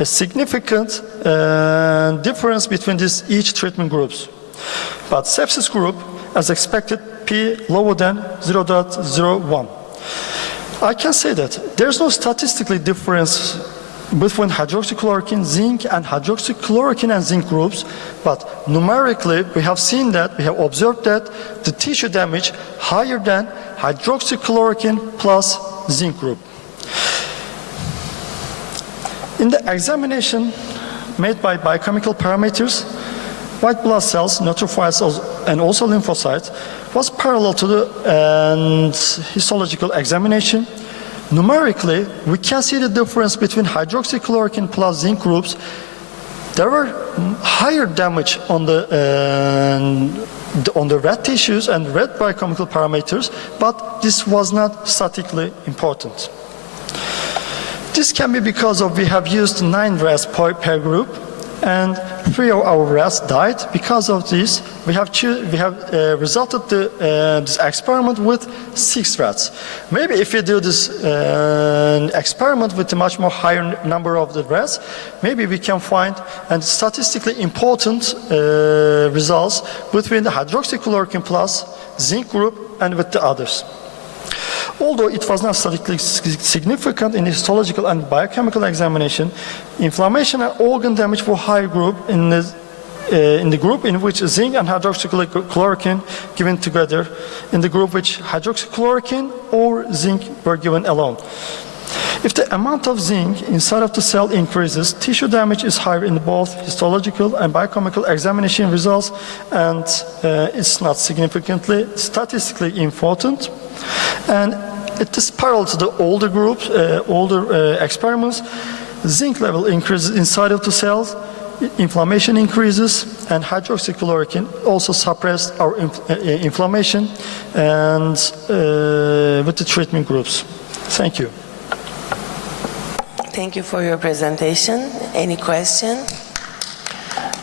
a significant difference between these each treatment groups. But sepsis group, as expected, P lower than 0.01. I can say that there's no statistical difference between hydroxychloroquine, zinc, and hydroxychloroquine and zinc groups, but numerically we have seen that, we have observed that the tissue damage higher than hydroxychloroquine plus zinc group. In the examination made by biochemical parameters, white blood cells, neutrophils, and also lymphocytes was parallel to the histological examination. Numerically, we can see the difference between hydroxychloroquine plus zinc groups. There were higher damage on the red tissues and red biochemical parameters, but this was not statistically important. This can be because of we have used 9 rats per group, and 3 of our rats died. Because of this, we have resulted this experiment with 6 rats. Maybe if we do this experiment with a much more higher number of the rats, maybe we can find statistically important results between the hydroxychloroquine plus zinc group and with the others. Although it was not statistically significant in histological and biochemical examination, inflammation and organ damage were higher group in the group in which zinc and hydroxychloroquine given together, in the group which hydroxychloroquine or zinc were given alone. If the amount of zinc inside of the cell increases, tissue damage is higher in both histological and biochemical examination results, and it's not significantly statistically important. And it is parallel to the older groups, older experiments. Zinc level increases inside of the cells, inflammation increases, and hydroxychloroquine also suppressed our inflammation and with the treatment groups. Thank you. Thank you for your presentation. Any question?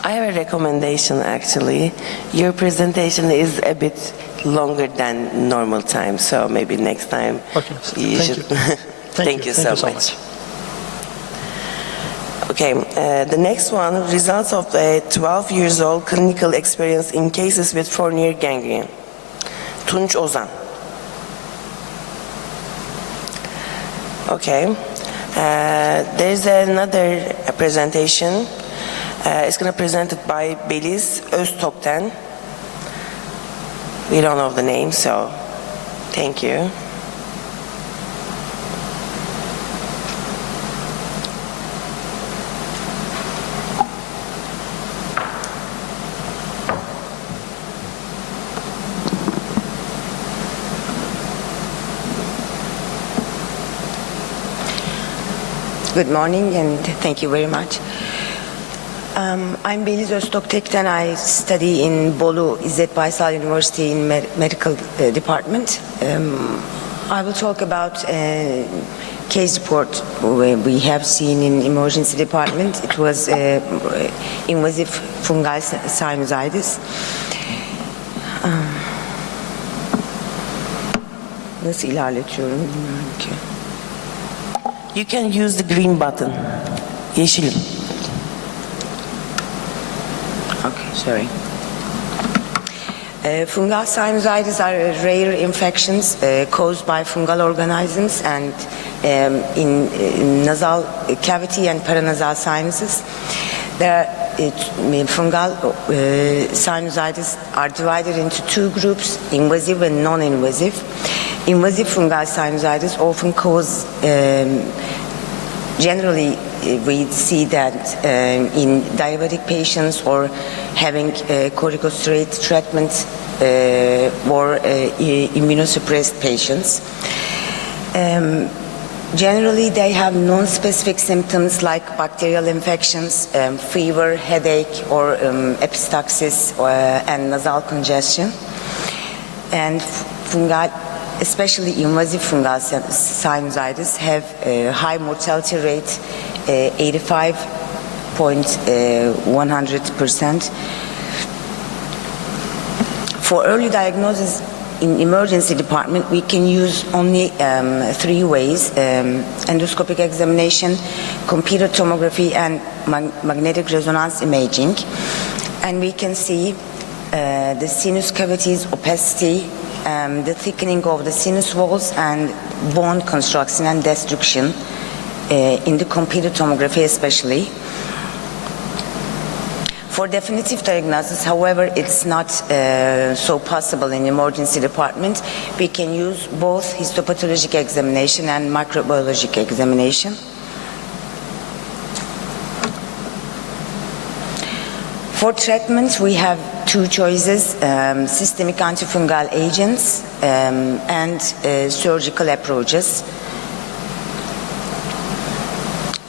I have a recommendation actually. Your presentation is a bit longer than normal time, so maybe next time you should. Thank you so much. Okay, the next one, results of a 12 years old clinical experience in cases with Fournier gangrene. Tunç Ozan. Okay, there's another presentation. It's going to be presented by Beliz Öztokten. We don't know the name, so thank you. Good morning and thank you very much. I'm Beliz Öztoktek'ten. I study in Bolu İzzet Baysal University in medical department. I will talk about a case report we have seen in emergency department. It was invasive fungal sinusitis. Nasıl ilerletiyorum bilmiyorum ki. You can use the green button. Yeşilim. Okay, sorry. Fungal sinusitis are rare infections caused by fungal organisms and in nasal cavity and paranasal sinuses. Fungal sinusitis are divided into 2 groups, invasive and non-invasive. Invasive fungal sinusitis often cause, generally we see that in diabetic patients or having corticosteroid treatment or immunosuppressed patients. Generally, they have non-specific symptoms like bacterial infections, fever, headache, or epistaxis and nasal congestion. And fungal, especially invasive fungal sinusitis, have a high mortality rate, 85.100%. For early diagnosis, in emergency department, we can use only 3 ways: endoscopic examination, computer tomography, and magnetic resonance imaging. And we can see the sinus cavities, opacity, the thickening of the sinus walls, and bone construction and destruction in the computer tomography especially. For definitive diagnosis, however, it's not so possible in emergency department. We can use both histopathologic examination and microbiologic examination. For treatment, we have 2 choices: systemic antifungal agents and surgical approaches.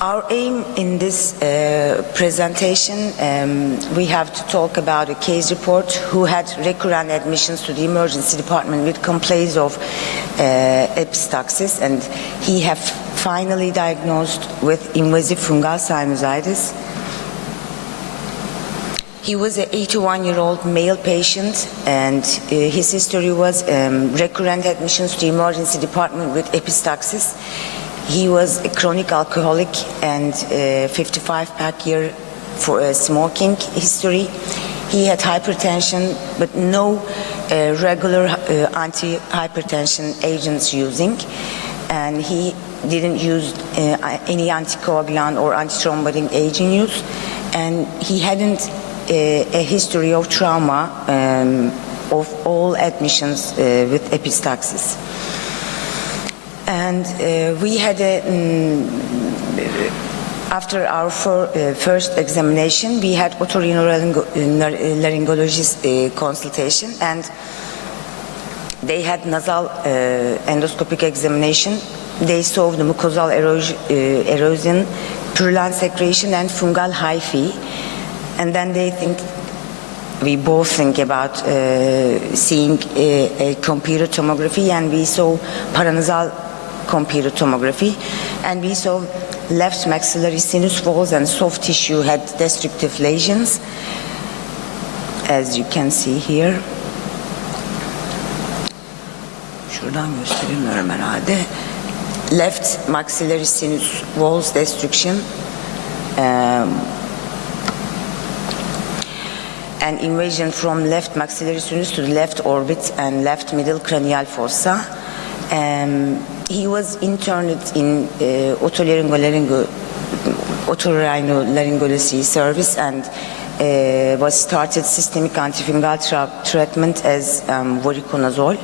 Our aim in this presentation, we have to talk about a case report who had recurrent admissions to the emergency department with complaints of epistaxis, and he have finally diagnosed with invasive fungal sinusitis. He was an 81-year-old male patient, and his history was recurrent admissions to the emergency department with epistaxis. He was a chronic alcoholic and 55-pack year for smoking history. He had hypertension, but no regular anti-hypertension agents using, and he didn't use any anticoagulant or antithrombotic agent use, and he hadn't a history of trauma of all admissions with epistaxis. And we had after our first examination, we had otorhinolaryngologist consultation, and they had nasal endoscopic examination. They saw the mucosal erosion, purulent secretion, and fungal hyphae. And then we both think about seeing a computer tomography, and we saw paranasal computer tomography, and we saw left maxillary sinus walls and soft tissue had destructive lesions, as you can see here. Şuradan gösteremiyorum herhalde. Left maxillary sinus walls destruction, and invasion from left maxillary sinus to the left orbit and left middle cranial fossa. He was interned in otorhinolaryngology service and was started systemic antifungal treatment as voriconazole.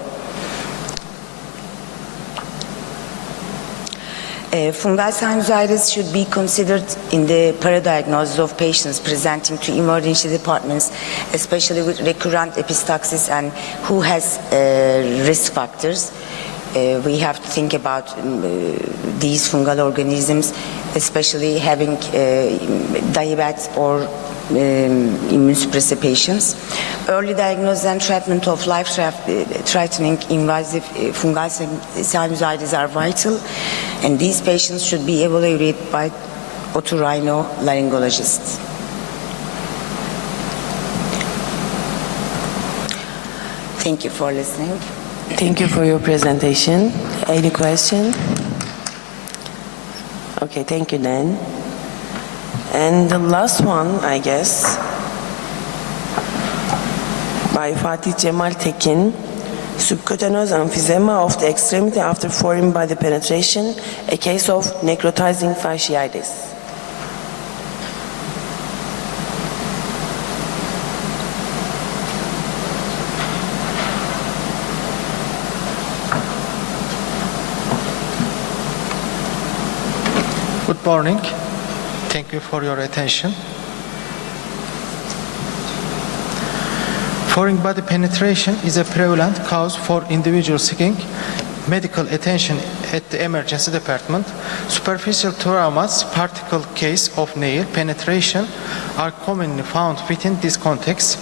Fungal sinusitis should be considered in the paradiagnosis of patients presenting to emergency departments, especially with recurrent epistaxis and who has risk factors. We have to think about these fungal organisms, especially having diabetes or immunosuppressive patients. Early diagnosis and treatment of life-threatening invasive fungal sinusitis are vital, and these patients should be evaluated by otorhinolaryngologists. Thank you for listening. Thank you for your presentation. Any question? Okay, thank you then. And the last one, I guess, by Fatih Cemal Tekin, subcutaneous emphysema of the extremity after foreign body penetration, a case of necrotizing fasciitis. Good morning. Thank you for your attention. Foreign body penetration is a prevalent cause for individuals seeking medical attention at the emergency department. Superficial traumas, particle case of nail penetration, are commonly found within this context.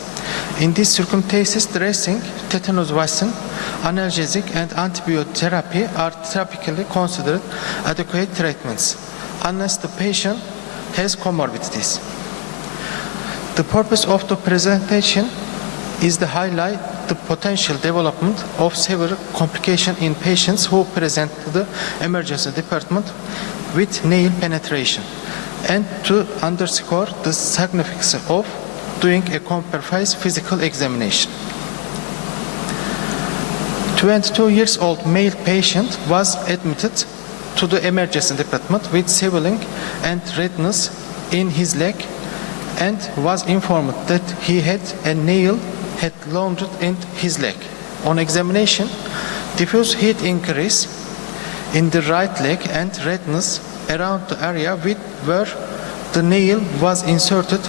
In these circumstances, dressing, tetanus vaccine, analgesic, and antibiotic therapy are typically considered adequate treatments, unless the patient has comorbidities. The purpose of the presentation is to highlight the potential development of severe complications in patients who present to the emergency department with nail penetration, and to underscore the significance of doing a comprehensive physical examination. 22-year-old male patient was admitted to the emergency department with swelling and redness in his leg and was informed that he had a nail had lodged in his leg. On examination, diffuse heat increase in the right leg and redness around the area where the nail was inserted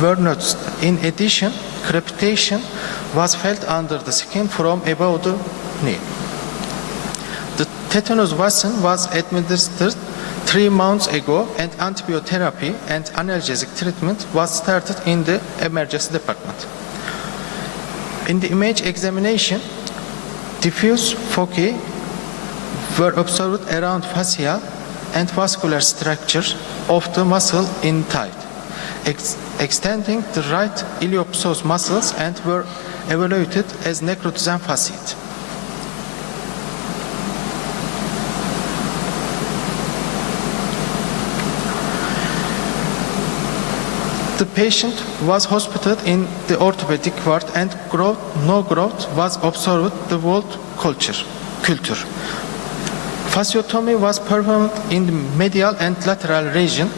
were noticed. In addition, crepitation was felt under the skin from above the knee. The tetanus vaccine was administered 3 months ago, and antibiotic therapy and analgesic treatment was started in the emergency department. In the image examination, diffuse foci were observed around facial and vascular structure of the muscle in thigh, extending the right iliopsoas muscles, and were evaluated as necrotizing facet. The patient was hospitalized in the orthopedic ward, and no growth was observed the wound culture. Fasciotomy was performed in the medial and lateral region.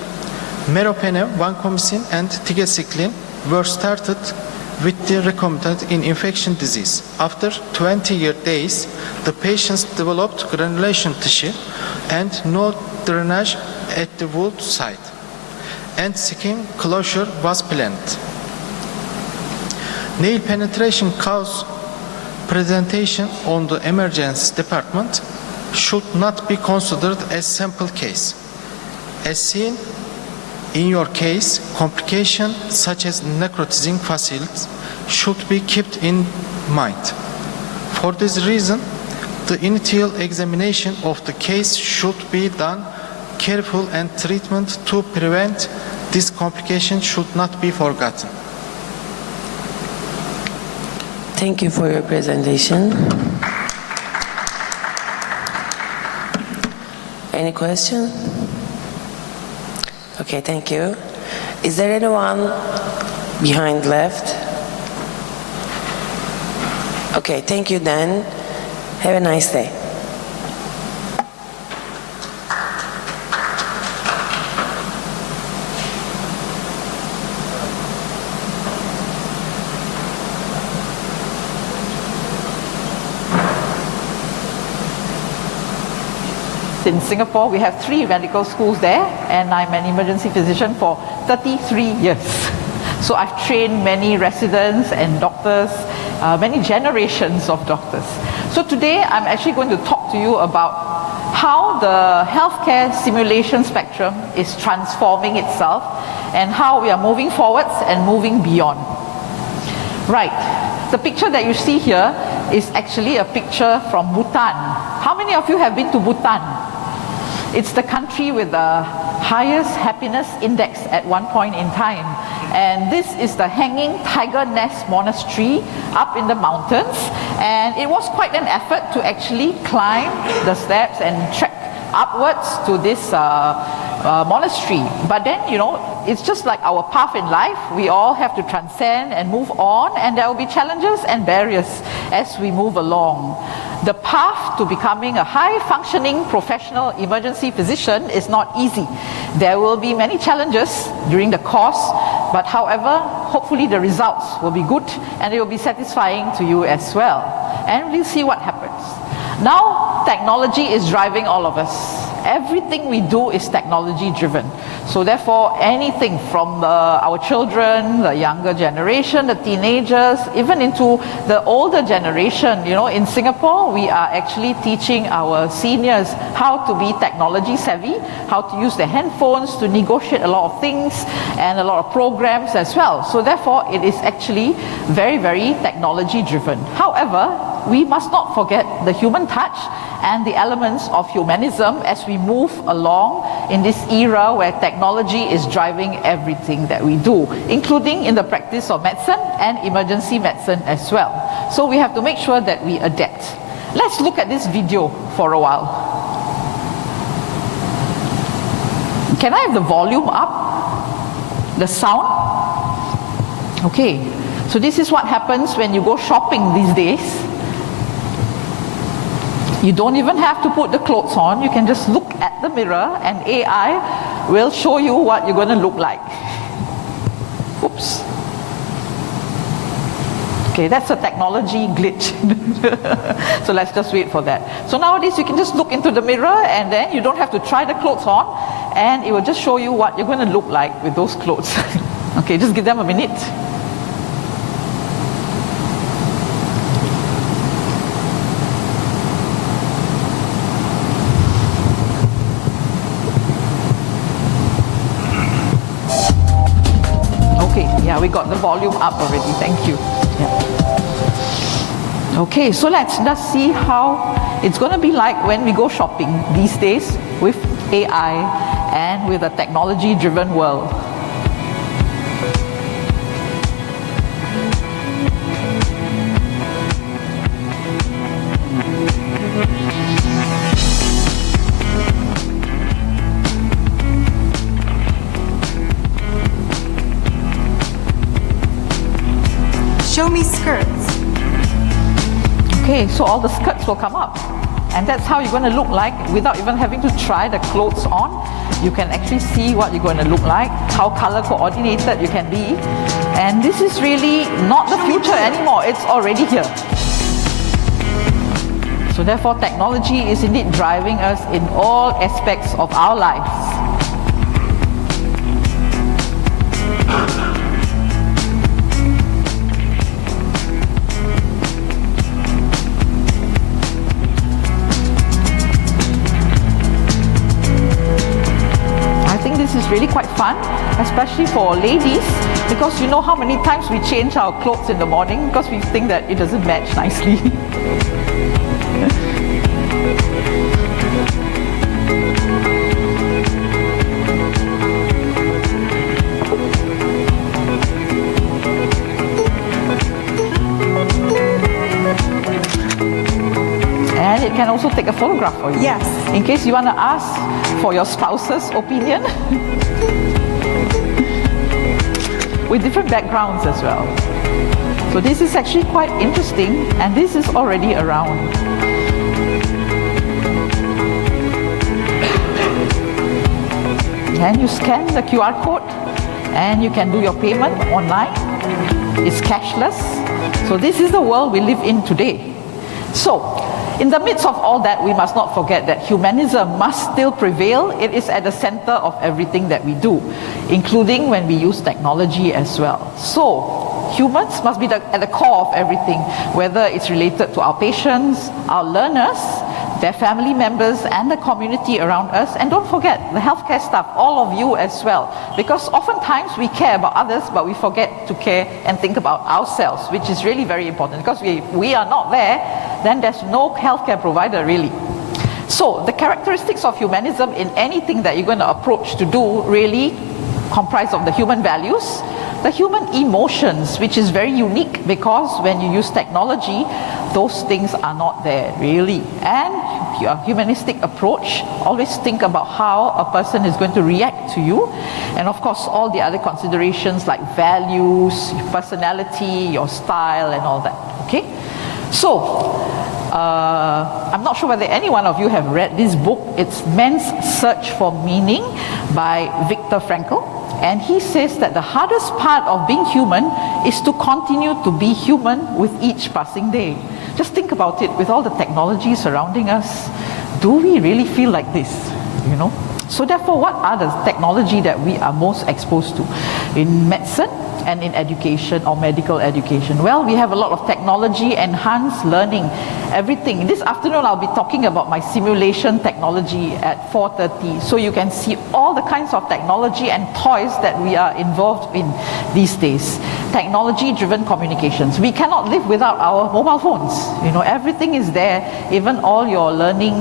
Meropenem, vancomycin, and tigecycline were started with the recombinant in infection disease. After 20 days, the patients developed granulation tissue and no drainage at the wound site, and skin closure was planned. Nail penetration cause presentation on the emergency department should not be considered as simple case. As seen in your case, complications such as necrotizing facets should be kept in mind. For this reason, the initial examination of the case should be done careful, and treatment to prevent this complication should not be forgotten. Thank you for your presentation. Any question? Okay, thank you. Is there anyone behind left? Okay, thank you then. Have a nice day. In Singapore, we have 3 medical schools there, and I'm an emergency physician for 33 years. So I've trained many residents and doctors, many generations of doctors. So today I'm actually going to talk to you about how the healthcare simulation spectrum is transforming itself and how we are moving forwards and moving beyond. Right, the picture that you see here is actually a picture from Bhutan. How many of you have been to Bhutan? It's the country with the highest happiness index at one point in time. And this is the Hanging Tiger Nest Monastery up in the mountains. And it was quite an effort to actually climb the steps and trek upwards to this monastery. But then, you know, it's just like our path in life. We all have to transcend and move on, and there will be challenges and barriers as we move along. The path to becoming a high-functioning professional emergency physician is not easy. There will be many challenges during the course, but however, hopefully the results will be good and it will be satisfying to you as well. And we'll see what happens. Now, technology is driving all of us. Everything we do is technology driven. So therefore, anything from our children, the younger generation, the teenagers, even into the older generation, you know, in Singapore, we are actually teaching our seniors how to be technology savvy, how to use their handphones to negotiate a lot of things and a lot of programs as well. So therefore, it is actually very, very technology driven. However, we must not forget the human touch and the elements of humanism as we move along in this era where technology is driving everything that we do, including in the practice of medicine and emergency medicine as well. So we have to make sure that we adapt. Let's look at this video for a while. Can I have the volume up? The sound? Okay, so this is what happens when you go shopping these days. You don't even have to put the clothes on. You can just look at the mirror and AI will show you what you're going to look like. Oops. Okay, that's a technology glitch. So let's just wait for that. So nowadays you can just look into the mirror and then you don't have to try the clothes on and it will just show you what you're going to look like with those clothes. Okay, just give them a minute. Yeah, we got the volume up already. Thank you. Yeah. Okay, so let's just see how it's going to be like when we go shopping these days with AI and with a technology-driven world. Show me skirts. Okay, so all the skirts will come up. And that's how you're going to look like without even having to try the clothes on. You can actually see what you're going to look like, how color coordinated you can be. And this is really not the future anymore, it's already here. So therefore, technology is indeed driving us in all aspects of our lives. This is really quite fun, especially for ladies, because you know how many times we change our clothes in the morning because we think that it doesn't match nicely. And it can also take a photograph for you. Yes. In case you want to ask for your spouse's opinion. With different backgrounds as well. So this is actually quite interesting and this is already around. And you scan the QR code and you can do your payment online. It's cashless. So this is the world we live in today. So in the midst of all that, we must not forget that humanism must still prevail. It is at the center of everything that we do, including when we use technology as well. So humans must be at the core of everything, whether it's related to our patients, our learners, their family members, and the community around us. And don't forget the healthcare staff, all of you as well, because oftentimes we care about others, but we forget to care and think about ourselves, which is really very important, because we are not there, then there's no healthcare provider really. So the characteristics of humanism in anything that you're going to approach to do really comprise of the human values, the human emotions, which is very unique because when you use technology, those things are not there really. And your humanistic approach, always think about how a person is going to react to you. And of course, all the other considerations like values, personality, your style and all that, okay? So, I'm not sure whether any one of you have read this book. It's Man's Search for Meaning by Viktor Frankl. And he says that the hardest part of being human is to continue to be human with each passing day. Just think about it, with all the technology surrounding us, do we really feel like this, you know? So therefore, what are the technology that we are most exposed to? In medicine and in education or medical education? Well, we have a lot of technology enhanced learning, everything. This afternoon I'll be talking about my simulation technology at 4:30, so you can see all the kinds of technology and toys that we are involved in these days. technology-driven communications. We cannot live without our mobile phones. You know, everything is there, even all your learning,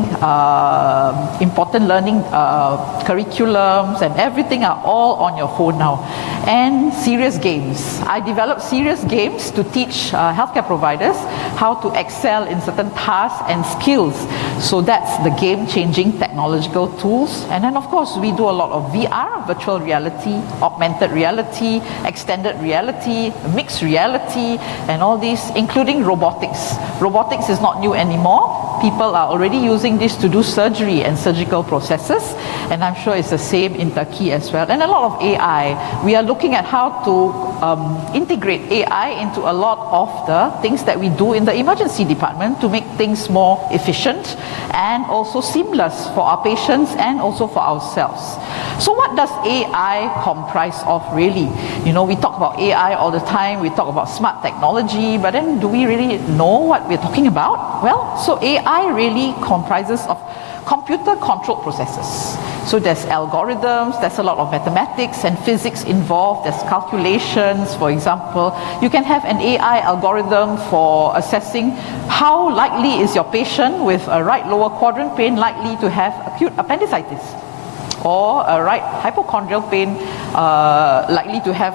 important learning curriculums and everything are all on your phone now. And serious games. I developed serious games to teach healthcare providers how to excel in certain tasks and skills. So that's the game-changing technological tools. And then of course we do a lot of VR, virtual reality, augmented reality, extended reality, mixed reality, and all these, including robotics. Robotics is not new anymore. People are already using this to do surgery and surgical processes, and I'm sure it's the same in Turkey as well. And a lot of AI. We are looking at how to integrate AI into a lot of the things that we do in the emergency department to make things more efficient and also seamless for our patients and also for ourselves. So what does AI comprise of really? You know, we talk about AI all the time, we talk about smart technology, but then do we really know what we're talking about? Well, so AI really comprises of computer controlled processes. So there's algorithms, there's a lot of mathematics and physics involved, there's calculations, for example. You can have an AI algorithm for assessing how likely is your patient with a right lower quadrant pain likely to have acute appendicitis, or a right hypochondrial pain likely to have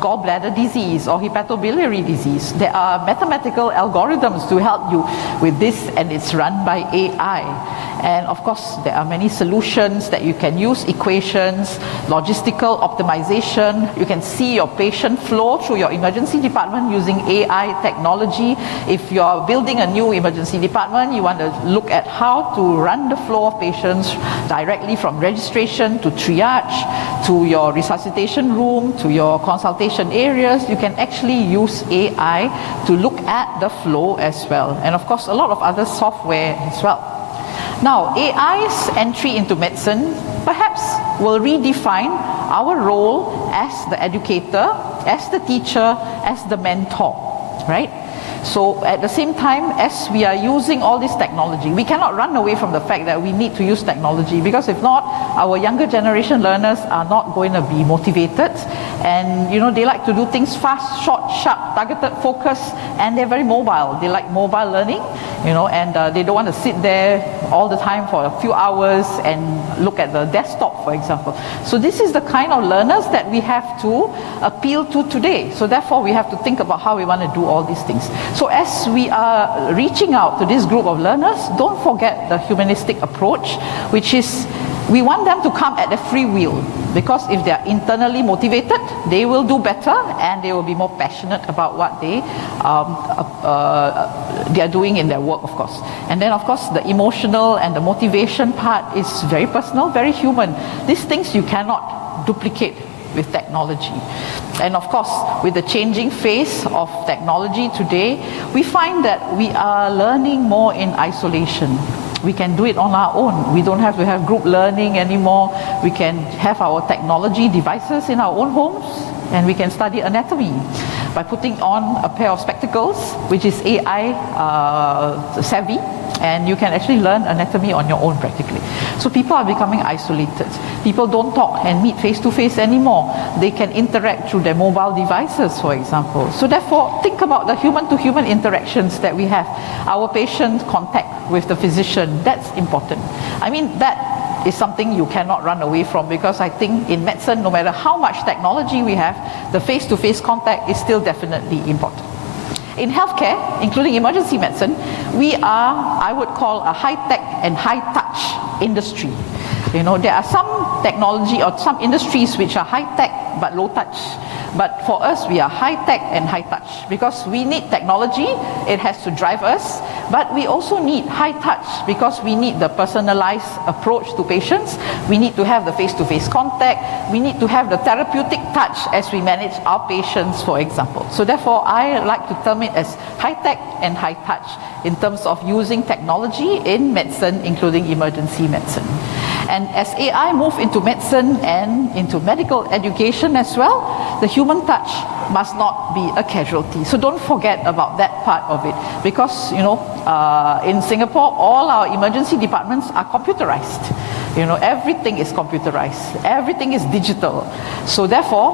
gallbladder disease or hepatobiliary disease. There are mathematical algorithms to help you with this, and it's run by AI. And of course, there are many solutions that you can use, equations, logistical optimization. You can see your patient flow through your emergency department using AI technology. If you're building a new emergency department, you want to look at how to run the flow of patients directly from registration to triage, to your resuscitation room, to your consultation areas. You can actually use AI to look at the flow as well. And of course, a lot of other software as well. Now, AI's entry into medicine perhaps will redefine our role as the educator, as the teacher, as the mentor, right? So at the same time, as we are using all this technology, we cannot run away from the fact that we need to use technology, because if not, our younger generation learners are not going to be motivated, and you know, they like to do things fast, short, sharp, targeted, focused, and they're very mobile. They like mobile learning, you know, and they don't want to sit there all the time for a few hours and look at the desktop, for example. So this is the kind of learners that we have to appeal to today. So therefore, we have to think about how we want to do all these things. So as we are reaching out to this group of learners, don't forget the humanistic approach, which is we want them to come at their free will, because if they are internally motivated, they will do better and they will be more passionate about what they are doing in their work, of course. And then, of course, the emotional and the motivation part is very personal, very human. These things you cannot duplicate with technology. And of course, with the changing face of technology today, we find that we are learning more in isolation. We can do it on our own. We don't have to have group learning anymore. We can have our technology devices in our own homes, and we can study anatomy by putting on a pair of spectacles, which is AI savvy, and you can actually learn anatomy on your own practically. So people are becoming isolated. People don't talk and meet face to face anymore. They can interact through their mobile devices, for example. So therefore, think about the human to human interactions that we have. Our patient contact with the physician, that's important. I mean, that is something you cannot run away from, because I think in medicine, no matter how much technology we have, the face-to-face contact is still definitely important. In healthcare, including emergency medicine, we are, I would call, a high-tech and high-touch industry. You know, there are some technology or some industries which are high-tech but low-touch. But for us, we are high-tech and high-touch, because we need technology, it has to drive us, but we also need high-touch because we need the personalized approach to patients. We need to have the face-to-face contact. We need to have the therapeutic touch as we manage our patients, for example. So therefore, I like to term it as high-tech and high-touch in terms of using technology in medicine, including emergency medicine. And as AI moves into medicine and into medical education as well, the human touch must not be a casualty. So don't forget about that part of it, because you know, in Singapore, all our emergency departments are computerized. You know, everything is computerized, everything is digital. So therefore,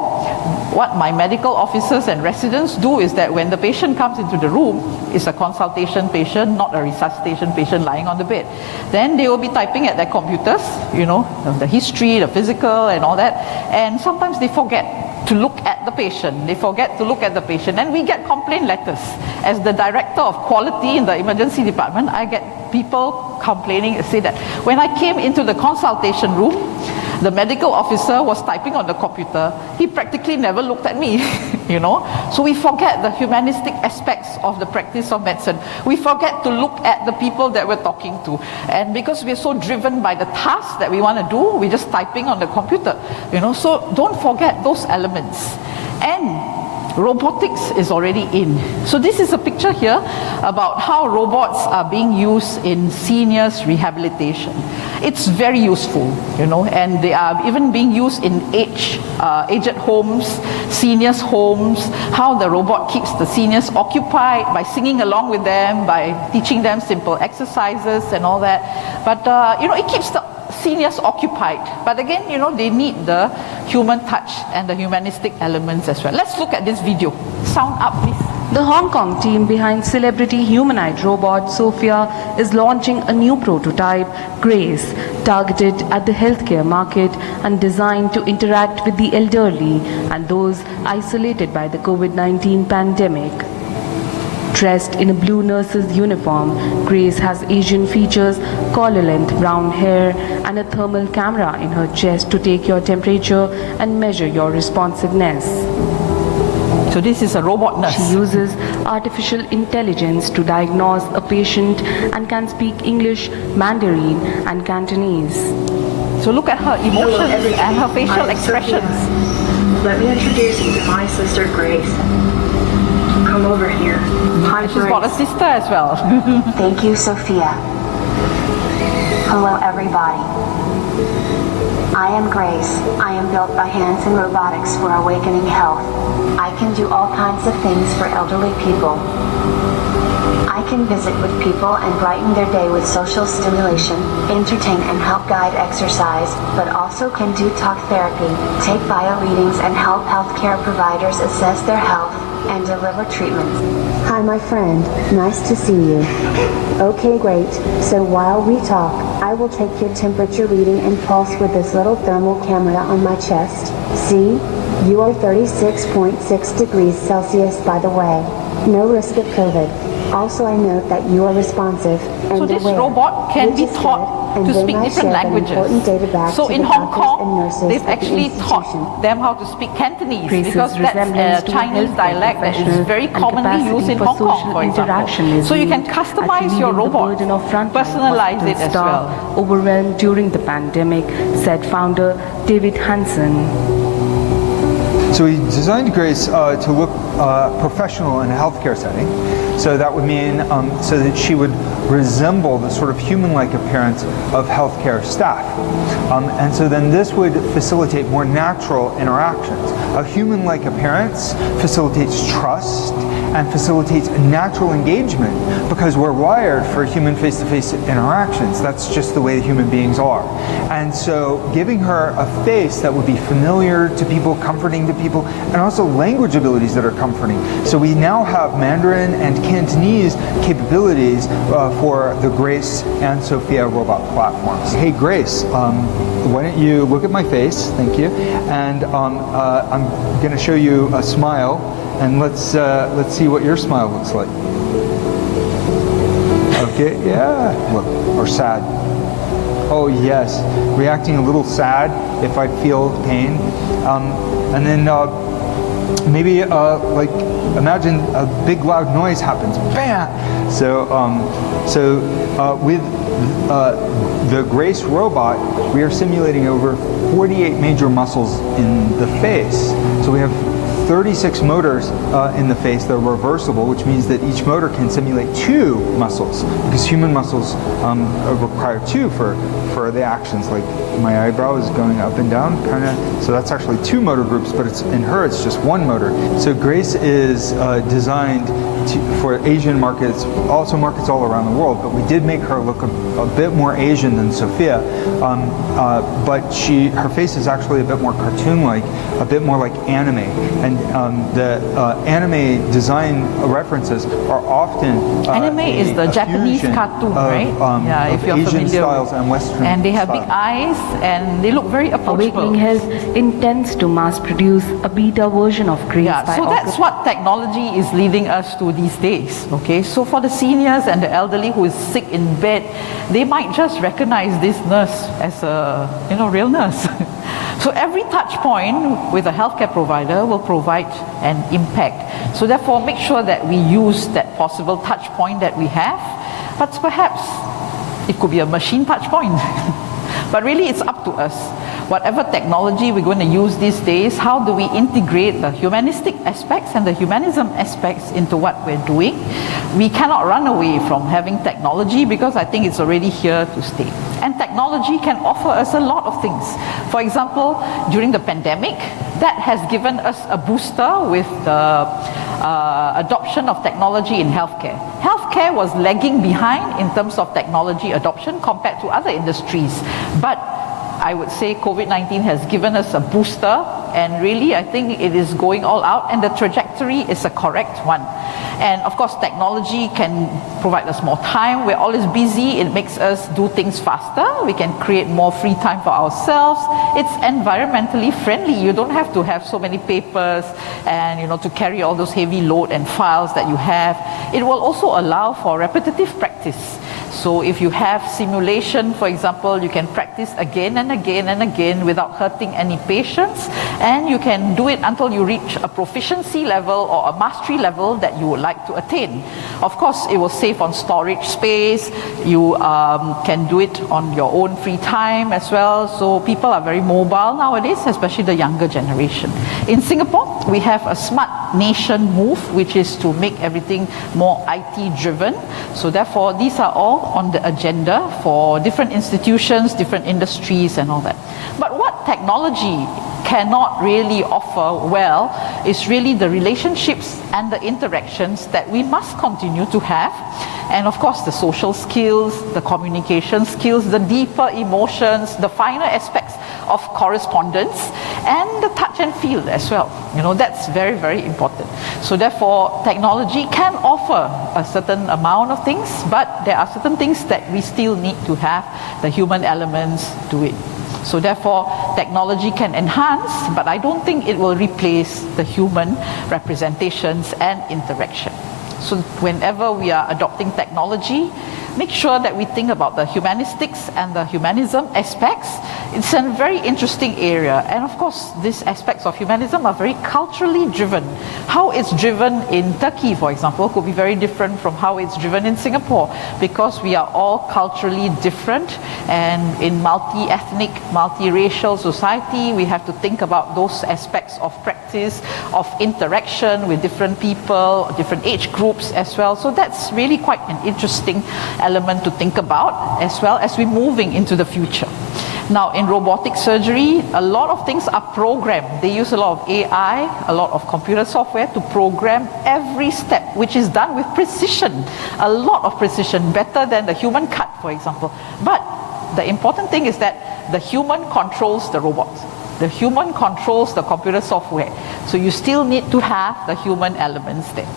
what my medical officers and residents do is that when the patient comes into the room, it's a consultation patient, not a resuscitation patient lying on the bed. Then they will be typing at their computers, you know, the history, the physical and all that. And sometimes they forget to look at the patient. They forget to look at the patient. And we get complaint letters. As the director of quality in the emergency department, I get people complaining, say that when I came into the consultation room, the medical officer was typing on the computer. He practically never looked at me, you know. So we forget the humanistic aspects of the practice of medicine. We forget to look at the people that we're talking to. And because we're so driven by the task that we want to do, we're just typing on the computer, you know. So don't forget those elements. And robotics is already in. So this is a picture here about how robots are being used in seniors rehabilitation. It's very useful, you know, and they are even being used in aged homes, seniors homes, how the robot keeps the seniors occupied by singing along with them, by teaching them simple exercises and all that. But, you know, it keeps the seniors occupied. But again, you know, they need the human touch and the humanistic elements as well. Let's look at this video. Sound up, please. The Hong Kong team behind celebrity humanoid robot Sophia is launching a new prototype, Grace, targeted at the healthcare market and designed to interact with the elderly and those isolated by the COVID-19 pandemic. Dressed in a blue nurse's uniform, Grace has Asian features, collar-length brown hair, and a thermal camera in her chest to take your temperature and measure your responsiveness. So this is a robot nurse. She uses artificial intelligence to diagnose a patient and can speak English, Mandarin, and Cantonese. So look at her emotions and her facial I'm expressions. Sophia. Let me introduce you to my sister Grace. Come over here. Hi, She's got a Grace. sister as well. Thank you, Sophia. Hello, everybody. I am Grace. I am built by Hands and Robotics for Awakening Health. I can do all kinds of things for elderly people. I can visit with people and brighten their day with social stimulation, entertain and help guide exercise, but also can do talk therapy, take bio readings and help healthcare providers assess their health and deliver treatments. Hi, my friend. Nice to see you. Okay, great. So while we talk, I will take your temperature reading and pulse with this little thermal camera on my chest. See? You are 36.6 degrees Celsius, by the way. No risk of COVID. Also, I note that you are responsive and So this aware, robot can which be is good, taught and to they speak might different share that important data languages. back So to in the Hong doctors and Kong, nurses they've at the actually institution. taught them how to speak Cantonese Grace's because that's resemblance a to a Chinese healthcare dialect that is professional very and commonly used in capacity for Hong Kong, social for interaction example. is So you can viewed as customize your relieving the robot, burden of frontline personalize it hospital as staff well. overwhelmed during the pandemic, said founder David Hansen. So we designed Grace to look professional in a healthcare setting. So that would mean so that she would resemble the sort of human-like appearance of healthcare staff. And so then this would facilitate more natural interactions. A human-like appearance facilitates trust and facilitates natural engagement because we're wired for human face-to-face interactions. That's just the way human beings are. And so giving her a face that would be familiar to people, comforting to people, and also language abilities that are comforting. So we now have Mandarin and Cantonese capabilities for the Grace and Sophia robot platforms. Hey Grace, why don't you look at my face, thank you, and I'm going to show you a smile, and let's see what your smile looks like. Okay, yeah, look, or sad. Oh yes, reacting a little sad if I feel pain, and then maybe like imagine a big loud noise happens, bam. So with the Grace robot, we are simulating over 48 major muscles in the face. So we have 36 motors in the face that are reversible, which means that each motor can simulate 2 muscles, because human muscles require 2 for for the actions, like my eyebrow is going up and down, kind of. So that's actually 2 motor groups, but in her it's just 1 motor. So Grace is designed for Asian markets, also markets all around the world, but we did make her look a bit more Asian than Sophia, but her face is actually a bit more cartoon-like, a bit more like anime, and the anime design references are often anime is the Japanese cartoon, right? Yeah, if you're Asian familiar. styles and Western and they have style. big eyes and they look very approachable. Awakening Health intends to mass produce a beta version of Grace Yeah, by so August. that's what technology is leading us to these days. Okay, so for the seniors and the elderly who is sick in bed, they might just recognize this nurse as a real nurse. So every touch point with a healthcare provider will provide an impact. So therefore, make sure that we use that possible touch point that we have, but perhaps it could be a machine touch point. But really, it's up to us. Whatever technology we're going to use these days, how do we integrate the humanistic aspects and the humanism aspects into what we're doing? We cannot run away from having technology because I think it's already here to stay. And technology can offer us a lot of things. For example, during the pandemic, that has given us a booster with the adoption of technology in healthcare. Healthcare was lagging behind in terms of technology adoption compared to other industries. But I would say COVID-19 has given us a booster, and really I think it is going all out, and the trajectory is a correct one. And of course, technology can provide us more time. We're always busy. It makes us do things faster. We can create more free time for ourselves. It's environmentally friendly. You don't have to have so many papers and to carry all those heavy load and files that you have. It will also allow for repetitive practice. So if you have simulation, for example, you can practice again and again and again without hurting any patients, and you can do it until you reach a proficiency level or a mastery level that you would like to attain. Of course, it will save on storage space. You can do it on your own free time as well. So people are very mobile nowadays, especially the younger generation. In Singapore, we have a smart nation move, which is to make everything more IT driven. So therefore, these are all on the agenda for different institutions, different industries and all that. But what technology cannot really offer well is really the relationships and the interactions that we must continue to have. And of course, the social skills, the communication skills, the deeper emotions, the finer aspects of correspondence, and the touch and feel as well. That's very, very important. So therefore, technology can offer a certain amount of things, but there are certain things that we still need to have the human elements to it. So therefore, technology can enhance, but I don't think it will replace the human representations and interaction. So whenever we are adopting technology, make sure that we think about the humanistics and the humanism aspects. It's a very interesting area. And of course, these aspects of humanism are very culturally driven. How it's driven in Turkey, for example, could be very different from how it's driven in Singapore, because we are all culturally different, and in multi-ethnic, multi-racial society, we have to think about those aspects of practice, of interaction with different people, different age groups as well. So that's really quite an interesting element to think about as well as we're moving into the future. Now, in robotic surgery, a lot of things are programmed. They use a lot of AI, a lot of computer software to program every step, which is done with precision, a lot of precision, better than the human cut, for example. But the important thing is that the human controls the robot. The human controls the computer software. So you still need to have the human elements there.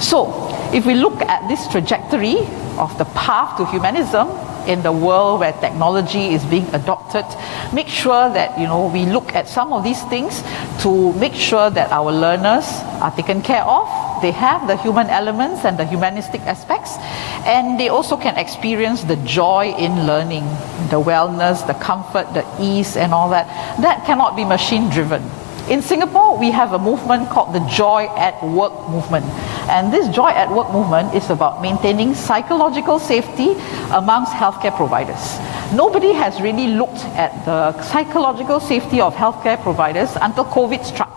So, if we look at this trajectory of the path to humanism in the world where technology is being adopted, make sure that we look at some of these things to make sure that our learners are taken care of. They have the human elements and the humanistic aspects, and they also can experience the joy in learning, the wellness, the comfort, the ease and all that. That cannot be machine driven. In Singapore, we have a movement called the Joy at Work movement. And this Joy at Work movement is about maintaining psychological safety amongst healthcare providers. Nobody has really looked at the psychological safety of healthcare providers until COVID struck.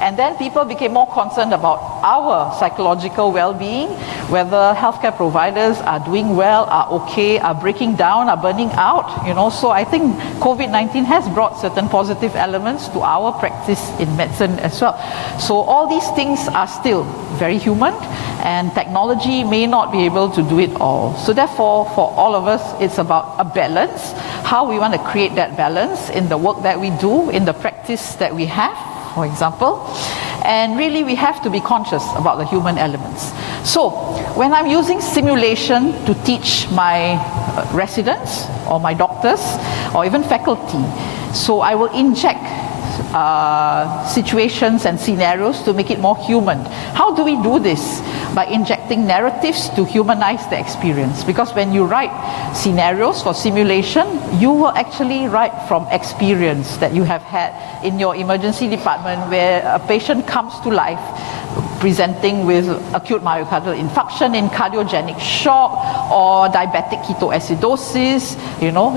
And then people became more concerned about our psychological well-being. whether healthcare providers are doing well, are okay, are breaking down, are burning out, So I think COVID-19 has brought certain positive elements to our practice in medicine as well. So all these things are still very human, and technology may not be able to do it all. So therefore, for all of us, it's about a balance, how we want to create that balance in the work that we do, in the practice that we have, for example. And really, we have to be conscious about the human elements. So when I'm using simulation to teach my residents or my doctors or even faculty, so I will inject situations and scenarios to make it more human. How do we do this? By injecting narratives to humanize the experience. Because when you write scenarios for simulation, you will actually write from experience that you have had in your emergency department, where a patient comes to life presenting with acute myocardial infarction in cardiogenic shock, or diabetic ketoacidosis,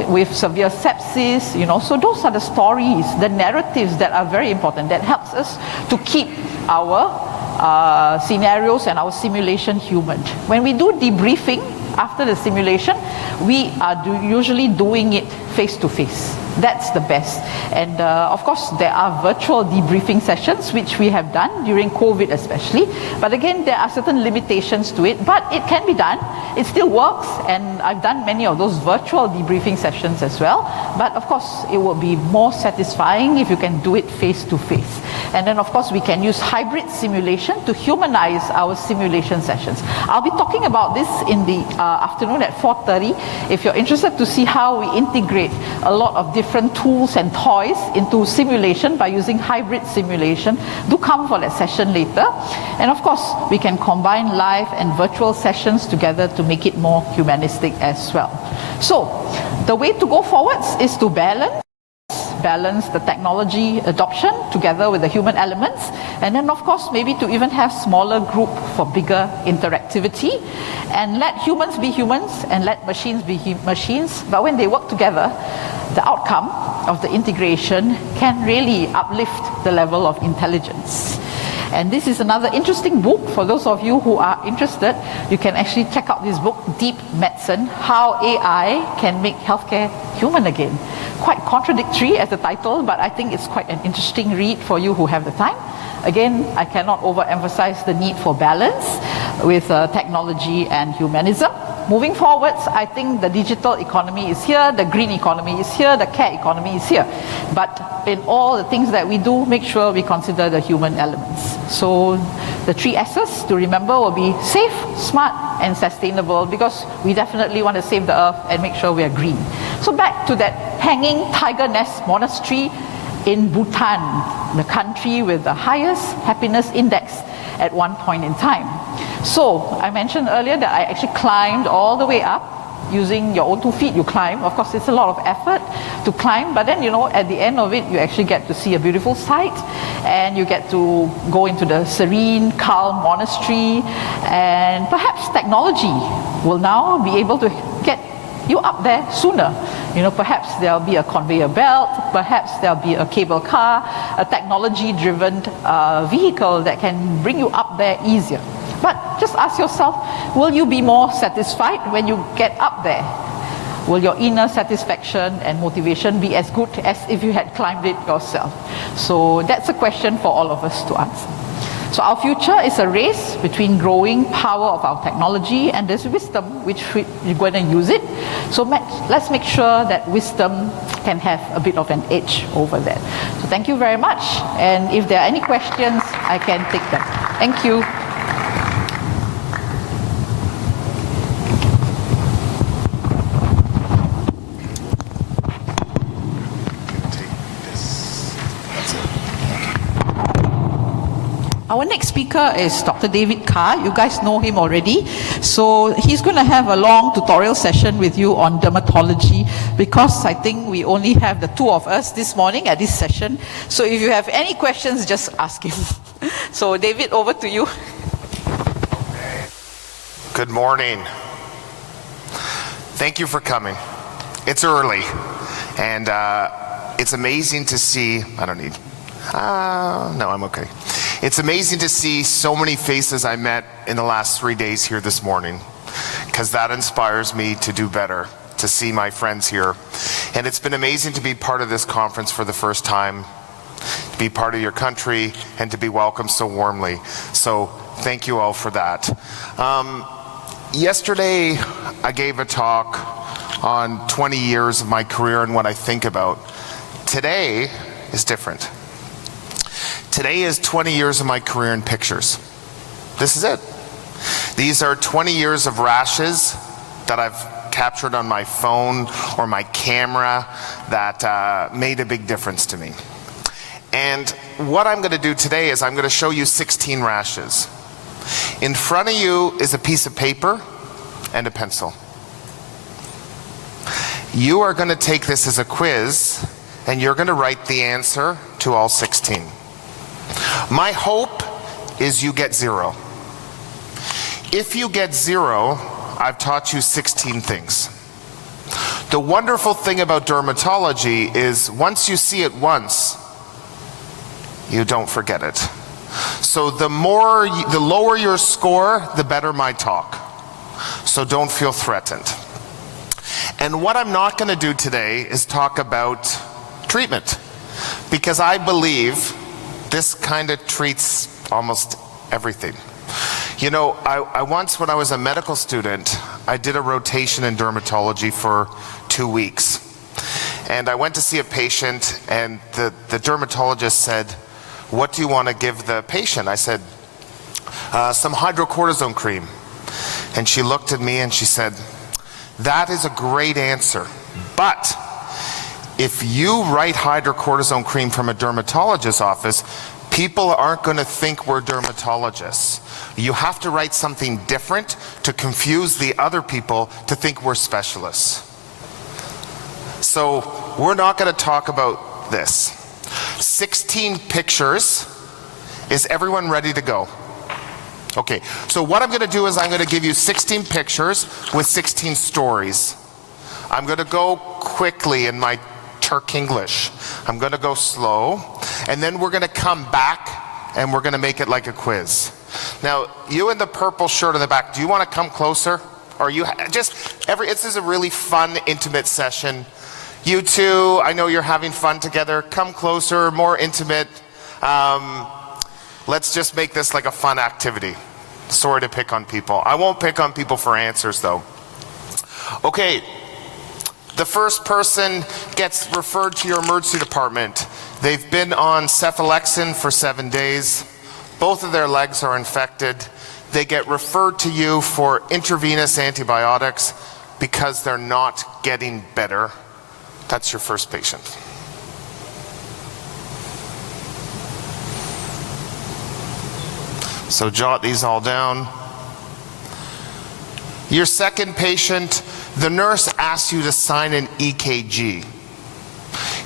with severe sepsis, So those are the stories, the narratives that are very important, that helps us to keep our scenarios and our simulation human. When we do debriefing after the simulation, we are usually doing it face to face. That's the best. And of course, there are virtual debriefing sessions, which we have done during COVID especially. But again, there are certain limitations to it, but it can be done. It still works, and I've done many of those virtual debriefing sessions as well. But of course, it will be more satisfying if you can do it face to face. And then of course, we can use hybrid simulation to humanize our simulation sessions. I'll be talking about this in the afternoon at 4:30. If you're interested to see how we integrate a lot of different tools and toys into simulation by using hybrid simulation, do come for that session later. And of course, we can combine live and virtual sessions together to make it more humanistic as well. So the way to go forwards is to balance the technology adoption together with the human elements, and then of course maybe to even have smaller group for bigger interactivity, and let humans be humans and let machines be machines. But when they work together, the outcome of the integration can really uplift the level of intelligence. And this is another interesting book. For those of you who are interested, you can actually check out this book, Deep Medicine, How AI Can Make Healthcare Human Again. Quite contradictory as the title, but I think it's quite an interesting read for you who have the time. Again, I cannot overemphasize the need for balance with technology and humanism. Moving forwards, I think the digital economy is here, the green economy is here, the care economy is here. But in all the things that we do, make sure we consider the human elements. So the 3 S's to remember will be safe, smart, and sustainable, because we definitely want to save the earth and make sure we are green. So back to that hanging tiger nest monastery in Bhutan, the country with the highest happiness index at one point in time. So I mentioned earlier that I actually climbed all the way up using your own 2 feet. You climb. Of course, it's a lot of effort to climb, but then at the end of it, you actually get to see a beautiful sight, and you get to go into the serene, calm monastery, and perhaps technology will now be able to get you up there sooner. Perhaps there'll be a conveyor belt, perhaps there'll be a cable car, a technology-driven vehicle that can bring you up there easier. But just ask yourself, will you be more satisfied when you get up there? Will your inner satisfaction and motivation be as good as if you had climbed it yourself? So that's a question for all of us to answer. So our future is a race between growing power of our technology and this wisdom, which we're going to use it. So let's make sure that wisdom can have a bit of an edge over that. So thank you very much. And if there are any questions, I can take them. Thank you. Our next speaker is Dr. David Carr. You guys know him already. So he's going to have a long tutorial session with you on dermatology, because I think we only have the 2 of us this morning at this session. So if you have any questions, just ask him. So David, over to you. Good morning. Thank you for coming. It's early, and it's amazing to see, no, I'm okay. It's amazing to see so many faces I met in the last 3 days here this morning, because that inspires me to do better, to see my friends here. And it's been amazing to be part of this conference for the first time, to be part of your country, and to be welcomed so warmly. So thank you all for that. Yesterday, I gave a talk on 20 years of my career and what I think about. Today is different. Today is 20 years of my career in pictures. This is it. These are 20 years of rashes that I've captured on my phone or my camera that made a big difference to me. And what I'm going to do today is I'm going to show you 16 rashes. In front of you is a piece of paper and a pencil. You are going to take this as a quiz, and you're going to write the answer to all 16. My hope is you get 0. If you get 0, I've taught you 16 things. The wonderful thing about dermatology is once you see it once, you don't forget it. So the lower your score, the better my talk. So don't feel threatened. And what I'm not going to do today is talk about treatment, because I believe this kind of treats almost everything. You know, I once, when I was a medical student, I did a rotation in dermatology for 2 weeks. And I went to see a patient, and the dermatologist said, "What do you want to give the patient?" I said, "Some hydrocortisone cream." And she looked at me and she said, "That is a great answer, but if you write hydrocortisone cream from a dermatologist's office, people aren't going to think we're dermatologists. You have to write something different to confuse the other people to think we're specialists." So we're not going to talk about this. 16 pictures. Is everyone ready to go? Okay, so what I'm going to do is I'm going to give you 16 pictures with 16 stories. I'm going to go quickly in my Turk English. I'm going to go slow, and then we're going to come back and we're going to make it like a quiz. Now, you in the purple shirt in the back, do you want to come closer? Or you this is a really fun, intimate session. You two, I know you're having fun together. Come closer, more intimate. Let's just make this like a fun activity. Sorry to pick on people. I won't pick on people for answers, though. Okay, the first person gets referred to your emergency department. They've been on cephalexin for 7 days. Both of their legs are infected. They get referred to you for intravenous antibiotics because they're not getting better. That's your first patient. So jot these all down. Your second patient, the nurse asks you to sign an EKG.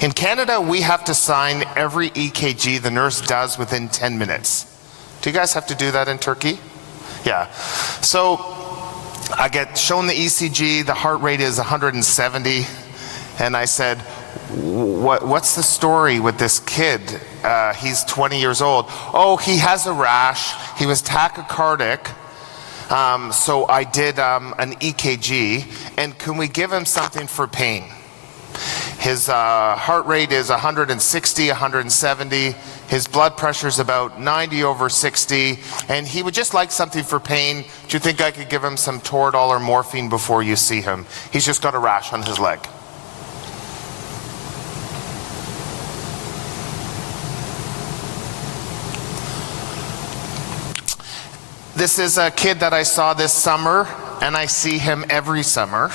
In Canada, we have to sign every EKG the nurse does within 10 minutes. Do you guys have to do that in Turkey? Yeah. So I get shown the ECG, the heart rate is 170, and I said, what's the story with this kid? He's 20 years old. Oh, he has a rash. He was tachycardic. So I did an EKG, and can we give him something for pain? His heart rate is 160, 170. His blood pressure is about 90/60, and he would just like something for pain. Do you think I could give him some Toradol or morphine before you see him? He's just got a rash on his leg. This is a kid that I saw this summer, and I see him every summer.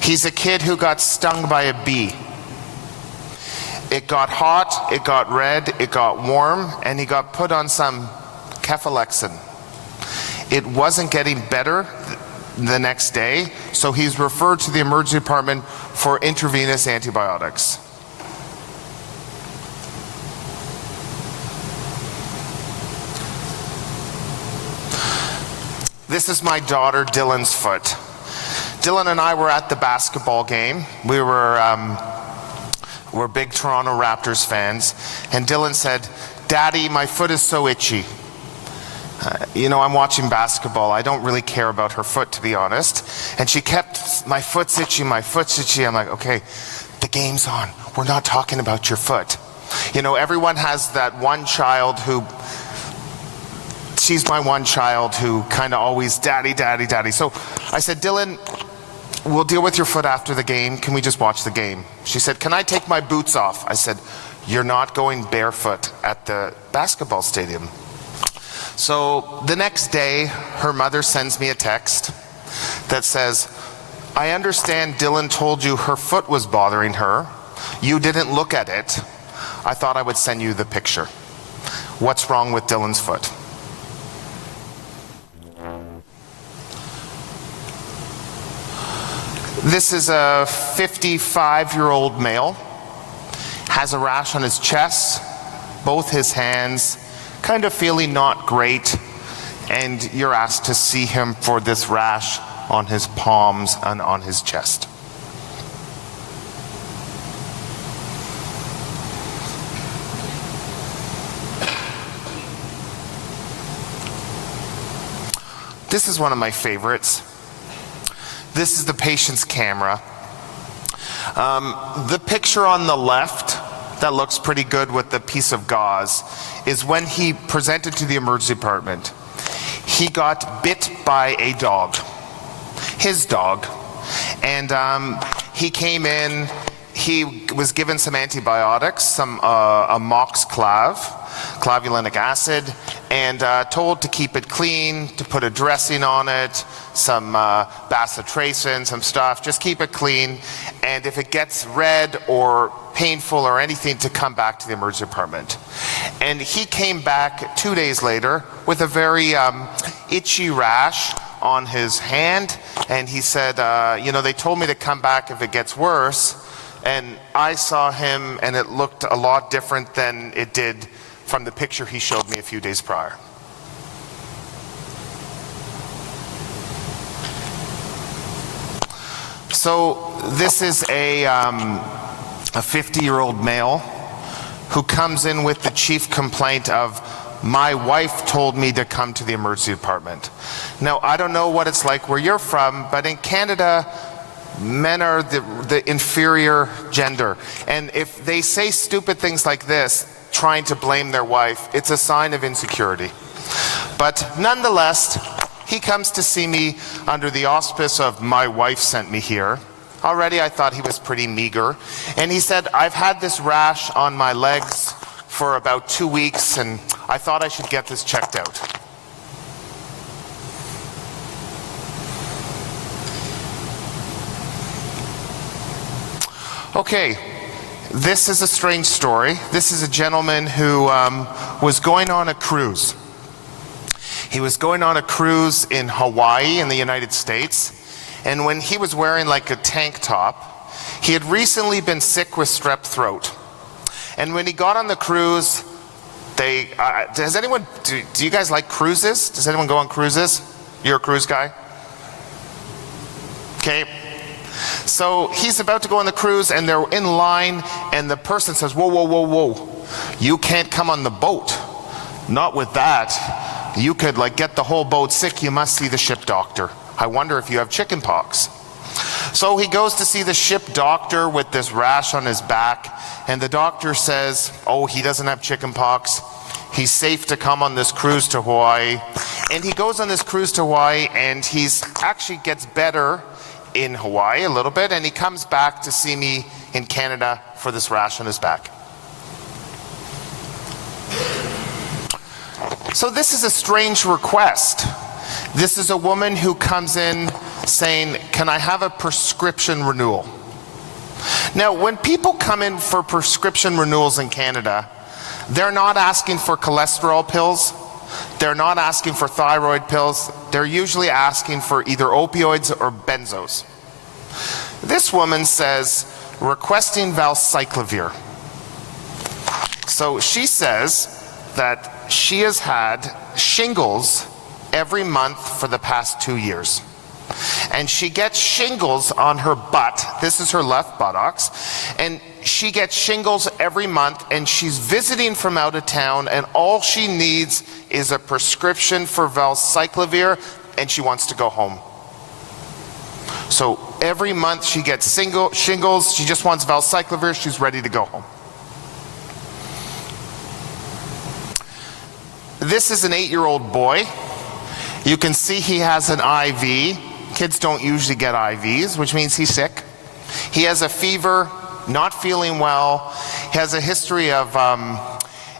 He's a kid who got stung by a bee. It got hot, it got red, it got warm, and he got put on some cephalexin. It wasn't getting better the next day, so he's referred to the emergency department for intravenous antibiotics. This is my daughter Dylan's foot. Dylan and I were at the basketball game. We're big Toronto Raptors fans, and Dylan said, "Daddy, my foot is so itchy." You know, I'm watching basketball. I don't really care about her foot, to be honest. And she kept, "My foot's itchy, my foot's itchy." I'm like, okay, the game's on. We're not talking about your foot. You know, everyone has that one child who, she's my one child who kind of always, "Daddy, daddy, daddy." So I said, "Dylan, we'll deal with your foot after the game. Can we just watch the game?" She said, "Can I take my boots off?" I said, "You're not going barefoot at the basketball stadium." So the next day, her mother sends me a text that says, "I understand Dylan told you her foot was bothering her. You didn't look at it. I thought I would send you the picture. What's wrong with Dylan's foot?" This is a 55-year-old male, has a rash on his chest, both his hands, kind of feeling not great, and you're asked to see him for this rash on his palms and on his chest. This is one of my favorites. This is the patient's camera. The picture on the left that looks pretty good with the piece of gauze is when he presented to the emergency department. He got bit by a dog, his dog, and he came in, he was given some antibiotics, some amoxiclav, clavulanic acid, and told to keep it clean, to put a dressing on it, some bacitracin, some stuff, just keep it clean, and if it gets red or painful or anything, to come back to the emergency department. And he came back 2 days later with a very itchy rash on his hand, and he said, you know, they told me to come back if it gets worse, and I saw him and it looked a lot different than it did from the picture he showed me a few days prior. So this is a 50-year-old male who comes in with the chief complaint of, "My wife told me to come to the emergency department." Now, I don't know what it's like where you're from, but in Canada, men are the inferior gender. And if they say stupid things like this, trying to blame their wife, it's a sign of insecurity. But nonetheless, he comes to see me under the auspice of "my wife sent me here." Already I thought he was pretty meager. And he said, "I've had this rash on my legs for about 2 weeks and I thought I should get this checked out." Okay, this is a strange story. This is a gentleman who was going on a cruise. He was going on a cruise in Hawaii in the United States, and when he was wearing like a tank top, he had recently been sick with strep throat. And when he got on the cruise, does anyone, do you guys like cruises? Does anyone go on cruises? You're a cruise guy? Okay. So he's about to go on the cruise and they're in line and the person says, "Whoa, whoa, whoa, whoa. You can't come on the boat. Not with that. You could like get the whole boat sick. You must see the ship doctor. I wonder if you have chicken pox." So he goes to see the ship doctor with this rash on his back, and the doctor says, "Oh, he doesn't have chicken pox. He's safe to come on this cruise to Hawaii." And he goes on this cruise to Hawaii and he's actually gets better in Hawaii a little bit, and he comes back to see me in Canada for this rash on his back. So this is a strange request. This is a woman who comes in saying, "Can I have a prescription renewal?" Now, when people come in for prescription renewals in Canada, they're not asking for cholesterol pills. They're not asking for thyroid pills. They're usually asking for either opioids or benzos. This woman says, requesting valcyclovir. So she says that she has had shingles every month for the past 2 years. And she gets shingles on her butt. This is her left buttocks. And she gets shingles every month, and she's visiting from out of town, and all she needs is a prescription for valcyclovir, and she wants to go home. So every month she gets shingles, she just wants valcyclovir, she's ready to go home. This is an 8-year-old boy. You can see he has an IV. Kids don't usually get IVs, which means he's sick. He has a fever, not feeling well. He has a history of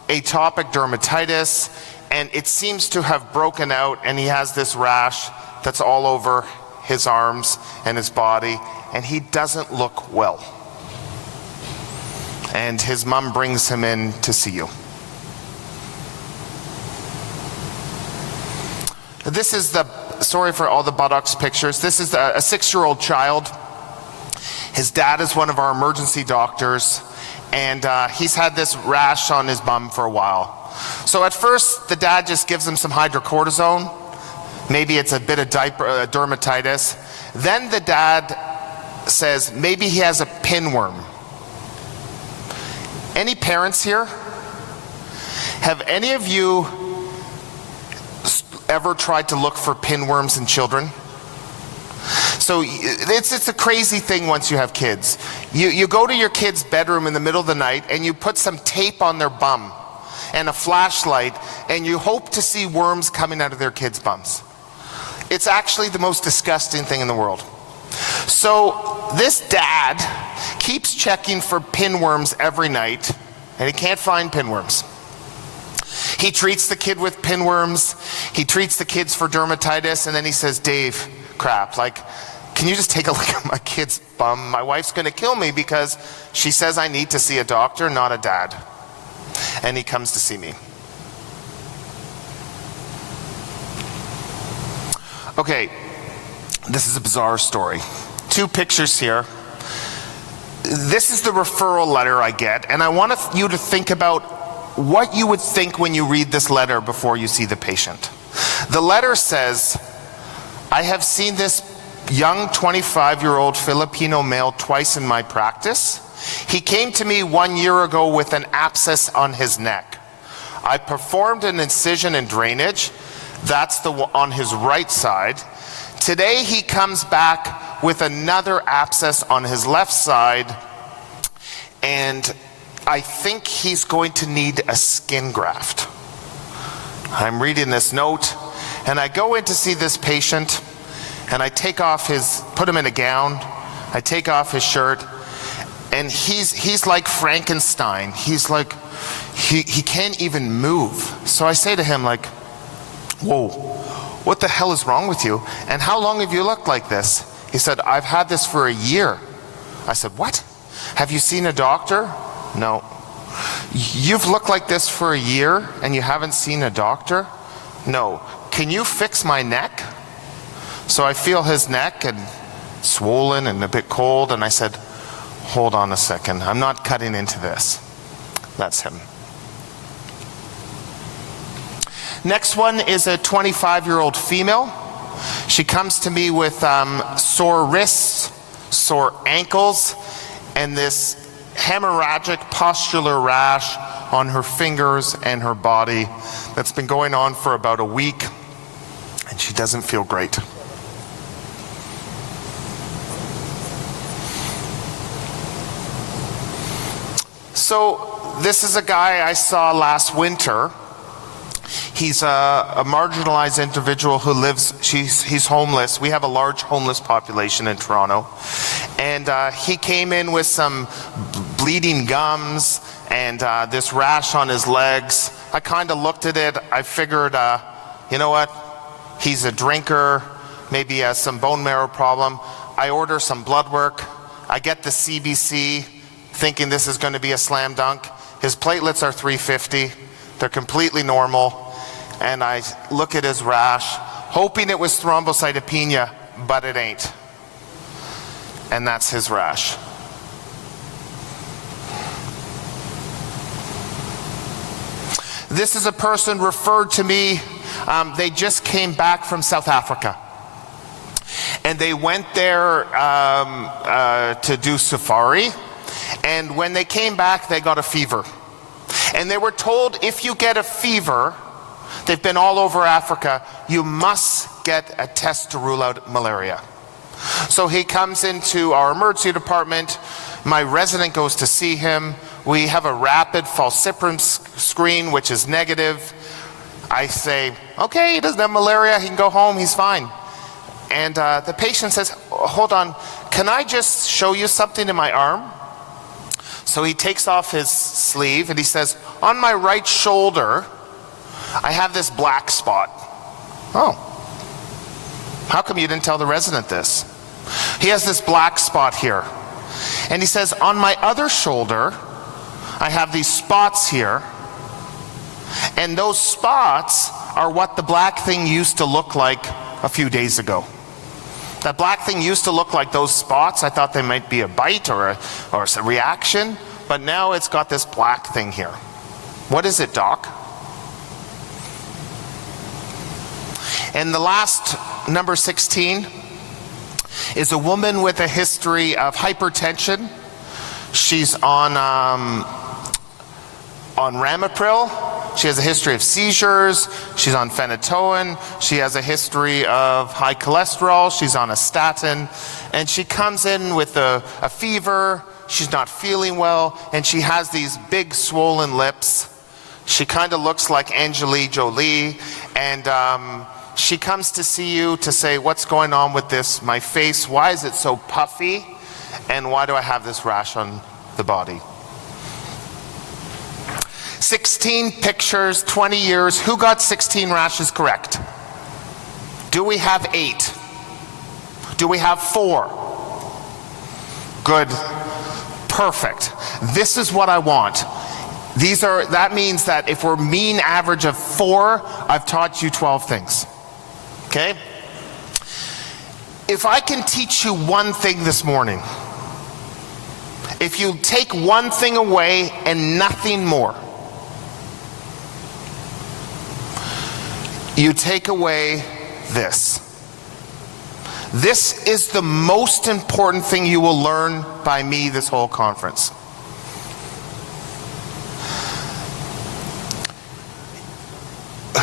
atopic dermatitis, and it seems to have broken out, and he has this rash that's all over his arms and his body, and he doesn't look well. And his mom brings him in to see you. This is the, sorry for all the buttocks pictures, this is a 6-year-old child. His dad is one of our emergency doctors, and he's had this rash on his bum for a while. So at first, the dad just gives him some hydrocortisone. Maybe it's a bit of dermatitis. Then the dad says maybe he has a pinworm. Any parents here? Have any of you ever tried to look for pinworms in children? So it's a crazy thing once you have kids. You go to your kid's bedroom in the middle of the night and you put some tape on their bum and a flashlight, and you hope to see worms coming out of their kids' bums. It's actually the most disgusting thing in the world. So this dad keeps checking for pinworms every night, and he can't find pinworms. He treats the kid with pinworms, he treats the kids for dermatitis, and then he says, Dave, crap, like, can you just take a look at my kid's bum? My wife's gonna kill me because she says I need to see a doctor, not a dad. And he comes to see me. Okay, this is a bizarre story. 2 pictures here. This is the referral letter I get, and I want you to think about what you would think when you read this letter before you see the patient. The letter says, I have seen this young 25-year-old Filipino male twice in my practice. He came to me 1 year ago with an abscess on his neck. I performed an incision and drainage. That's on his right side. Today he comes back with another abscess on his left side, and I think he's going to need a skin graft. I'm reading this note, and I go in to see this patient, and I take off put him in a gown, I take off his shirt, and he's like Frankenstein. He's like, he can't even move. So I say to him like, whoa, what the hell is wrong with you? And how long have you looked like this? He said, I've had this for a year. I said, what? Have you seen a doctor? No. You've looked like this for a year and you haven't seen a doctor? No. Can you fix my neck? So I feel his neck and swollen and a bit cold, and I said, hold on a second, I'm not cutting into this. That's him. Next one is a 25-year-old female. She comes to me with sore wrists, sore ankles, and this hemorrhagic pustular rash on her fingers and her body that's been going on for about a week, and she doesn't feel great. So this is a guy I saw last winter. He's a marginalized individual who lives, he's homeless. We have a large homeless population in Toronto. And he came in with some bleeding gums and this rash on his legs. I kind of looked at it. I figured, you know what? He's a drinker. Maybe he has some bone marrow problem. I order some blood work. I get the CBC thinking this is going to be a slam dunk. His platelets are 350. They're completely normal. And I look at his rash, hoping it was thrombocytopenia, but it ain't. And that's his rash. This is a person referred to me. They just came back from South Africa. And they went there to do safari. And when they came back, they got a fever. And they were told, if you get a fever, they've been all over Africa, you must get a test to rule out malaria. So he comes into our emergency department. My resident goes to see him. We have a rapid falciparum screen, which is negative. I say, okay, he doesn't have malaria, he can go home, he's fine. And the patient says, hold on, can I just show you something in my arm? So he takes off his sleeve and he says, on my right shoulder, I have this black spot. Oh, how come you didn't tell the resident this? He has this black spot here. And he says, on my other shoulder, I have these spots here. And those spots are what the black thing used to look like a few days ago. That black thing used to look like those spots. I thought they might be a bite or a reaction, but now it's got this black thing here. What is it, doc? And the last, number 16, is a woman with a history of hypertension. She's on Ramipril. She has a history of seizures. She's on phenytoin. She has a history of high cholesterol. She's on a statin. And she comes in with a fever. She's not feeling well. And she has these big swollen lips. She kind of looks like Angelina Jolie. And she comes to see you to say, what's going on with this, my face? Why is it so puffy? And why do I have this rash on the body? 16 pictures, 20 years. Who got 16 rashes correct? Do we have 8? Do we have 4? Good. Perfect. This is what I want. That means that if we're mean average of 4, I've taught you 12 things. Okay? If I can teach you one thing this morning, if you take one thing away and nothing more, you take away this. This is the most important thing you will learn by me this whole conference.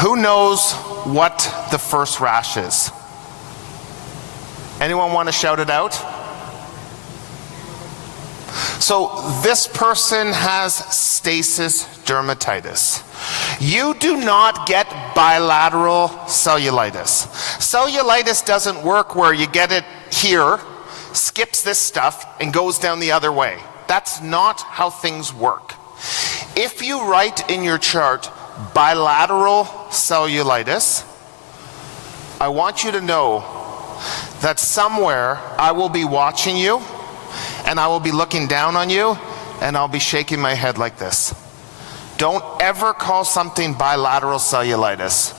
Who knows what the first rash is? Anyone want to shout it out? So this person has stasis dermatitis. You do not get bilateral cellulitis. Cellulitis doesn't work where you get it here, skips this stuff, and goes down the other way. That's not how things work. If you write in your chart bilateral cellulitis, I want you to know that somewhere I will be watching you, and I will be looking down on you, and I'll be shaking my head like this. Don't ever call something bilateral cellulitis.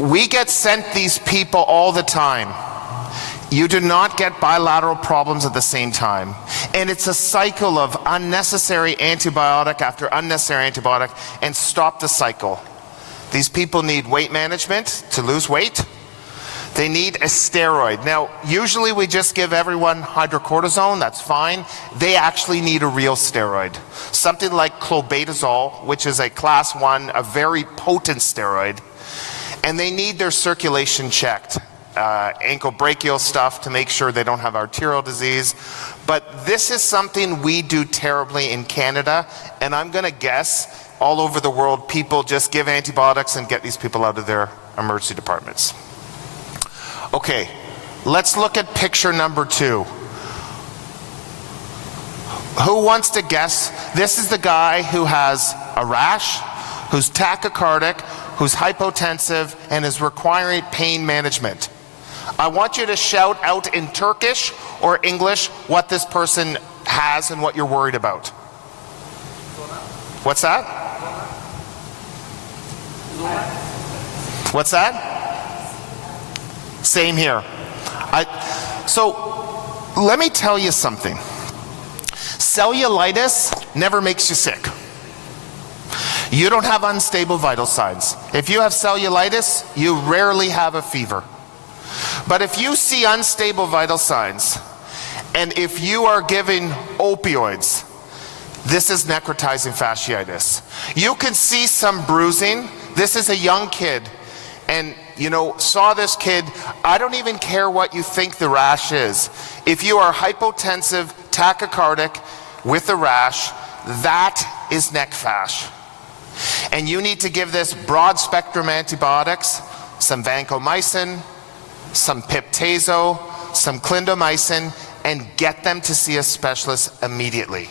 We get sent these people all the time. You do not get bilateral problems at the same time. And it's a cycle of unnecessary antibiotic after unnecessary antibiotic, and stop the cycle. These people need weight management to lose weight. They need a steroid. Now, usually we just give everyone hydrocortisone, that's fine. They actually need a real steroid. Something like clobetasol, which is a class 1, a very potent steroid. And they need their circulation checked. Ankle brachial stuff to make sure they don't have arterial disease. But this is something we do terribly in Canada, and I'm gonna guess all over the world people just give antibiotics and get these people out of their emergency departments. Okay, let's look at picture number 2. Who wants to guess? This is the guy who has a rash, who's tachycardic, who's hypotensive, and is requiring pain management. I want you to shout out in Turkish or English what this person has and what you're worried about. What's that? What's that? Same here. So let me tell you something. Cellulitis never makes you sick. You don't have unstable vital signs. If you have cellulitis, you rarely have a fever. But if you see unstable vital signs, and if you are giving opioids, This is necrotizing fasciitis. You can see some bruising. This is a young kid, and saw this kid. I don't even care what you think the rash is. If you are hypotensive, tachycardic with a rash, that is neck fash. And you need to give this broad spectrum antibiotics, some vancomycin, some piptazo, some clindamycin, and get them to see a specialist immediately.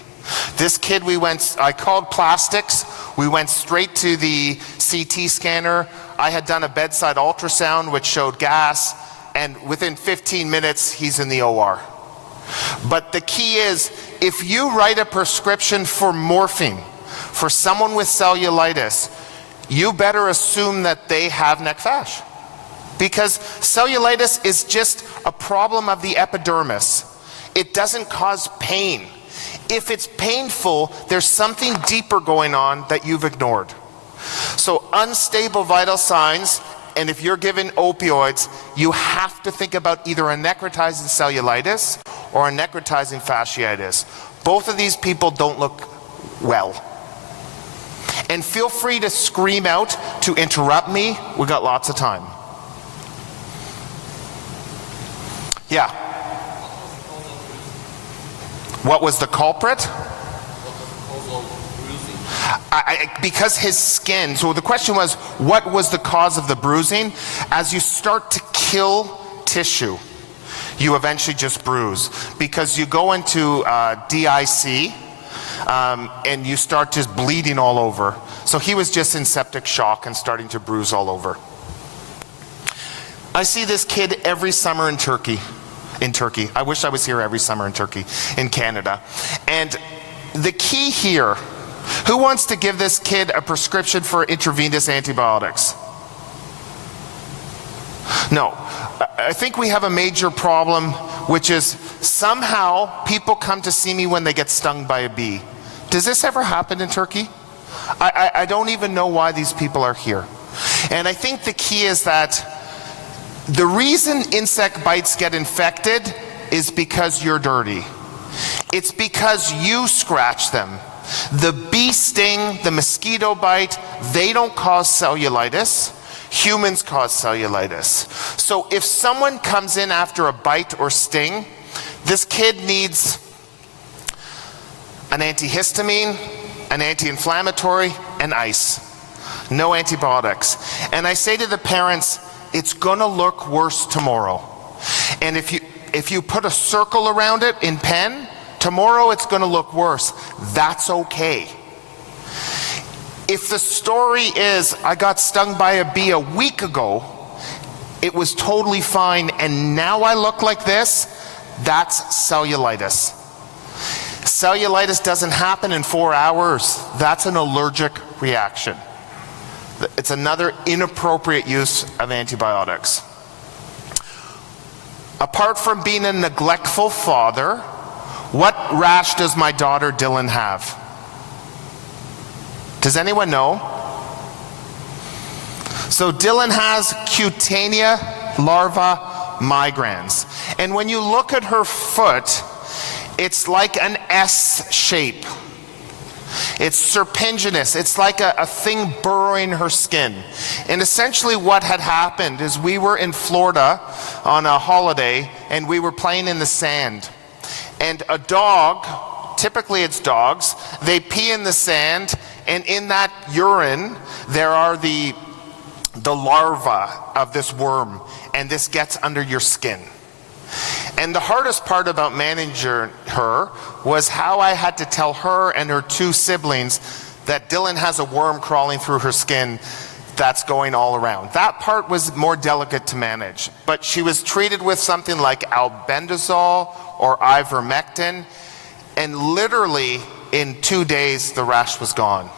This kid, I called plastics. We went straight to the CT scanner. I had done a bedside ultrasound which showed gas, and within 15 minutes he's in the OR. But the key is, if you write a prescription for morphine for someone with cellulitis, you better assume that they have neck fash. Because cellulitis is just a problem of the epidermis. It doesn't cause pain. If it's painful, there's something deeper going on that you've ignored. So unstable vital signs, and if you're given opioids, you have to think about either a necrotizing cellulitis or a necrotizing fasciitis. Both of these people don't look well. And feel free to scream out, to interrupt me. We've got lots of time. Yeah. What was the culprit? Because his skin, so the question was, what was the cause of the bruising? As you start to kill tissue, you eventually just bruise. Because you go into DIC, and you start just bleeding all over. So he was just in septic shock and starting to bruise all over. I see this kid every summer in Turkey. I wish I was here every summer in Turkey, in Canada. And the key here, who wants to give this kid a prescription for intravenous antibiotics? No. I think we have a major problem, which is somehow people come to see me when they get stung by a bee. Does this ever happen in Turkey? I don't even know why these people are here. And I think the key is that the reason insect bites get infected is because you're dirty. It's because you scratch them. The bee sting, the mosquito bite, they don't cause cellulitis. Humans cause cellulitis. So if someone comes in after a bite or sting, this kid needs an antihistamine, an anti-inflammatory, and ice. No antibiotics. And I say to the parents, it's gonna look worse tomorrow. And if you put a circle around it in pen, tomorrow it's gonna look worse. That's okay. If the story is, I got stung by a bee a week ago, it was totally fine, and now I look like this, that's cellulitis. Cellulitis doesn't happen in 4 hours. That's an allergic reaction. It's another inappropriate use of antibiotics. Apart from being a neglectful father, what rash does my daughter Dylan have? Does anyone know? So Dylan has cutaneous larva migrans. And when you look at her foot, it's like an S shape. It's serpiginous. It's like a thing burrowing her skin. And essentially what had happened is we were in Florida on a holiday and we were playing in the sand. And a dog, typically it's dogs, they pee in the sand, and in that urine there are the larvae of this worm, and this gets under your skin. And the hardest part about managing her was how I had to tell her and her two siblings that Dylan has a worm crawling through her skin that's going all around. That part was more delicate to manage, but she was treated with something like albendazole or ivermectin, and literally in 2 days the rash was gone.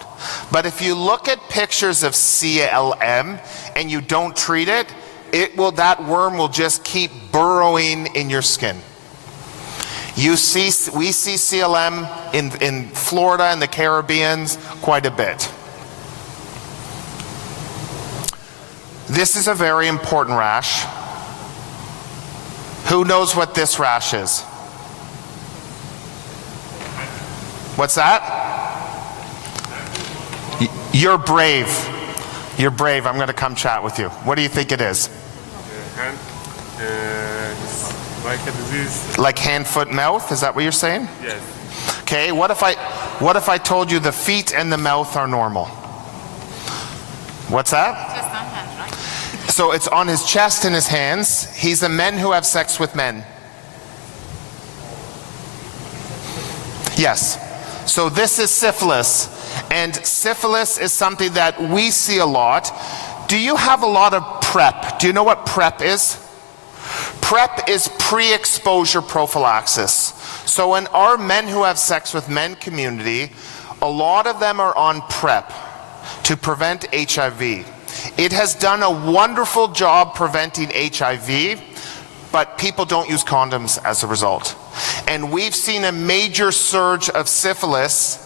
But if you look at pictures of CLM and you don't treat it, that worm will just keep burrowing in your skin. We see CLM in Florida and the Caribbean quite a bit. This is a very important rash. Who knows what this rash is? What's that? You're brave. You're brave. I'm going to come chat with you. What do you think it is? Like a disease. Like hand, foot, mouth? Is that what you're saying? Yes. Okay, what if I told you the feet and the mouth are normal? What's that? Chest and hands, right? So it's on his chest and his hands. He's a men who have sex with men. Yes. So this is syphilis. And syphilis is something that we see a lot. Do you have a lot of PrEP? Do you know what PrEP is? PrEP is pre-exposure prophylaxis. So in our men who have sex with men community, a lot of them are on PrEP to prevent HIV. It has done a wonderful job preventing HIV, but people don't use condoms as a result. And we've seen a major surge of syphilis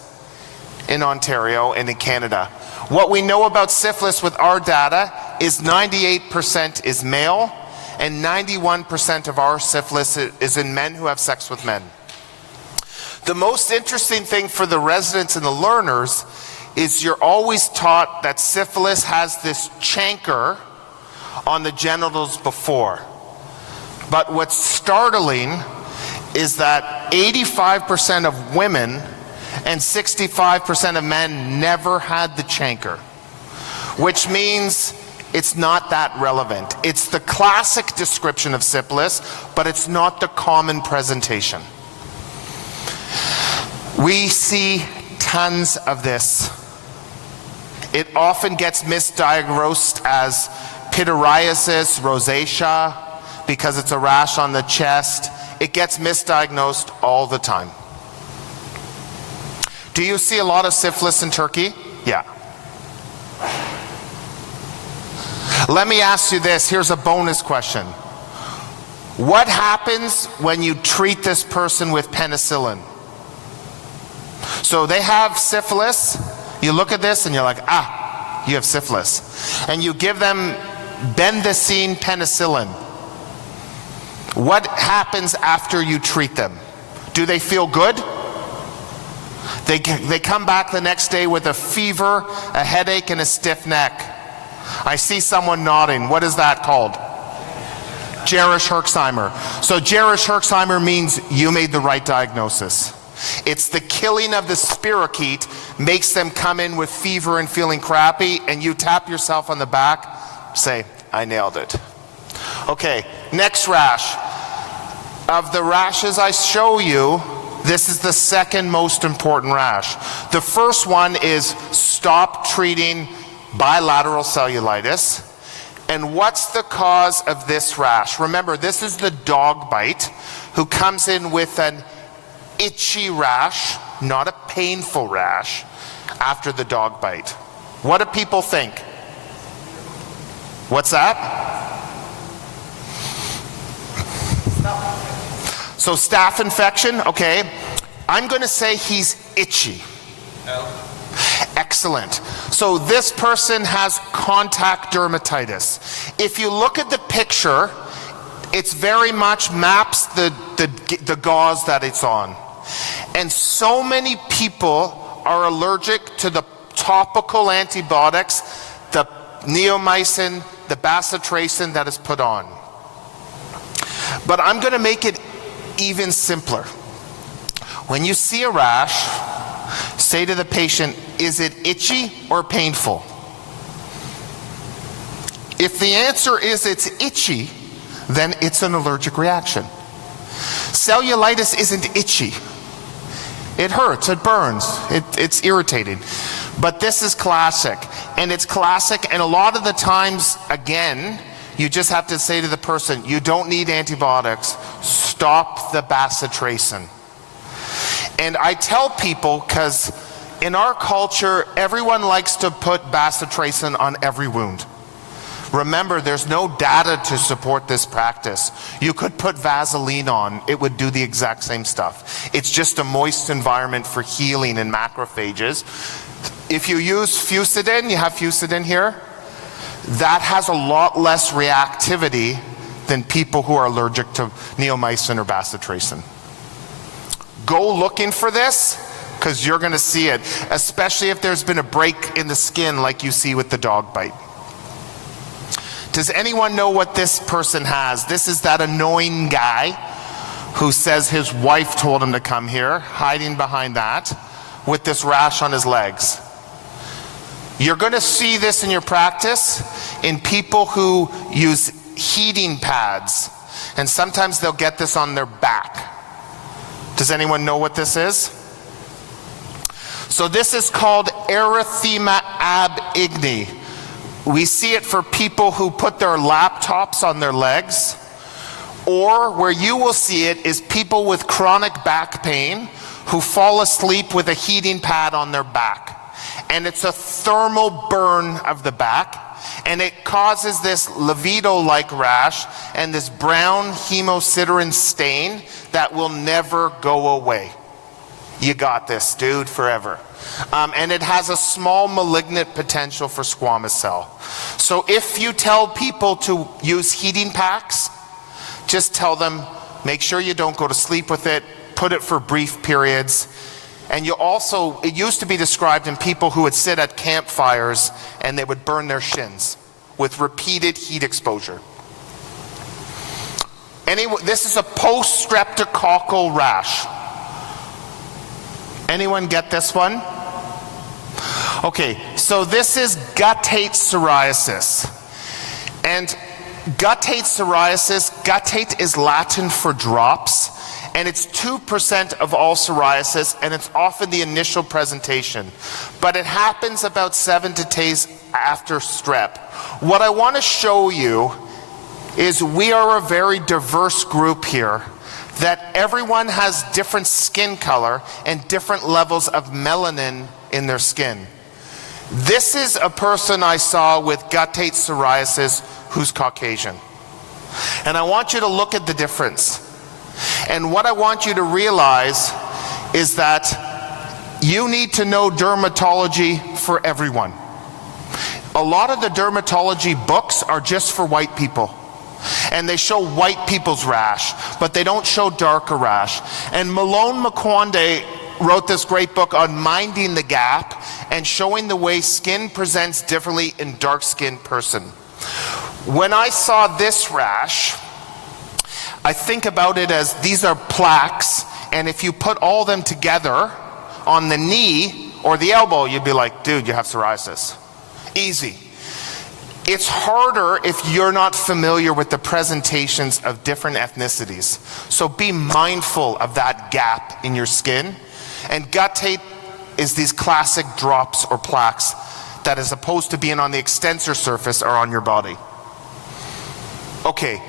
in Ontario and in Canada. What we know about syphilis with our data is 98% is male, and 91% of our syphilis is in men who have sex with men. The most interesting thing for the residents and the learners is you're always taught that syphilis has this chancre on the genitals before. But what's startling is that 85% of women and 65% of men never had the chancre, which means it's not that relevant. It's the classic description of syphilis, but it's not the common presentation. We see tons of this. It often gets misdiagnosed as pityriasis rosacea because it's a rash on the chest. It gets misdiagnosed all the time. Do you see a lot of syphilis in Turkey? Yeah. Let me ask you this. Here's a bonus question. What happens when you treat this person with penicillin? So they have syphilis. You look at this and you're like, ah, you have syphilis. And you give them bendazine penicillin. What happens after you treat them? Do they feel good? They come back the next day with a fever, a headache, and a stiff neck. I see someone nodding. What is that called? Gerish Herxheimer. So Gerish Herxheimer means you made the right diagnosis. It's the killing of the spirochete makes them come in with fever and feeling crappy, and you tap yourself on the back, say, I nailed it. Okay, next rash. Of the rashes I show you, this is the second most important rash. The first one is stop treating bilateral cellulitis. And what's the cause of this rash? Remember, this is the dog bite who comes in with an itchy rash, not a painful rash, after the dog bite. What do people think? What's that? So staph infection, okay. I'm going to say he's itchy. Excellent. So this person has contact dermatitis. If you look at the picture, it's very much maps the gauze that it's on. And so many people are allergic to the topical antibiotics, the neomycin, the bacitracin that is put on. But I'm going to make it even simpler. When you see a rash, say to the patient, is it itchy or painful? If the answer is it's itchy, then it's an allergic reaction. Cellulitis isn't itchy. It hurts, it burns, it's irritating. But this is classic, and it's classic, and a lot of the times, again, you just have to say to the person, you don't need antibiotics, stop the bacitracin. And I tell people, because in our culture, everyone likes to put bacitracin on every wound. Remember, there's no data to support this practice. You could put Vaseline on, it would do the exact same stuff. It's just a moist environment for healing in macrophages. If you use Fusidin, you have Fusidin here, that has a lot less reactivity than people who are allergic to neomycin or bacitracin. Go looking for this, because you're going to see it, especially if there's been a break in the skin like you see with the dog bite. Does anyone know what this person has? This is that annoying guy who says his wife told him to come here, hiding behind that, with this rash on his legs. You're going to see this in your practice in people who use heating pads, and sometimes they'll get this on their back. Does anyone know what this is? So this is called erythema ab igni. We see it for people who put their laptops on their legs, or where you will see it is people with chronic back pain who fall asleep with a heating pad on their back. And it's a thermal burn of the back, and it causes this livido-like rash and this brown hemosiderin stain that will never go away. You got this, dude, forever. And it has a small malignant potential for squamous cell. So if you tell people to use heating packs, just tell them, make sure you don't go to sleep with it, put it for brief periods. And you also, it used to be described in people who would sit at campfires and they would burn their shins with repeated heat exposure. This is a post-streptococcal rash. Anyone get this one? Okay, so this is guttate psoriasis. And guttate psoriasis, guttate is Latin for drops, and it's 2% of all psoriasis, and it's often the initial presentation. But it happens about 7 to 10 days after strep. What I want to show you is we are a very diverse group here, that everyone has different skin color and different levels of melanin in their skin. This is a person I saw with guttate psoriasis who's Caucasian. And I want you to look at the difference. And what I want you to realize is that you need to know dermatology for everyone. A lot of the dermatology books are just for white people. And they show white people's rash, but they don't show darker rash. And Malone Makwande wrote this great book on minding the gap and showing the way skin presents differently in dark-skinned person. When I saw this rash, I think about it as these are plaques, and if you put all them together on the knee or the elbow, you'd be like, dude, you have psoriasis. Easy. It's harder if you're not familiar with the presentations of different ethnicities. So be mindful of that gap in your skin. And guttate is these classic drops or plaques that, as opposed to being on the extensor surface, are on your body. Okay,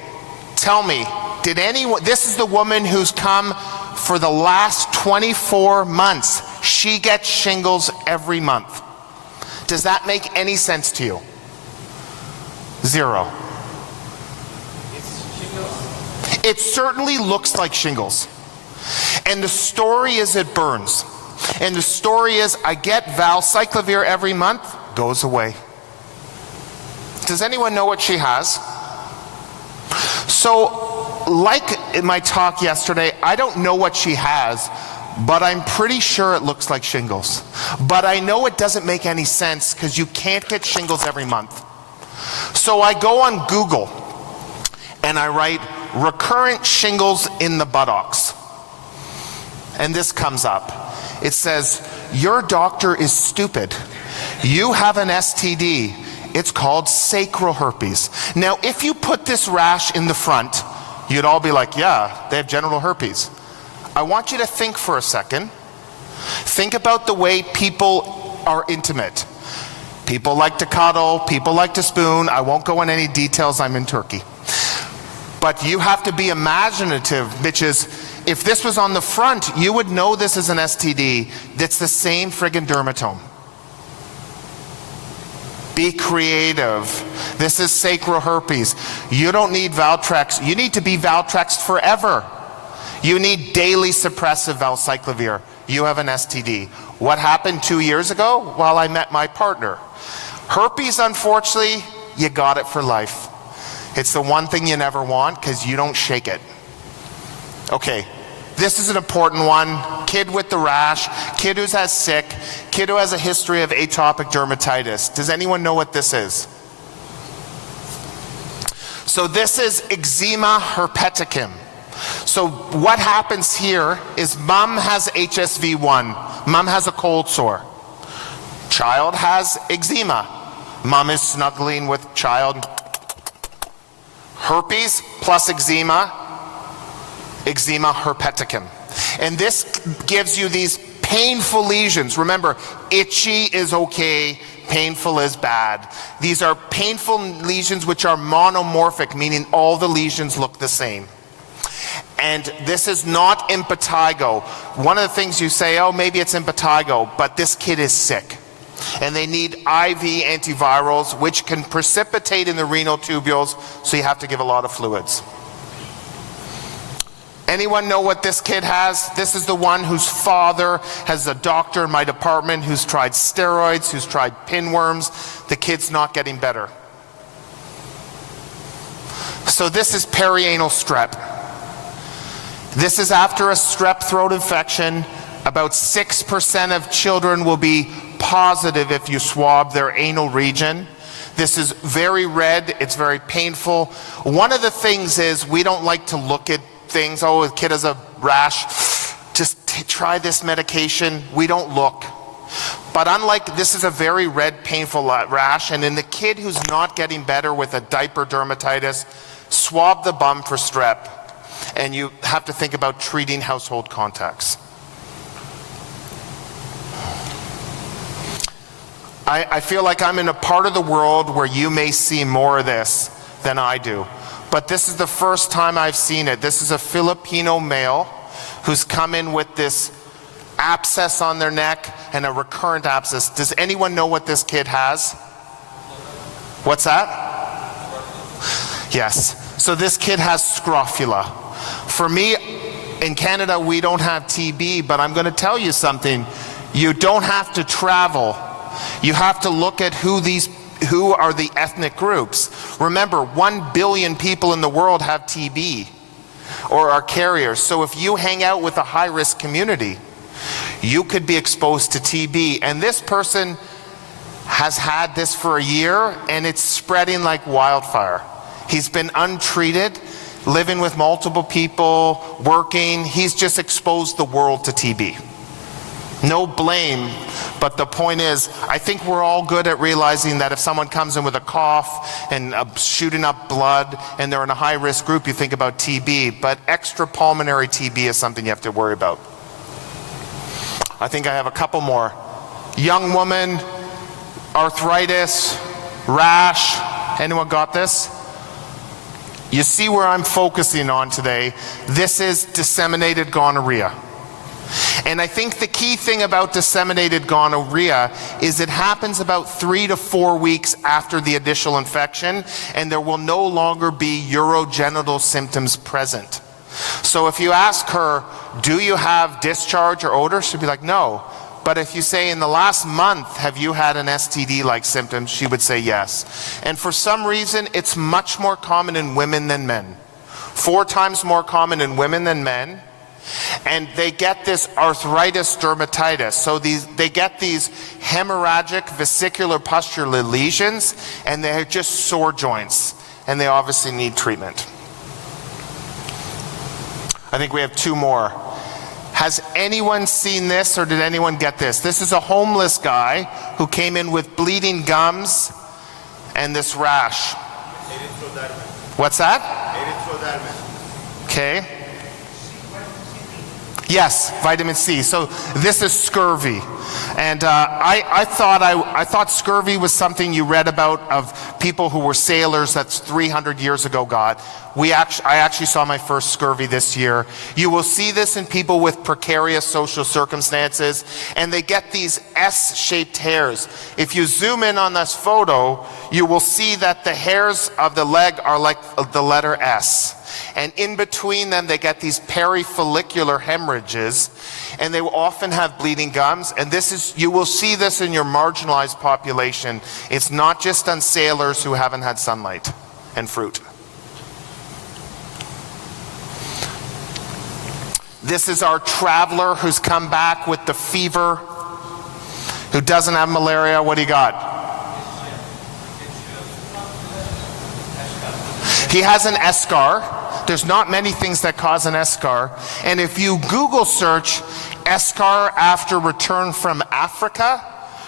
tell me, did anyone, this is the woman who's come for the last 24 months. She gets shingles every month. Does that make any sense to you? Zero. It certainly looks like shingles. And the story is it burns. And the story is I get valcyclovir every month, goes away. Does anyone know what she has? So, like in my talk yesterday, I don't know what she has, but I'm pretty sure it looks like shingles. But I know it doesn't make any sense because you can't get shingles every month. So I go on Google and I write recurrent shingles in the buttocks. And this comes up. It says, your doctor is stupid. You have an STD. It's called sacral herpes. Now, if you put this rash in the front, you'd all be like, yeah, they have genital herpes. I want you to think for a second. Think about the way people are intimate. People like to cuddle, people like to spoon. I won't go into any details, I'm in Turkey. But you have to be imaginative, bitches. If this was on the front, you would know this is an STD that's the same friggin' dermatome. Be creative. This is sacral herpes. You don't need Valtrex. You need to be Valtrexed forever. You need daily suppressive valcyclovir. You have an STD. What happened 2 years ago? Well, I met my partner. Herpes, unfortunately, you got it for life. It's the one thing you never want because you don't shake it. Okay, this is an important one. Kid with the rash. kid who's sick, kid who has a history of atopic dermatitis. Does anyone know what this is? So this is eczema herpeticum. So what happens here is mom has HSV1, mom has a cold sore, child has eczema, mom is snuggling with child. Herpes plus eczema, eczema herpeticum. And this gives you these painful lesions. Remember, itchy is okay, painful is bad. These are painful lesions which are monomorphic, meaning all the lesions look the same. And this is not impetigo. One of the things you say, oh, maybe it's impetigo, but this kid is sick. And they need IV antivirals, which can precipitate in the renal tubules, so you have to give a lot of fluids. Anyone know what this kid has? This is the one whose father has a doctor in my department who's tried steroids, who's tried pinworms. The kid's not getting better. So this is perianal strep. This is after a strep throat infection. About 6% of children will be positive if you swab their anal region. This is very red, it's very painful. One of the things is we don't like to look at things, oh, a kid has a rash, just try this medication. We don't look. But unlike, this is a very red, painful rash, and in the kid who's not getting better with a diaper dermatitis, swab the bum for strep, and you have to think about treating household contacts. I feel like I'm in a part of the world where you may see more of this than I do. But this is the first time I've seen it. This is a Filipino male who's come in with this abscess on their neck and a recurrent abscess. Does anyone know what this kid has? What's that? Yes. So this kid has scrofula. For me, in Canada, we don't have TB, but I'm going to tell you something. You don't have to travel. You have to look at who are the ethnic groups. Remember, 1 billion people in the world have TB or are carriers. So if you hang out with a high-risk community, you could be exposed to TB. And this person has had this for a year, and it's spreading like wildfire. He's been untreated, living with multiple people, working. He's just exposed the world to TB. No blame, but the point is, I think we're all good at realizing that if someone comes in with a cough and shooting up blood and they're in a high-risk group, you think about TB, but extrapulmonary TB is something you have to worry about. I think I have a couple more. Young woman, arthritis, rash. Anyone got this? You see where I'm focusing on today. This is disseminated gonorrhea. And I think the key thing about disseminated gonorrhea is it happens about 3 to 4 weeks after the initial infection, and there will no longer be urogenital symptoms present. So if you ask her, do you have discharge or odor? She'd be like, no. But if you say, in the last month, have you had an STD-like symptom? She would say yes. And for some reason, it's much more common in women than men. 4 times more common in women than men. And they get this arthritis dermatitis. So they get these hemorrhagic vesicular pustular lesions, and they're just sore joints. And they obviously need treatment. I think we have 2 more. Has anyone seen this, or did anyone get this? This is a homeless guy who came in with bleeding gums and this rash. What's that? Okay. Yes, vitamin C. So this is scurvy. And I thought scurvy was something you read about of people who were sailors that's 300 years ago got. I actually saw my first scurvy this year. You will see this in people with precarious social circumstances, and they get these S-shaped hairs. If you zoom in on this photo, you will see that the hairs of the leg are like the letter S. And in between them, they get these perifollicular hemorrhages, and they will often have bleeding gums. And you will see this in your marginalized population. It's not just on sailors who haven't had sunlight and fruit. This is our traveler who's come back with the fever, who doesn't have malaria. What do you got? He has an eschar. There's not many things that cause an eschar. And if you Google search eschar after return from Africa,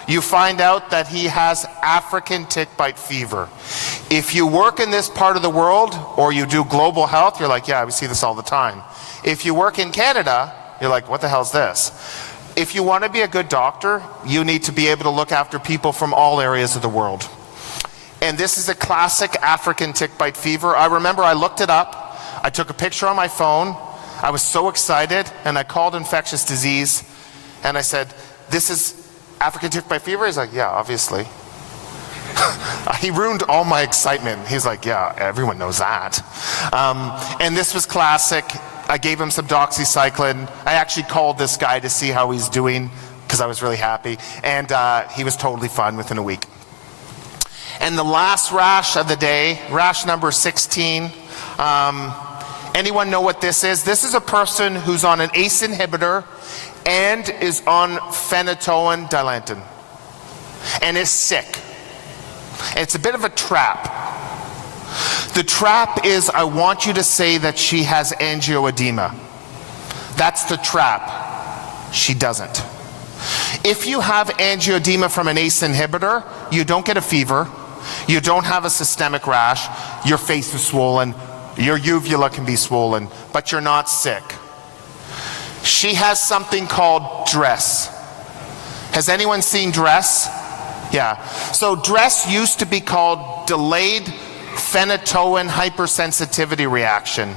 you find out that he has African tick bite fever. If you work in this part of the world or you do global health, you're like, yeah, we see this all the time. If you work in Canada, you're like, what the hell is this? If you want to be a good doctor, you need to be able to look after people from all areas of the world. And this is a classic African tick bite fever. I remember I looked it up. I took a picture on my phone. I was so excited, and I called infectious disease, and I said, this is African tick bite fever? He's like, yeah, obviously. He ruined all my excitement. He's like, yeah, everyone knows that. And this was classic. I gave him some doxycycline. I actually called this guy to see how he's doing because I was really happy. And he was totally fine within a week. And the last rash of the day, rash number 16. Anyone know what this is? This is a person who's on an ACE inhibitor and is on phenytoin dilantin and is sick. It's a bit of a trap. The trap is, I want you to say that she has angioedema. That's the trap. She doesn't. If you have angioedema from an ACE inhibitor, you don't get a fever, you don't have a systemic rash, your face is swollen, your uvula can be swollen, but you're not sick. She has something called DRESS. Has anyone seen DRESS? Yeah. So DRESS used to be called delayed phenytoin hypersensitivity reaction.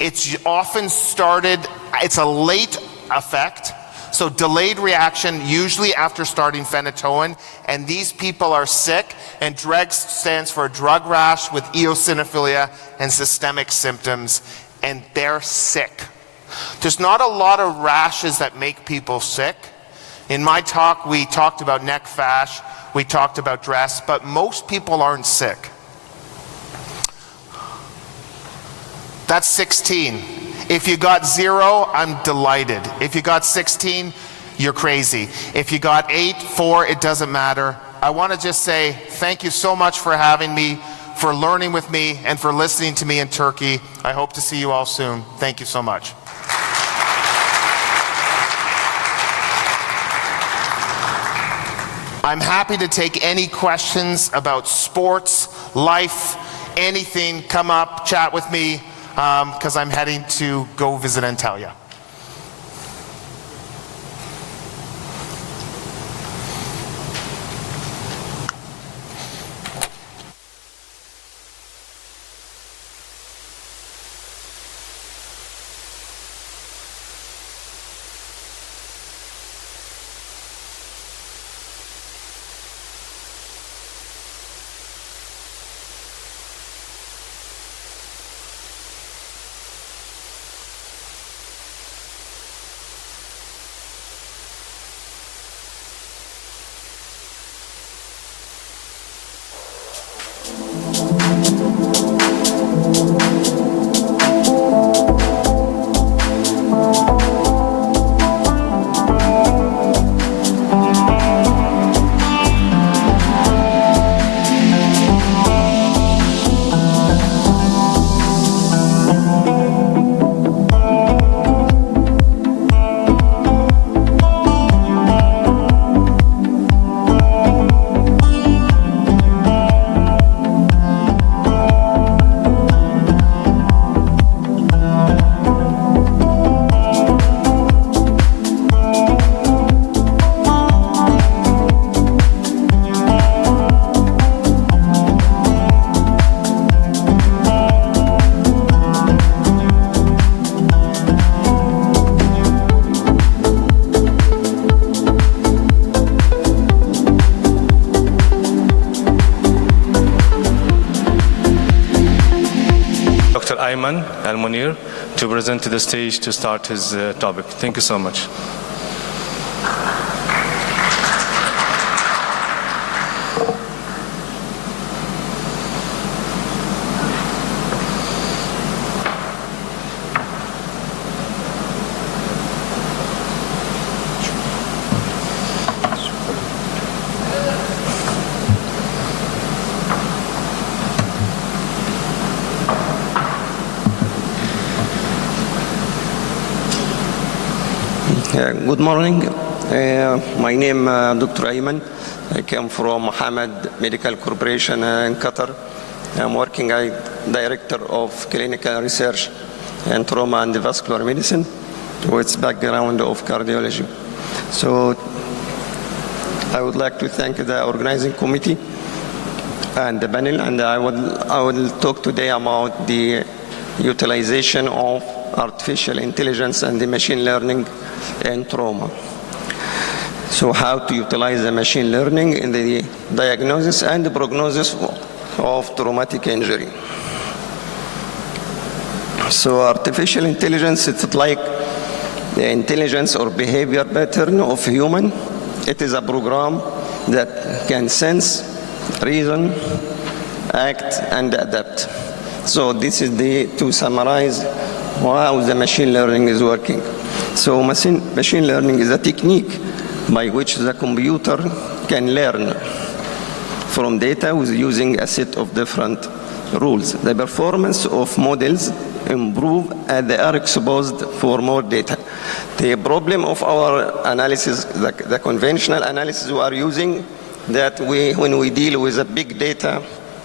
It's often started, it's a late effect, so delayed reaction usually after starting phenytoin, and these people are sick, and DRESS stands for drug rash with eosinophilia and systemic symptoms, and they're sick. There's not a lot of rashes that make people sick. In my talk, we talked about neck fash, we talked about DRESS, but most people aren't sick. That's 16. If you got 0, I'm delighted. If you got 16, you're crazy. If you got 8, 4, it doesn't matter. I want to just say thank you so much for having me, for learning with me, and for listening to me in Turkey. I hope to see you all soon. Thank you so much. I'm happy to take any questions about sports, life, anything. Come up, chat with me, because I'm heading to go visit Antalya. Ayman Al-Munir to present to the stage to start his topic. Thank you so much. Good morning. My name Dr. Ayman. I came from Mohammed Medical Corporation in Qatar. I'm working as Director of Clinical Research in Trauma and Vascular Medicine with background of cardiology. So I would like to thank the organizing committee and the panel, and I will talk today about the utilization of artificial intelligence and the machine learning in trauma. So how to utilize the machine learning in the diagnosis and the prognosis of traumatic injury. So artificial intelligence, it's like the intelligence or behavior pattern of human. It is a program that can sense, reason, act, and adapt. So this is to summarize how the machine learning is working. So machine learning is a technique by which the computer can learn from data with using a set of different rules. The performance of models improve as they are exposed for more data. The problem of our analysis, the conventional analysis we are using, that when we deal with a big data,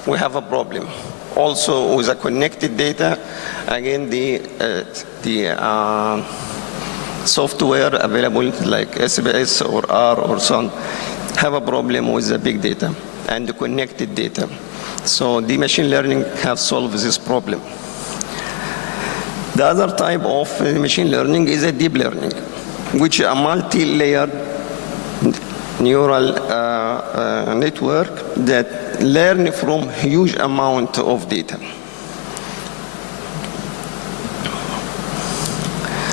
we have a problem. Also with a connected data, again the software available like SBS or R or so on have a problem with the big data and the connected data. So the machine learning has solved this problem. The other type of machine learning is a deep learning, which is a multi-layered neural network that learn from huge amount of data.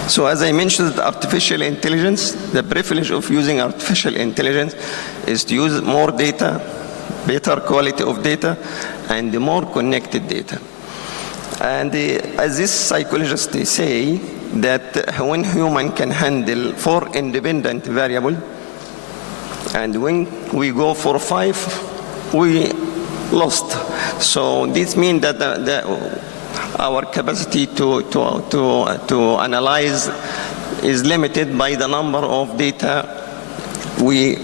So as I mentioned, artificial intelligence, the privilege of using artificial intelligence is to use more data, better quality of data, and more connected data. And as this psychologists, they say that when human can handle 4 independent variables, and when we go for 5, we lost. So this means that our capacity to analyze is limited by the number of data we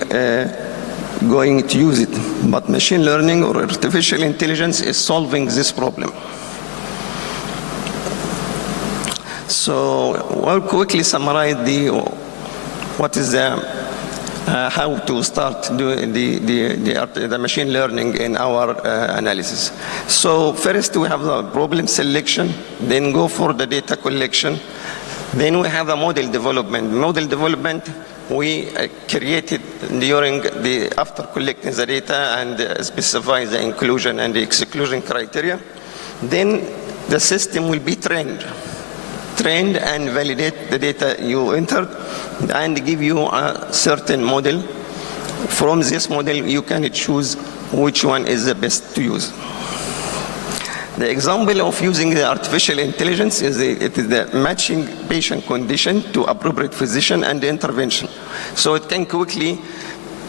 going to use it. But machine learning or artificial intelligence is solving this problem. So I'll quickly summarize what is how to start doing the machine learning in our analysis. So first we have the problem selection, then go for the data collection, then we have a model development. Model development we created after collecting the data and specify the inclusion and the exclusion criteria. Then the system will be trained and validate the data you entered and give you a certain model. From this model, you can choose which one is the best to use. The example of using the artificial intelligence is the matching patient condition to appropriate physician and intervention. So it can quickly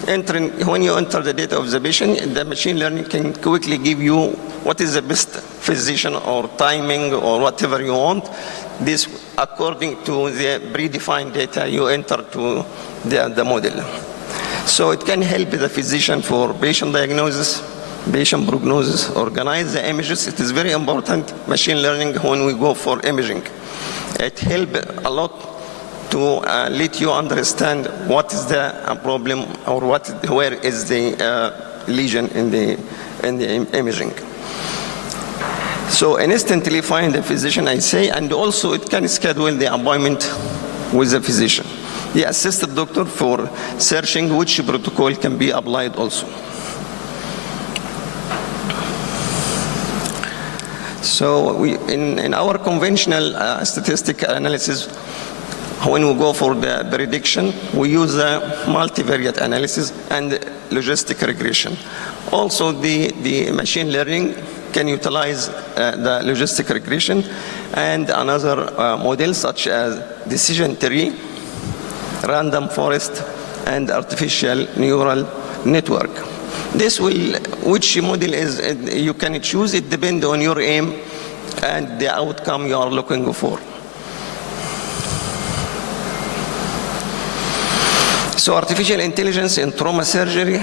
when you enter the data of the patient, the machine learning can quickly give you what is the best physician or timing or whatever you want. This according to the predefined data you enter to the model. So it can help the physician for patient diagnosis, patient prognosis, organize the images. It is very important, machine learning, when we go for imaging. It helps a lot to let you understand what is the problem or where is the lesion in the imaging. So instantly find the physician, I say, and also it can schedule the appointment with the physician. The assisted doctor for searching which protocol can be applied also. So in our conventional statistical analysis, when we go for the prediction, we use a multivariate analysis and logistic regression. Also, the machine learning can utilize the logistic regression and another model such as decision tree, random forest, and artificial neural network. This will, which model is you can choose, it depends on your aim and the outcome you are looking for. So artificial intelligence in trauma surgery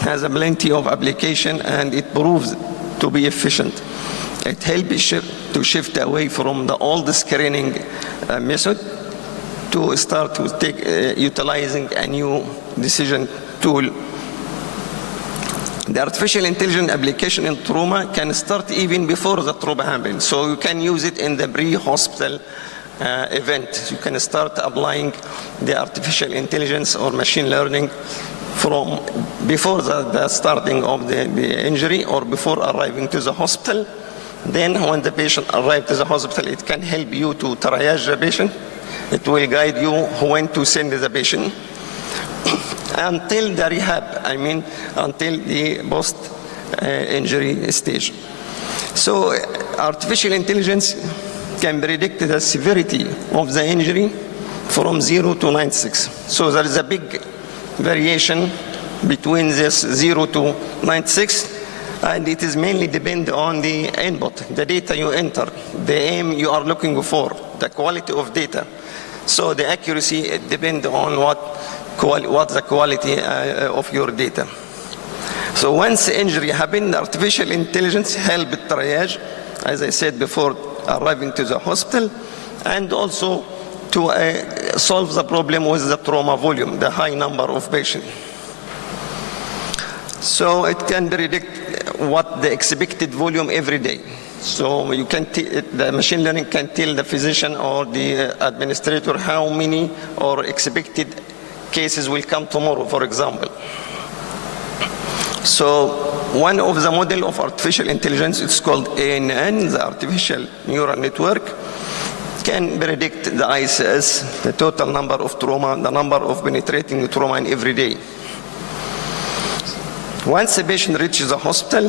has a plenty of application, and it proves to be efficient. It helps to shift away from the old screening method to start to utilizing a new decision tool. The artificial intelligence application in trauma can start even before the trauma happens. So you can use it in the pre-hospital event. You can start applying the artificial intelligence or machine learning from before the starting of the injury or before arriving to the hospital. Then when the patient arrives to the hospital, it can help you to triage the patient. It will guide you when to send the patient until the rehab, until the post-injury stage. So artificial intelligence can predict the severity of the injury from 0 to 96. So there is a big variation between this 0 to 96, and it is mainly depend on the input, the data you enter, the aim you are looking for, the quality of data. So the accuracy depends on what's the quality of your data. So once injury happens, artificial intelligence helps triage, as I said before, arriving to the hospital, and also to solve the problem with the trauma volume, the high number of patients. So it can predict what the expected volume every day. So you can the machine learning can tell the physician or the administrator how many or expected cases will come tomorrow, for example. So one of the model of artificial intelligence, it's called ANN, the artificial neural network, can predict the ICS, the total number of trauma, the number of penetrating trauma in every day. Once a patient reaches the hospital,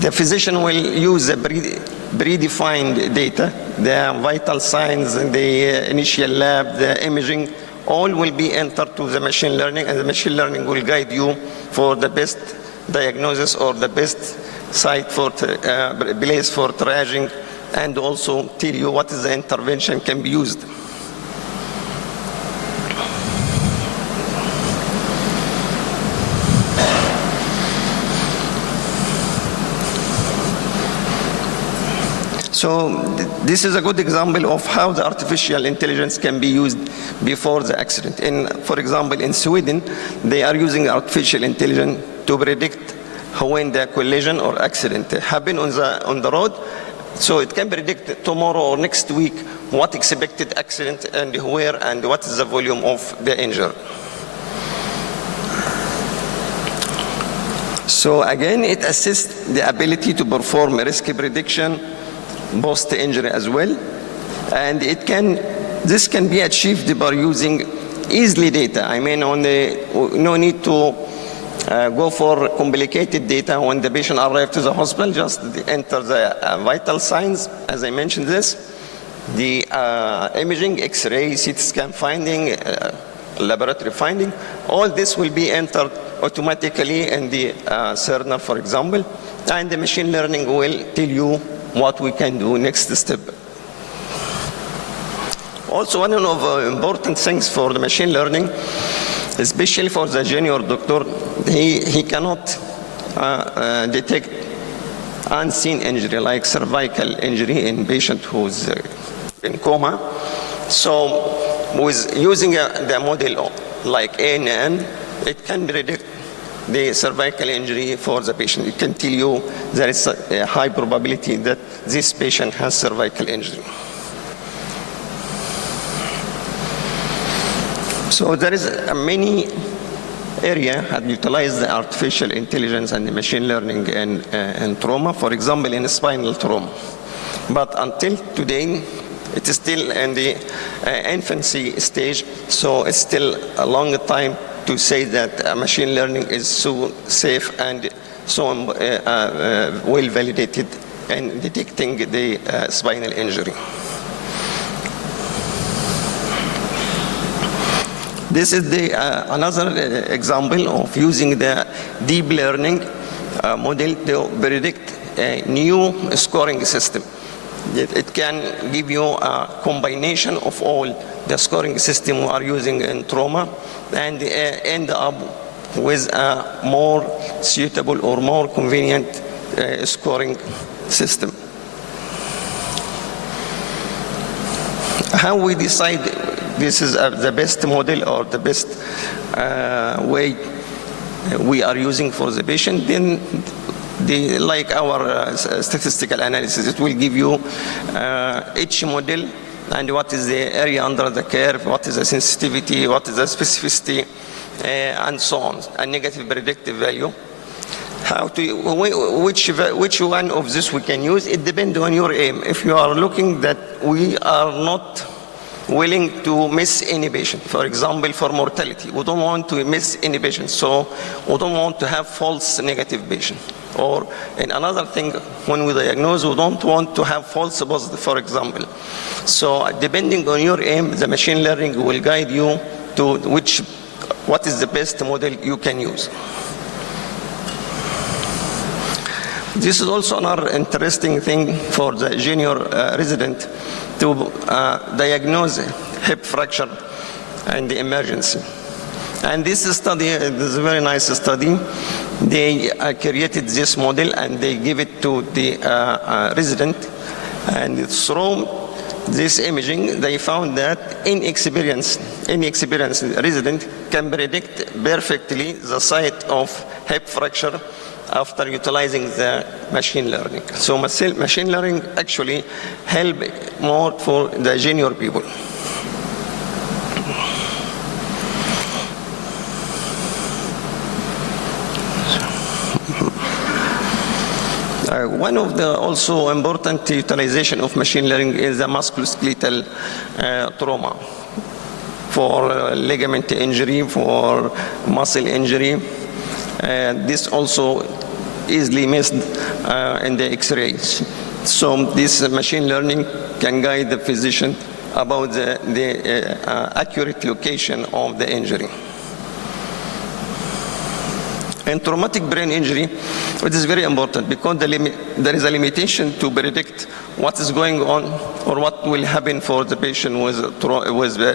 the physician will use the predefined data, the vital signs, the initial lab, the imaging, all will be entered to the machine learning, and the machine learning will guide you for the best diagnosis or the best site for place for triaging, and also tell you what is the intervention can be used. So this is a good example of how the artificial intelligence can be used before the accident. For example, in Sweden, they are using artificial intelligence to predict when the collision or accident happen on the road. So it can predict tomorrow or next week what expected accident and where and what is the volume of the injury. So again, it assists the ability to perform risk prediction, post-injury as well, and this can be achieved by using easily data. No need to go for complicated data when the patient arrives to the hospital. Just enter the vital signs, as I mentioned this, the imaging, X-ray, CT scan finding, laboratory finding. All this will be entered automatically in the Cerner, for example, and the machine learning will tell you what we can do next step. Also, one of the important things for the machine learning, especially for the junior doctor, he cannot detect unseen injury like cervical injury in patient who's in coma. So with using the model like ANN, it can predict the cervical injury for the patient. It can tell you there is a high probability that this patient has cervical injury. So there is many areas that utilize the artificial intelligence and the machine learning in trauma, for example, in spinal trauma. But until today, it is still in the infancy stage, so it's still a long time to say that machine learning is so safe and so well validated in detecting the spinal injury. This is another example of using the deep learning model to predict a new scoring system. It can give you a combination of all the scoring system we are using in trauma and end up with a more suitable or more convenient scoring system. How we decide this is the best model or the best way we are using for the patient, then like our statistical analysis, it will give you each model and what is the area under the curve, what is the sensitivity, what is the specificity, and so on, a negative predictive value. Which one of this we can use, it depends on your aim. If you are looking that we are not willing to miss any patient, for example, for mortality, we don't want to miss any patient, so we don't want to have false negative patient. Or in another thing, when we diagnose, we don't want to have false positive, for example. So depending on your aim, the machine learning will guide you to what is the best model you can use. This is also another interesting thing for the junior resident to diagnose hip fracture and the emergency. And this study is a very nice study. They created this model and they give it to the resident, and through this imaging they found that inexperienced resident can predict perfectly the site of hip fracture after utilizing the machine learning. So machine learning actually help more for the junior people. One of the also important utilization of machine learning is the musculoskeletal trauma for ligament injury, for muscle injury. This also easily missed in the X-rays. So this machine learning can guide the physician about the accurate location of the injury. In traumatic brain injury, it is very important because there is a limitation to predict what is going on or what will happen for the patient with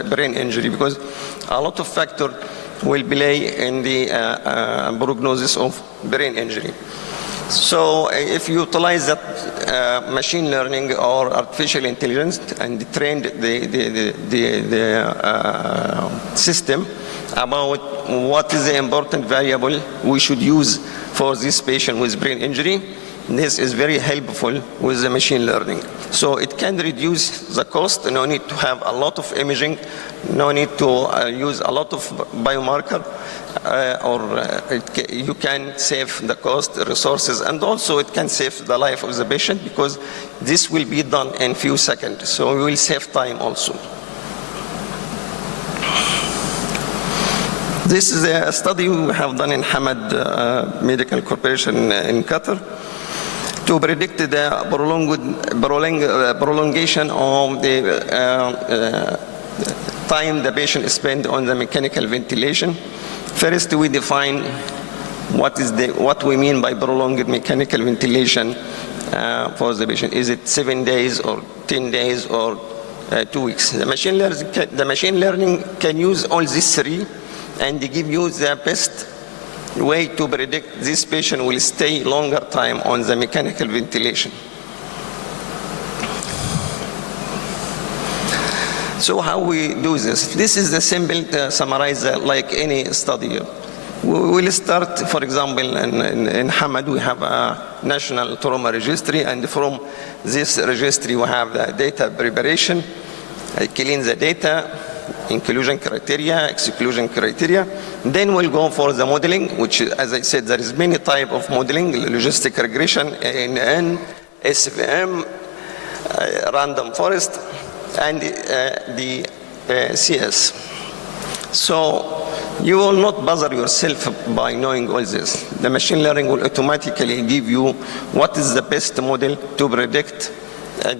brain injury, because a lot of factors will play in the prognosis of brain injury. So if you utilize that machine learning or artificial intelligence and train the system about what is the important variable we should use for this patient with brain injury, this is very helpful with the machine learning. So it can reduce the cost, no need to have a lot of imaging, no need to use a lot of biomarker, you can save the cost, resources, and also it can save the life of the patient because this will be done in few seconds. So we will save time also. This is a study we have done in Hamad Medical Corporation in Qatar to predict the prolongation of the time the patient spent on the mechanical ventilation. First, we define what we mean by prolonged mechanical ventilation for the patient. Is it 7 days or 10 days or 2 weeks? The machine learning can use all these three and give you the best way to predict this patient will stay longer time on the mechanical ventilation. So how we do this? This is the simple summarize like any study. We will start, for example, in Hamad we have a national trauma registry, and from this registry we have the data preparation, clean the data, inclusion criteria, exclusion criteria. Then we'll go for the modeling, which, as I said, there is many type of modeling: logistic regression, ANN, SVM, random forest, and the CS. So you will not bother yourself by knowing all this. The machine learning will automatically give you what is the best model to predict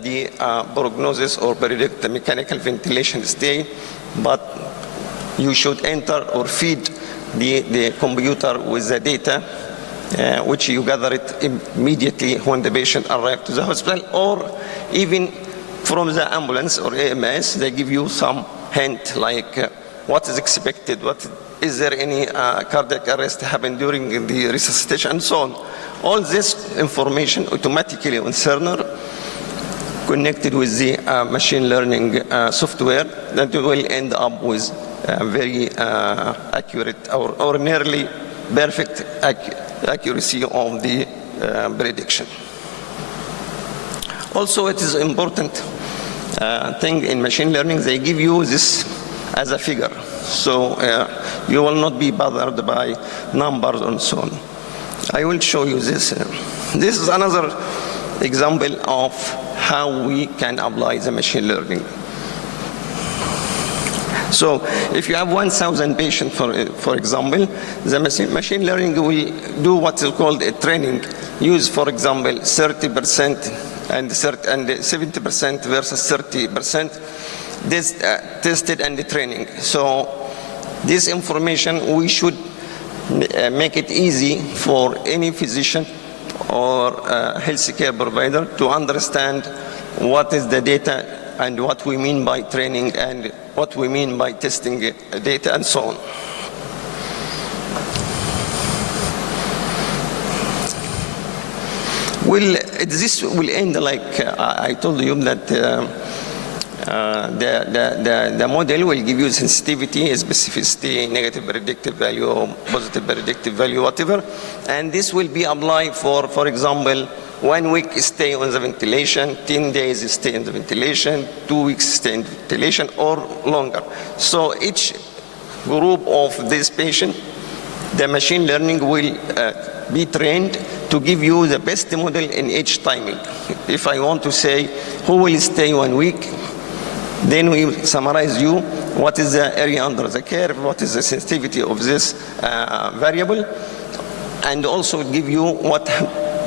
the prognosis or predict the mechanical ventilation stay, but you should enter or feed the computer with the data which you gather it immediately when the patient arrives to the hospital, or even from the ambulance or AMS, they give you some hint like what is expected, is there any cardiac arrest happened during the resuscitation, and so on. All this information automatically on Cerner, connected with the machine learning software, that will end up with very accurate or nearly perfect accuracy of the prediction. Also, it is important thing in machine learning, they give you this as a figure. So you will not be bothered by numbers and so on. I will show you this. This is another example of how we can apply the machine learning. So if you have 1,000 patients, for example, the machine learning will do what is called a training. Use, for example, 30% and 70% versus 30%. This tested and the training. So this information, we should make it easy for any physician or healthcare provider to understand what is the data and what we mean by training and what we mean by testing data and so on. Well, this will end like I told you that the model will give you sensitivity, specificity, negative predictive value, positive predictive value, whatever, and this will be applied for example, 1 week stay on the ventilation, 10 days stay in the ventilation, 2 weeks stay in ventilation, or longer. So each group of this patient, the machine learning will be trained to give you the best model in each timing. If I want to say who will stay 1 week, then we summarize you what is the area under the curve, what is the sensitivity of this variable, and also give you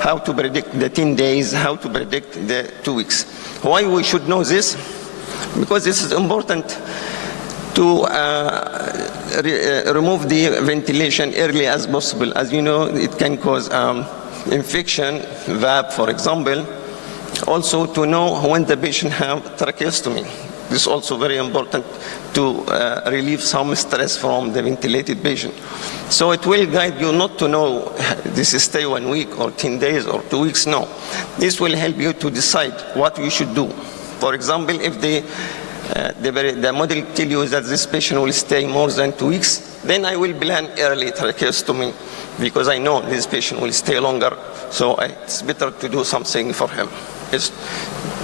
how to predict the 10 days, how to predict the 2 weeks. Why we should know this? Because this is important to remove the ventilation early as possible. As you know, it can cause infection, VAP, for example. Also to know when the patient have tracheostomy. This is also very important to relieve some stress from the ventilated patient. So it will guide you not to know this is stay 1 week or 10 days or 2 weeks, no. This will help you to decide what you should do. For example, if the model tell you that this patient will stay more than 2 weeks, then I will plan early tracheostomy because I know this patient will stay longer, so it's better to do something for him. It's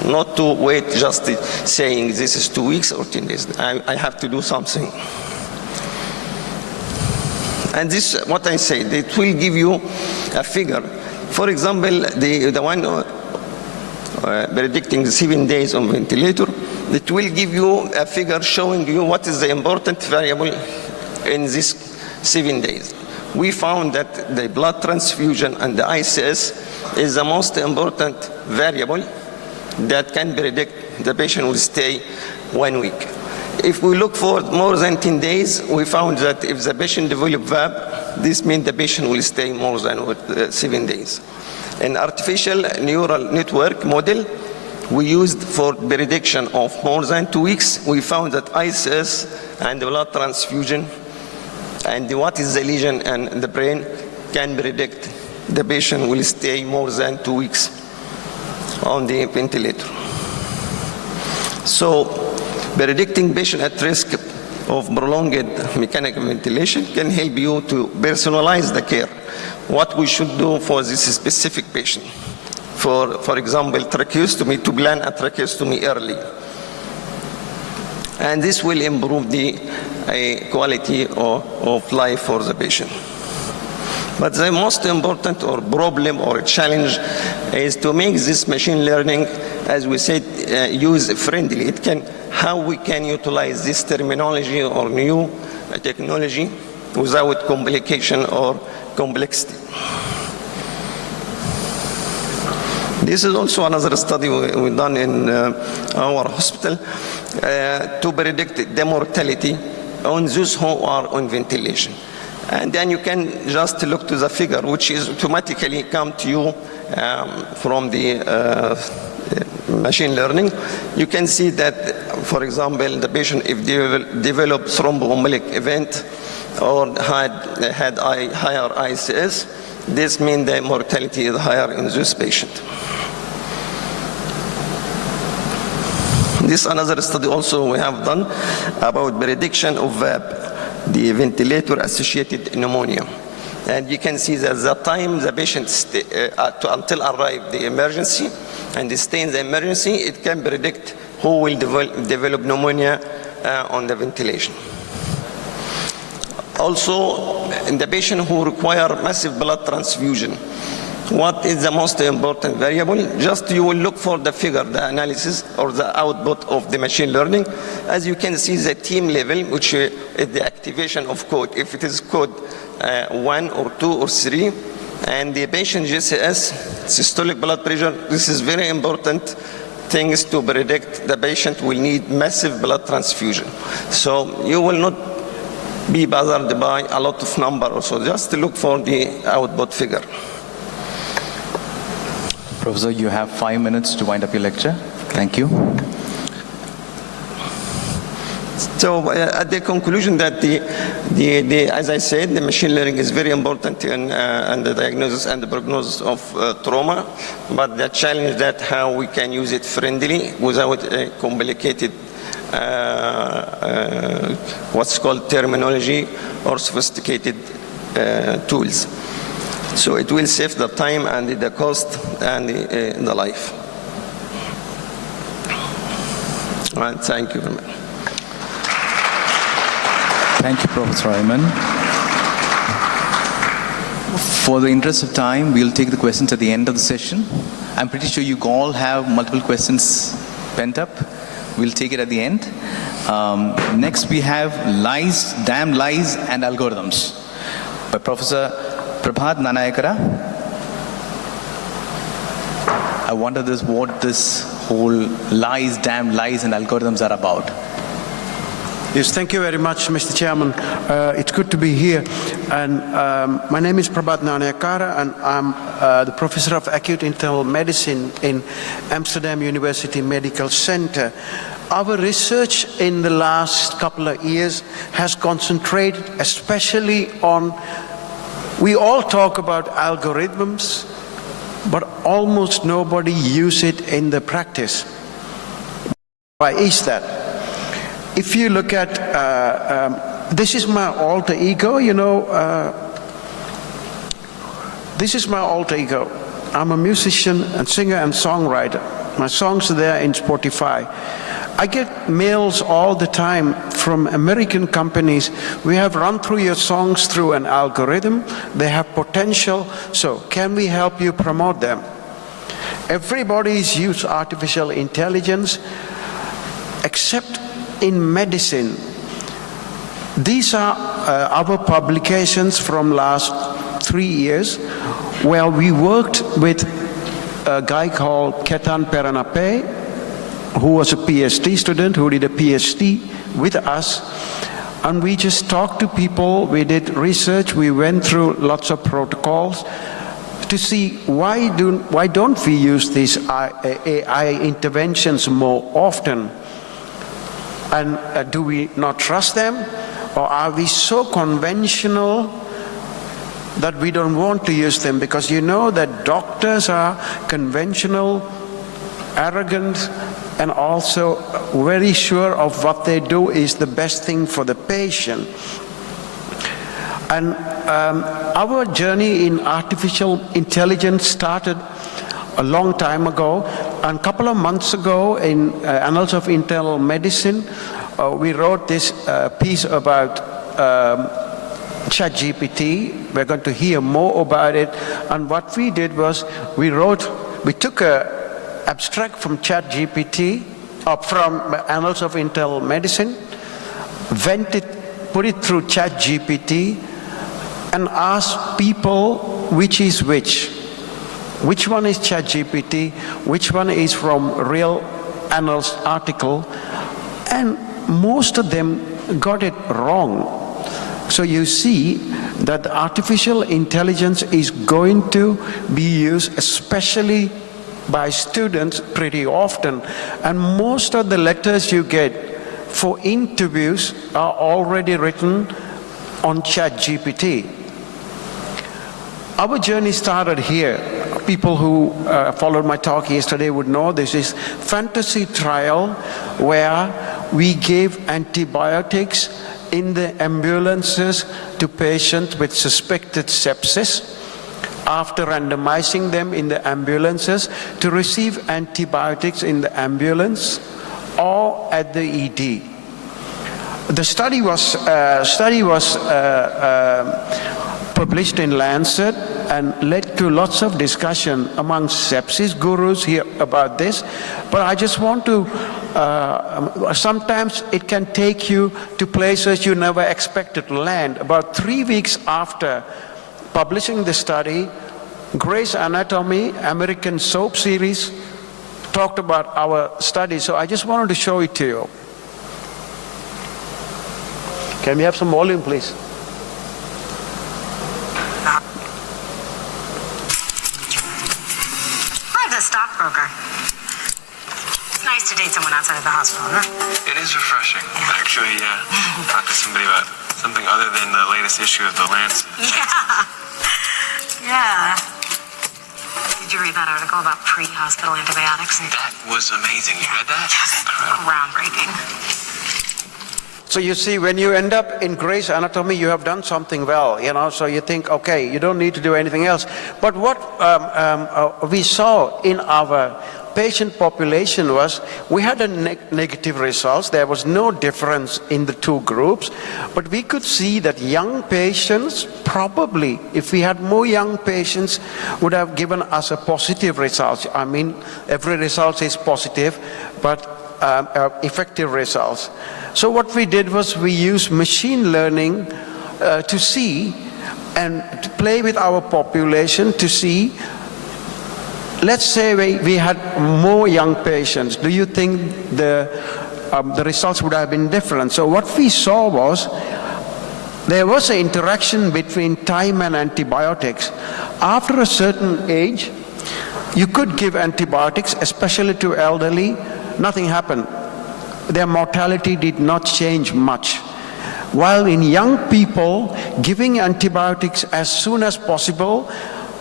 not to wait just saying this is 2 weeks or 10 days. I have to do something. And this, what I said, it will give you a figure. For example, the one predicting 7 days on ventilator, it will give you a figure showing you what is the important variable in these 7 days. We found that the blood transfusion and the ICS is the most important variable that can predict the patient will stay 1 week. If we look for more than 10 days, we found that if the patient develop VAB, this means the patient will stay more than 7 days. An artificial neural network model we used for prediction of more than 2 weeks, we found that ICS and blood transfusion and what is the lesion in the brain can predict the patient will stay more than 2 weeks on the ventilator. So predicting patient at risk of prolonged mechanical ventilation can help you to personalize the care. What we should do for this specific patient. For example, tracheostomy, to plan a tracheostomy early. And this will improve the quality of life for the patient. But the most important or problem or challenge is to make this machine learning, as we said, user-friendly. How we can utilize this terminology or new technology without complication or complexity. This is also another study we've done in our hospital to predict the mortality on those who are on ventilation. And then you can just look to the figure, which is automatically come to you from the machine learning. You can see that, for example, the patient, if they developed thromboembolic event or had higher ICS, this means the mortality is higher in this patient. This another study also we have done about prediction of VAP, the ventilator-associated pneumonia. And you can see that the time the patient until arrive the emergency and they stay in the emergency, it can predict who will develop pneumonia on the ventilation. Also, in the patient who require massive blood transfusion, what is the most important variable? Just you will look for the figure, the analysis or the output of the machine learning. As you can see, the team level, which is the activation of code. If it is code 1 or 2 or 3, and the patient GCS, systolic blood pressure, this is very important things to predict the patient will need massive blood transfusion. So you will not be bothered by a lot of numbers, so just look for the output figure. Professor, you have 5 minutes to wind up your lecture. Thank you. So at the conclusion that as I said, the machine learning is very important in the diagnosis and the prognosis of trauma, but the challenge that how we can use it friendly without a complicated what's called terminology or sophisticated tools. So it will save the time and the cost and the life. Well, thank you very much. Thank you, Professor Ayman. For the interest of time, we'll take the questions at the end of the session. I'm pretty sure you all have multiple questions pent up. We'll take it at the end. Next, we have Lies, Damn Lies and Algorithms by Professor Prabhat Nanayakara. I wonder what this whole lies, damn lies and algorithms are about. Yes, thank you very much, Mr. Chairman. It's good to be here. And my name is Prabhat Nanayakara, and I'm the Professor of Acute Internal Medicine in Amsterdam University Medical Center. Our research in the last couple of years has concentrated especially on, we all talk about algorithms, but almost nobody uses it in the practice. Why is that? If you look at, this is my alter ego, you know, this is my alter ego. I'm a musician and singer and songwriter. My songs are there in Spotify. I get mails all the time from American companies. We have run through your songs through an algorithm. They have potential, so can we help you promote them? Everybody's used artificial intelligence, except in medicine. These are our publications from last 3 years, where we worked with a guy called Ketan Peranape, who was a PhD student, who did a PhD with us. And we just talked to people, we did research, we went through lots of protocols to see why don't we use these AI interventions more often? And do we not trust them? Or are we so conventional that we don't want to use them? Because you know that doctors are conventional, arrogant, and also very sure of what they do is the best thing for the patient. And our journey in artificial intelligence started a long time ago. And a couple of months ago in Annals of Internal Medicine, we wrote this piece about ChatGPT. We're going to hear more about it. And what we did was we took a abstract from ChatGPT, from Annals of Internal Medicine, put it through ChatGPT, and asked people which is which. Which one is ChatGPT? Which one is from real Annals article? And most of them got it wrong. So you see, that artificial intelligence is going to be used, especially by students, pretty often. And most of the letters you get for interviews are already written on ChatGPT. Our journey started here. People who followed my talk yesterday would know this is fantasy trial where we gave antibiotics in the ambulances to patients with suspected sepsis after randomizing them in the ambulances to receive antibiotics in the ambulance or at the ED. The study was published in Lancet and led to lots of discussion among sepsis gurus here about this. But I just want to, sometimes it can take you to places you never expected to land. About 3 weeks after publishing the study, Grey's Anatomy, American soap series, talked about our study. So I just wanted to show it to you. Can we have some volume, please? I'm a stockbroker. It's nice to date someone outside of the hospital, huh? It is refreshing, actually, yeah. Talk to somebody about something other than the latest issue of The Lancet. Yeah. Did you read that article about pre-hospital antibiotics? That was amazing. You read that? Yes. Incredible. Groundbreaking. So you see, when you end up in Grey's Anatomy, you have done something well, you know, so you think, okay, you don't need to do anything else. But what we saw in our patient population was we had a negative results. There was no difference in the two groups, but we could see that young patients probably, if we had more young patients, would have given us a positive result. I mean, every result is positive, but effective results. So what we did was we used machine learning to see and to play with our population to see, let's say we had more young patients. Do you think the results would have been different? So what we saw was there was an interaction between time and antibiotics. After a certain age, you could give antibiotics, especially to elderly. Nothing happened. Their mortality did not change much. While in young people, giving antibiotics as soon as possible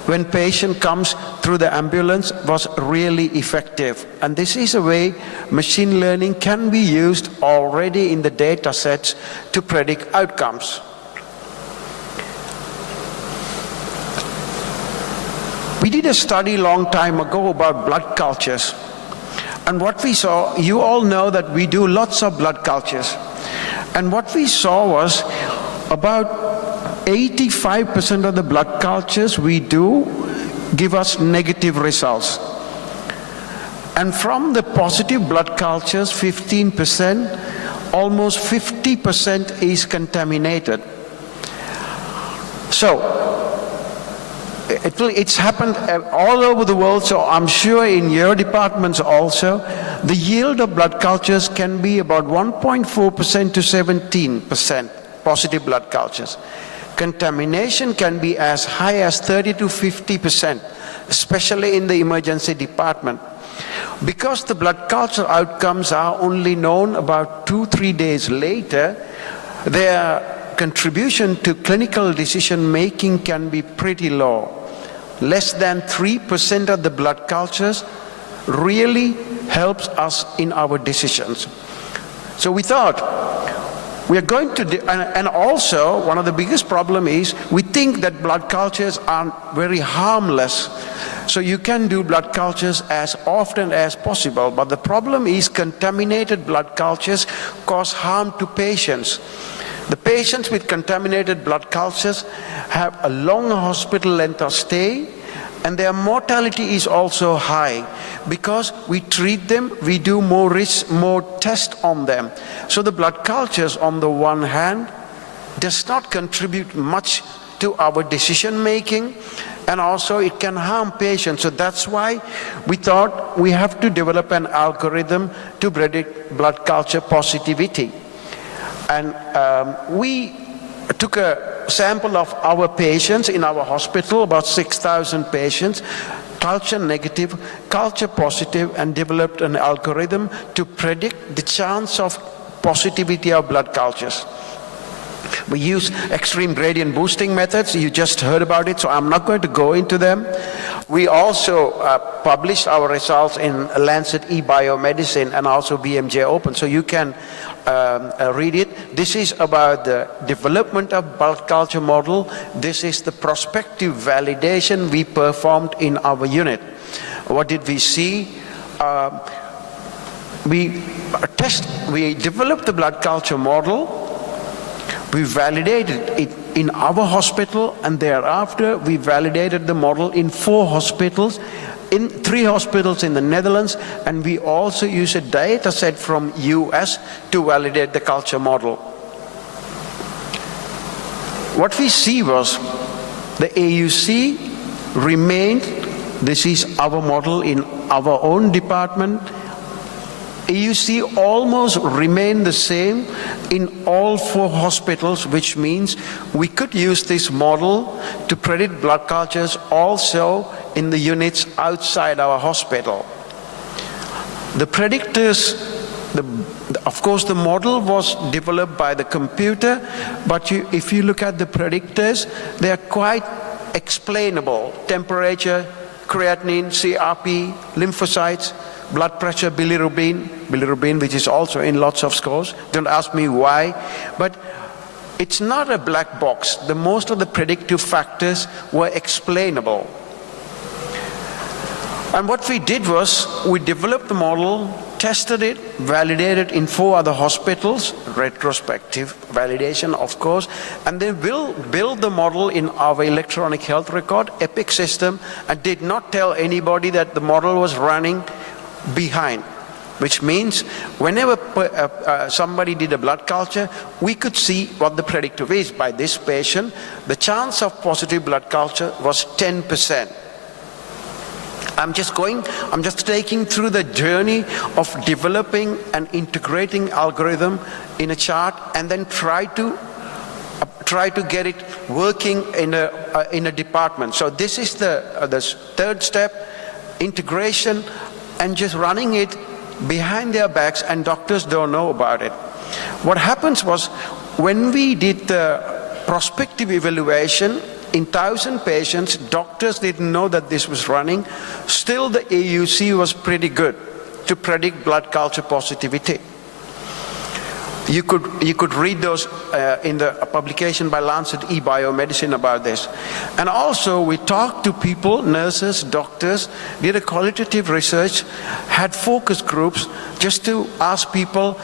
when patient comes through the ambulance was really effective. And this is a way machine learning can be used already in the data sets to predict outcomes. We did a study a long time ago about blood cultures. And what we saw, you all know that we do lots of blood cultures. And what we saw was about 85% of the blood cultures we do give us negative results. And from the positive blood cultures, 15%, almost 50% is contaminated. So, it's happened all over the world, so I'm sure in your departments also, the yield of blood cultures can be about 1.4% to 17% positive blood cultures. Contamination can be as high as 30 to 50%, especially in the emergency department. Because the blood culture outcomes are only known about 2-3 days later, their contribution to clinical decision making can be pretty low. Less than 3% of the blood cultures really helps us in our decisions. So we thought, we are going to do, and also one of the biggest problem is we think that blood cultures are very harmless. So you can do blood cultures as often as possible, but the problem is contaminated blood cultures cause harm to patients. The patients with contaminated blood cultures have a long hospital length of stay, and their mortality is also high because we treat them, we do more tests on them. So the blood cultures on the one hand does not contribute much to our decision making, and also it can harm patients. So that's why we thought we have to develop an algorithm to predict blood culture positivity. And we took a sample of our patients in our hospital, about 6,000 patients, culture negative, culture positive, and developed an algorithm to predict the chance of positivity of blood cultures. We use extreme gradient boosting methods. You just heard about it, so I'm not going to go into them. We also published our results in Lancet eBiomedicine and also BMJ Open, so you can read it. This is about the development of blood culture model. This is the prospective validation we performed in our unit. What did we see? We developed the blood culture model. We validated it in our hospital, and thereafter we validated the model in 4 hospitals, in 3 hospitals in the Netherlands, and we also use a data set from US to validate the culture model. What we see was the AUC remained, this is our model in our own department, AUC almost remained the same in all 4 hospitals, which means we could use this model to predict blood cultures also in the units outside our hospital. The predictors, of course the model was developed by the computer, but if you look at the predictors, they are quite explainable. Temperature, creatinine, CRP, lymphocytes, blood pressure, bilirubin, which is also in lots of scores. Don't ask me why, but it's not a black box. Most of the predictive factors were explainable. And what we did was, we developed the model, tested it, validated in 4 other hospitals, retrospective validation of course, and then we'll build the model in our electronic health record, EPIC system, and did not tell anybody that the model was running behind, which means whenever somebody did a blood culture, we could see what the predictor is. By this patient, the chance of positive blood culture was 10%. I'm just taking through the journey of developing and integrating algorithm in a chart, and then try to get it working in a department. So this is the 3rd step, integration, and just running it behind their backs, and doctors don't know about it. What happens was, when we did the prospective evaluation in 1,000 patients, doctors didn't know that this was running. Still the AUC was pretty good to predict blood culture positivity. You could read those in the publication by Lancet eBiomedicine about this. And also we talked to people, nurses, doctors, did a qualitative research, had focus groups just to ask people,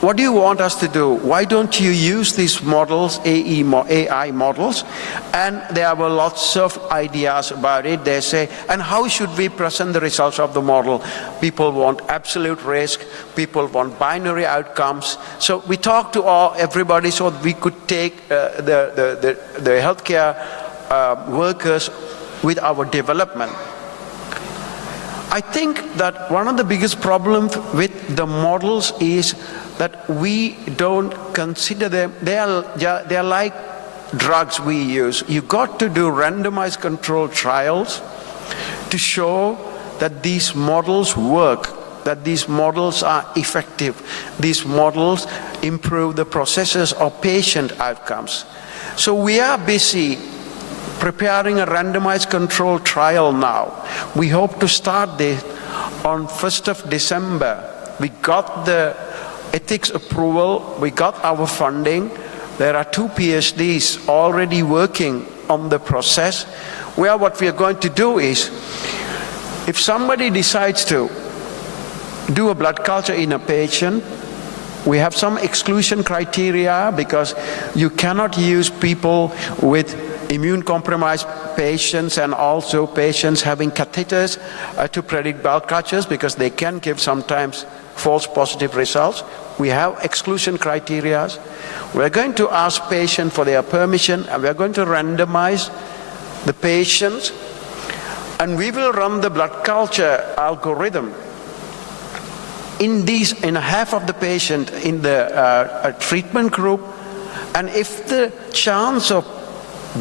what do you want us to do? Why don't you use these models, AI models? And there were lots of ideas about it. They say, and how should we present the results of the model? People want absolute risk. People want binary outcomes. So we talked to everybody so we could take the healthcare workers with our development. I think that one of the biggest problems with the models is that we don't consider them, they are like drugs we use. You got to do randomized controlled trials to show that these models work, that these models are effective, these models improve the processes of patient outcomes. So we are busy preparing a randomized controlled trial now. We hope to start this on 1st of December. We got the ethics approval, we got our funding. There are 2 PhDs already working on the process, where what we are going to do is, if somebody decides to do a blood culture in a patient, we have some exclusion criteria, because you cannot use people with immune compromised patients and also patients having catheters to predict blood cultures, because they can give sometimes false positive results. We have exclusion criteria. We're going to ask patients for their permission, and we're going to randomize the patients, and we will run the blood culture algorithm in half of the patient in the treatment group. And if the chance of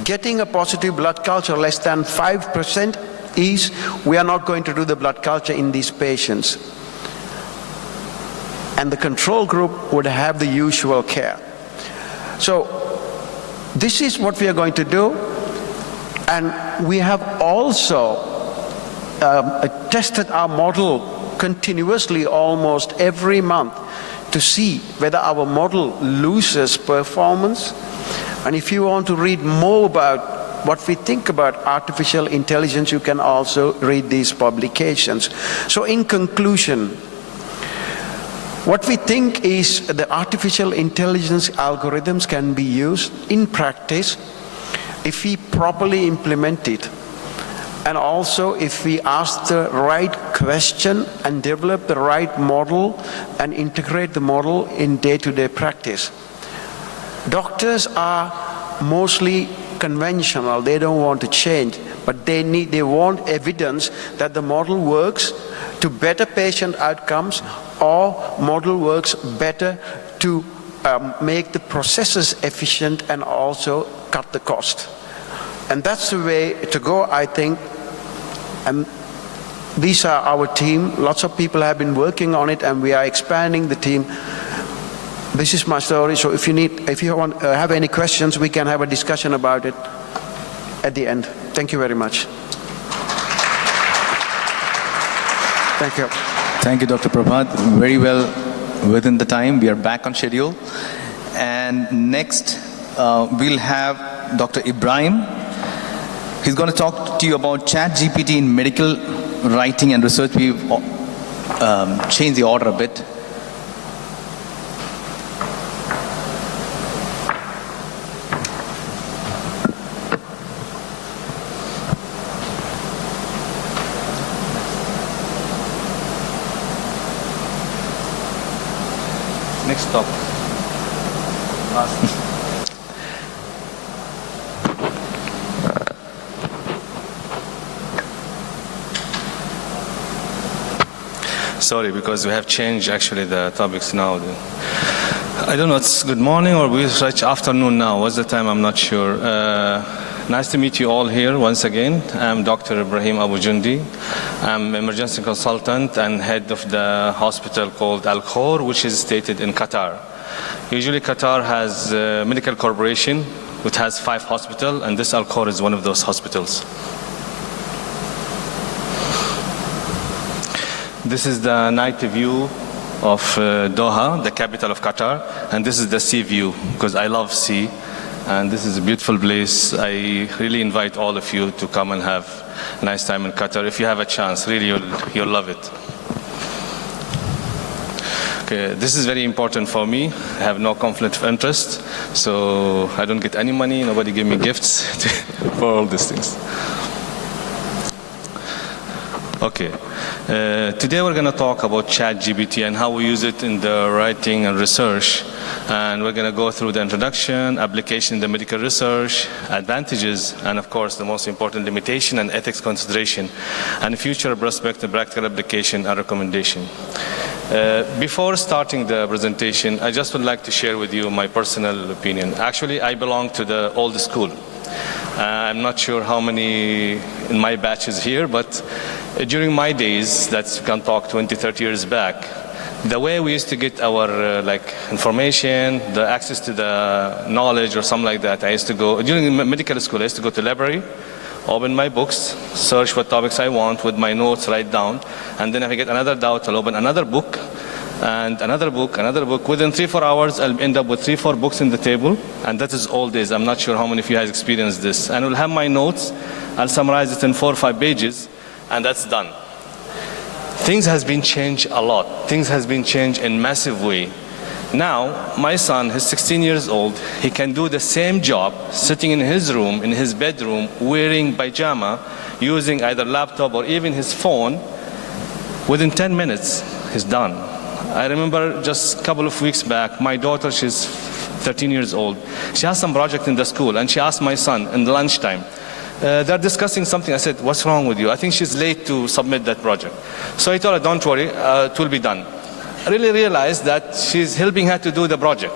getting a positive blood culture less than 5% is we are not going to do the blood culture in these patients. And the control group would have the usual care. So this is what we are going to do. And we have also tested our model continuously almost every month to see whether our model loses performance. And if you want to read more about what we think about artificial intelligence, you can also read these publications. So in conclusion, what we think is the artificial intelligence algorithms can be used in practice if we properly implement it, and also if we ask the right question and develop the right model and integrate the model in day-to-day practice. Doctors are mostly conventional, they don't want to change, but they want evidence that the model works to better patient outcomes or model works better to make the processes efficient and also cut the cost. And that's the way to go, I think. And these are our team. Lots of people have been working on it, and we are expanding the team. This is my story. So if you want have any questions, we can have a discussion about it at the end. Thank you very much. Thank you. Thank you, Dr. Prabhat. Very well within the time. We are back on schedule. And next, we'll have Dr. Ibrahim. He's going to talk to you about ChatGPT in medical writing and research. We've changed the order a bit. Next stop. Sorry, because we have changed actually the topics now. I don't know, it's good morning or we reach afternoon now. What's the time? I'm not sure. Nice to meet you all here once again. I'm Dr. Ibrahim Abu Jundi. I'm emergency consultant and head of the hospital called Al Khor, which is stated in Qatar. Usually Qatar has a medical corporation which has 5 hospitals, and this Al Khor is one of those hospitals. This is the night view of Doha, the capital of Qatar, and this is the sea view, because I love sea, and this is a beautiful place. I really invite all of you to come and have a nice time in Qatar. If you have a chance, really you'll love it. Okay, this is very important for me. I have no conflict of interest, so I don't get any money, nobody give me gifts for all these things. Okay. Today we're going to talk about ChatGPT and how we use it in the writing and research. And we're going to go through the introduction, application in the medical research, advantages, and of course the most important limitation and ethics consideration, and future prospective practical application and recommendation. Before starting the presentation, I just would like to share with you my personal opinion. Actually, I belong to the old school. I'm not sure how many in my batch is here, but during my days, that's we can talk 20, 30 years back, the way we used to get our information, the access to the knowledge or something like that, I used to go, during medical school, I used to go to the library, open my books, search what topics I want with my notes, write down, and then if I get another doubt, I'll open another book, and another book, another book. Within 3-4 hours, I'll end up with 3-4 books in the table, and that is all days. I'm not sure how many of you guys experienced this. And I'll have my notes, I'll summarize it in 4 or 5 pages, and that's done. Things has been changed a lot. Things has been changed in massive way. Now, my son, he's 16 years old, he can do the same job sitting in his room, in his bedroom, wearing pajama, using either laptop or even his phone. Within 10 minutes, he's done. I remember just a couple of weeks back, my daughter, she's 13 years old. She has some project in the school, and she asked my son in the lunchtime, they're discussing something. I said, what's wrong with you? I think she's late to submit that project. So I told her, don't worry, it will be done. I really realized that she's helping her to do the project.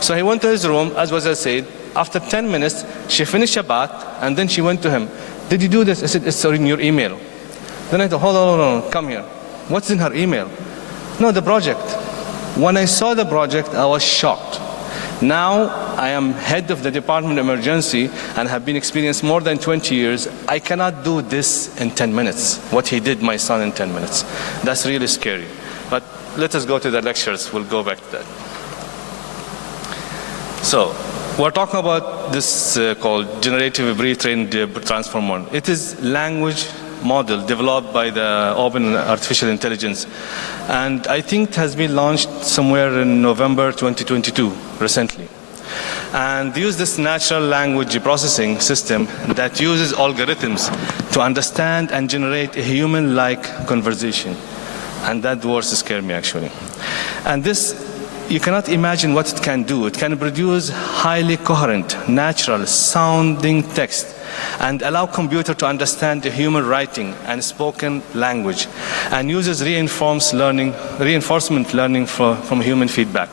So he went to his room, as was I said, After 10 minutes, she finished a bath, and then she went to him. Did you do this? I said, it's in your email. Then I thought, hold on, come here. What's in her email? No, the project. When I saw the project, I was shocked. Now I am head of the Department of Emergency and have been experienced more than 20 years. I cannot do this in 10 minutes, what he did my son in 10 minutes. That's really scary. But let us go to the lectures. We'll go back to that. So we're talking about this called generative pre-trained transformer. It is language model developed by the Open Artificial Intelligence, and I think it has been launched somewhere in November 2022 recently. And they use this natural language processing system that uses algorithms to understand and generate a human-like conversation. And that words scare me actually. And this, you cannot imagine what it can do. It can produce highly coherent, natural sounding text and allow computer to understand the human writing and spoken language, and uses reinforcement learning from human feedback.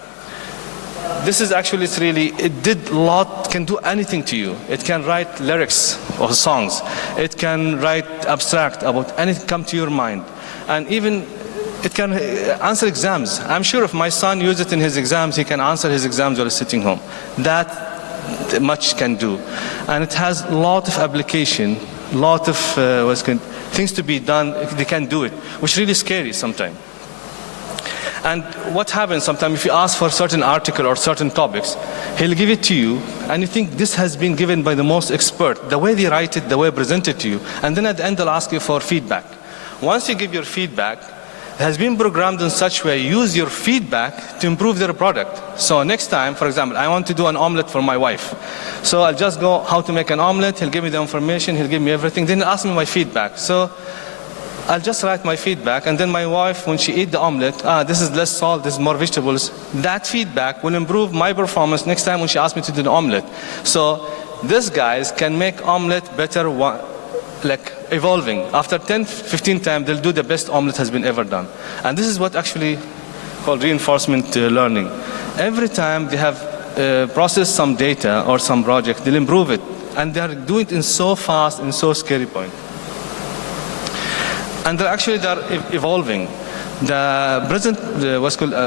This is actually, can do anything to you. It can write lyrics or songs. It can write abstract about anything come to your mind. And even it can answer exams. I'm sure if my son used it in his exams, he can answer his exams while sitting home. That much can do. And it has a lot of application, lot of things to be done. They can do it, which is really scary sometimes. And what happens sometimes, if you ask for a certain article or certain topics, he'll give it to you, and you think this has been given by the most expert, the way they write it, the way they present it to you, and then at the end they'll ask you for feedback. Once you give your feedback, it has been programmed in such a way, use your feedback to improve their product. So next time, for example, I want to do an omelet for my wife. So I'll just go how to make an omelet, he'll give me the information, he'll give me everything, then he'll ask me my feedback. So I'll just write my feedback, and then my wife, when she eats the omelet, this is less salt, this is more vegetables, that feedback will improve my performance next time when she asks me to do the omelet. So these guys can make omelet better, like evolving. After 10, 15 times, they'll do the best omelet has been ever done. And this is what actually called reinforcement learning. Every time they have processed some data or some project, they'll improve it. And they're doing it in so fast and so scary point. And they're evolving. The present,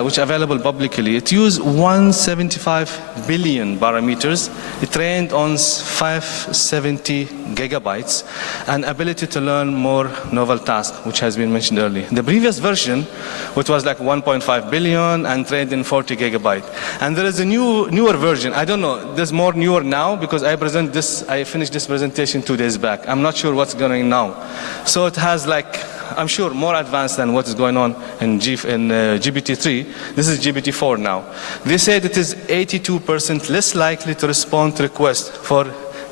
which is available publicly, it uses 175 billion parameters. It trained on 570 gigabytes, and ability to learn more novel tasks, which has been mentioned earlier. The previous version, which was like 1.5 billion and trained in 40 gigabytes. And there is a newer version. I don't know, there's more newer now because I finished this presentation 2 days back. I'm not sure what's going on now. So it has I'm sure more advanced than what is going on in GPT-3. This is GPT-4 now. They said it is 82% less likely to respond to requests for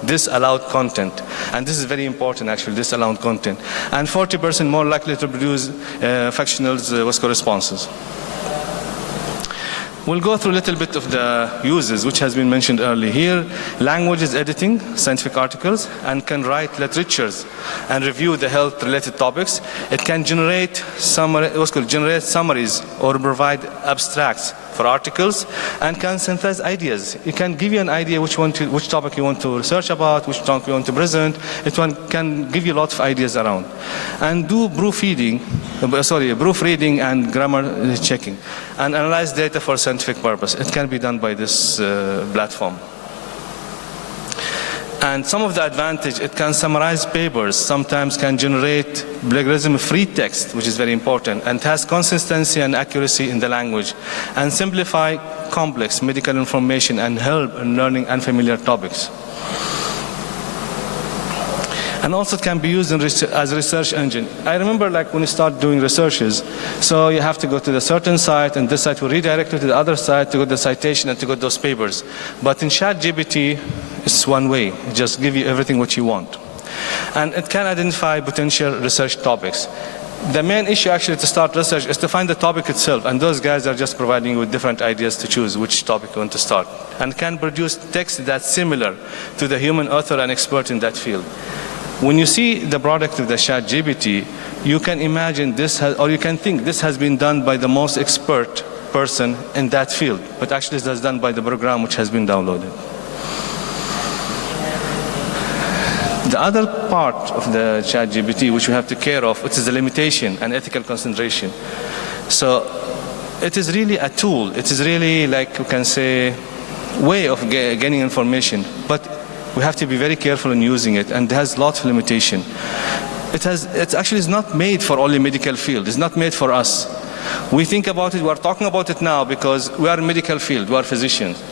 disallowed content. And this is very important actually, disallowed content. And 40% more likely to produce factional responses. We'll go through a little bit of the uses, which has been mentioned earlier here. Language is editing scientific articles and can write literatures and review the health-related topics. It can generate summaries or provide abstracts for articles, and can synthesize ideas. It can give you an idea which topic you want to research about, which topic you want to present. Can give you a lot of ideas around. And do proofreading and grammar checking, and analyze data for scientific purpose. It can be done by this platform. And some of the advantage, it can summarize papers, sometimes can generate plagiarism-free text, which is very important, and has consistency and accuracy in the language, and simplify complex medical information and help in learning unfamiliar topics. And also it can be used as a research engine. I remember when you start doing researches, so you have to go to the certain site, and this site will redirect you to the other site to get the citation and to get those papers. But in ChatGPT, it's one way. It just gives you everything what you want. And it can identify potential research topics. The main issue actually to start research is to find the topic itself, and those guys are just providing you with different ideas to choose which topic you want to start. And can produce text that's similar to the human author and expert in that field. When you see the product of the ChatGPT, you can imagine or you can think this has been done by the most expert person in that field, but actually this is done by the program which has been downloaded. The other part of the ChatGPT which we have to care of, which is the limitation and ethical consideration. So it is really a tool. It is really, like you can say, way of gaining information. But we have to be very careful in using it, and it has lots of limitation. It actually is not made for only medical field. It's not made for us. We think about it, we are talking about it now because we are in medical field, we are physicians.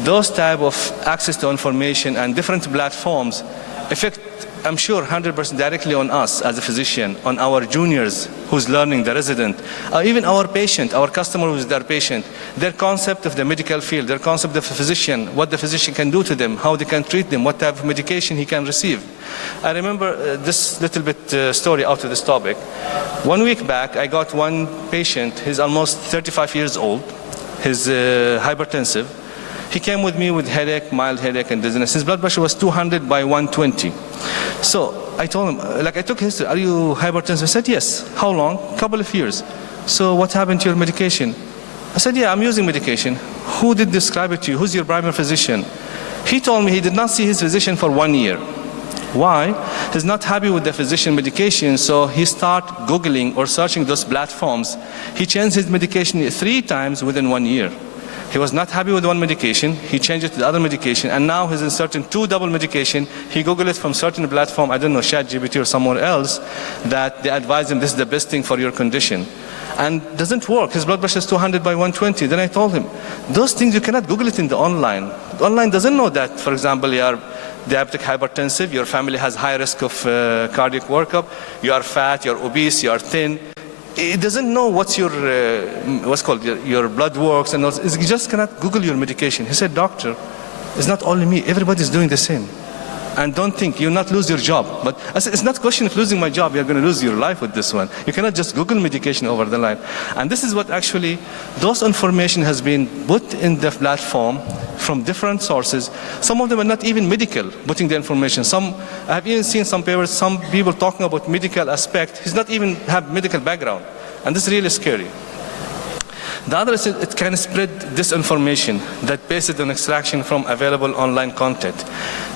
Those type of access to information and different platforms affect, I'm sure, 100% directly on us as a physician, on our juniors who's learning, the resident, even our patient, our customer who's their patient, their concept of the medical field, their concept of a physician, what the physician can do to them, how they can treat them, what type of medication he can receive. I remember this little bit story out of this topic. 1 week back, I got one patient, he's almost 35 years old, he's hypertensive. He came with me with headache, mild headache and dizziness. His blood pressure was 200 by 120. So I told him, like I took history, are you hypertensive? He said, yes. How long? Couple of years. So what happened to your medication? I said, yeah, I'm using medication. Who did describe it to you? Who's your primary physician? He told me he did not see his physician for 1 year. Why? He's not happy with the physician medication, so he started Googling or searching those platforms. He changed his medication 3 times within 1 year. He was not happy with one medication, he changed it to the other medication, and now he's inserting 2 double medication. He Googled it from certain platform, I don't know, ChatGPT or somewhere else, that they advise him this is the best thing for your condition. And doesn't work. His blood pressure is 200 by 120. Then I told him, those things you cannot Google it in the online. The online doesn't know that, for example, you are diabetic hypertensive, your family has high risk of cardiac workup, you are fat, you're obese, you are thin. It doesn't know what's your, your blood works and all. You just cannot Google your medication. He said, doctor, it's not only me, everybody's doing the same. And don't think, you'll not lose your job. But I said, it's not a question of losing my job, you're going to lose your life with this one. You cannot just Google medication over the line. And this is what actually, those information has been put in the platform from different sources. Some of them are not even medical, putting the information. Some, I have even seen some papers, some people talking about medical aspect. He's not even have medical background. And this is really scary. The other is it can spread disinformation that based on extraction from available online content.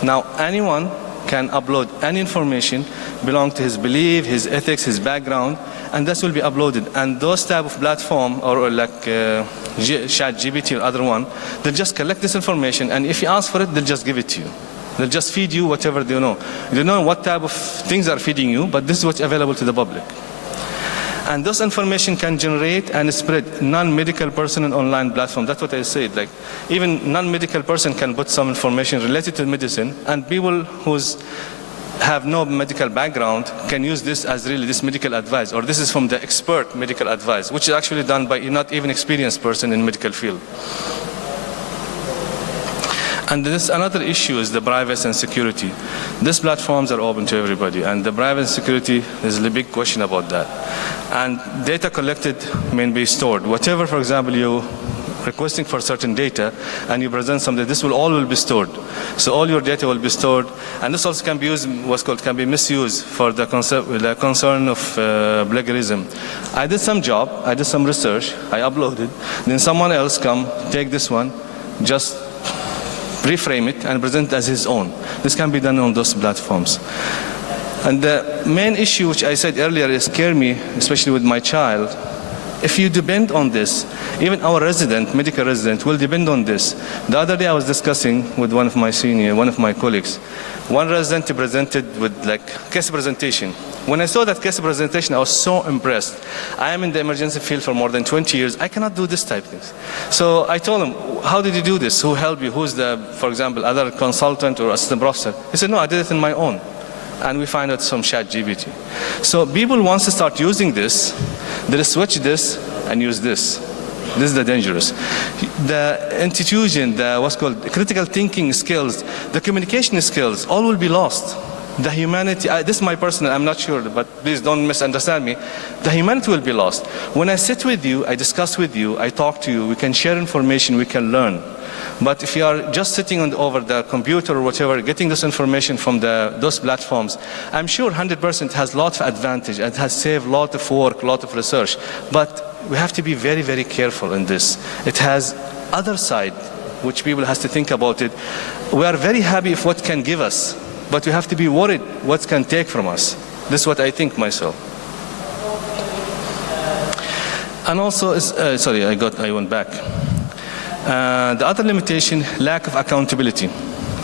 Now, anyone can upload any information belong to his belief, his ethics, his background, and this will be uploaded. And those type of platform, or like ChatGPT or other one, they'll just collect this information, and if you ask for it, they'll just give it to you. They'll just feed you whatever they know. You don't know what type of things are feeding you, but this is what's available to the public. And this information can generate and spread non-medical person on online platform. That's what I said. Like, even non-medical person can put some information related to medicine, and people who have no medical background can use this as really this medical advice, or this is from the expert medical advice, which is actually done by not even experienced person in medical field. And this another issue is the privacy and security. These platforms are open to everybody, and the privacy and security, there's a big question about that. And data collected may be stored. Whatever, for example, you requesting for certain data and you present something, this will be stored. So all your data will be stored, and this also can be used, can be misused for the concern of plagiarism. I did some job, I did some research, I uploaded, then someone else come, take this one, just reframe it and present it as his own. This can be done on those platforms. And the main issue which I said earlier is scare me, especially with my child. If you depend on this, even our resident, medical resident, will depend on this. The other day I was discussing with one of my colleagues. One resident presented with case presentation. When I saw that case presentation, I was so impressed. I am in the emergency field for more than 20 years. I cannot do this type of things. So I told him, how did you do this? Who helped you? Who's the, for example, other consultant or assistant professor? He said, no, I did it on my own. And we find out some ChatGPT. So people want to start using this, they'll switch this and use this. This is the dangerous. The institution, the critical thinking skills, the communication skills, all will be lost. The humanity, this is my personal, I'm not sure, but please don't misunderstand me. The humanity will be lost. When I sit with you, I discuss with you, I talk to you, we can share information, we can learn. But if you are just sitting over the computer or whatever, getting this information from those platforms, I'm sure 100% has a lot of advantage and has saved a lot of work, a lot of research. But we have to be very, very careful in this. It has other side, which people has to think about it. We are very happy if what can give us but we have to be worried what it can take from us. This is what I think myself. And also, sorry, I went back. The other limitation, lack of accountability.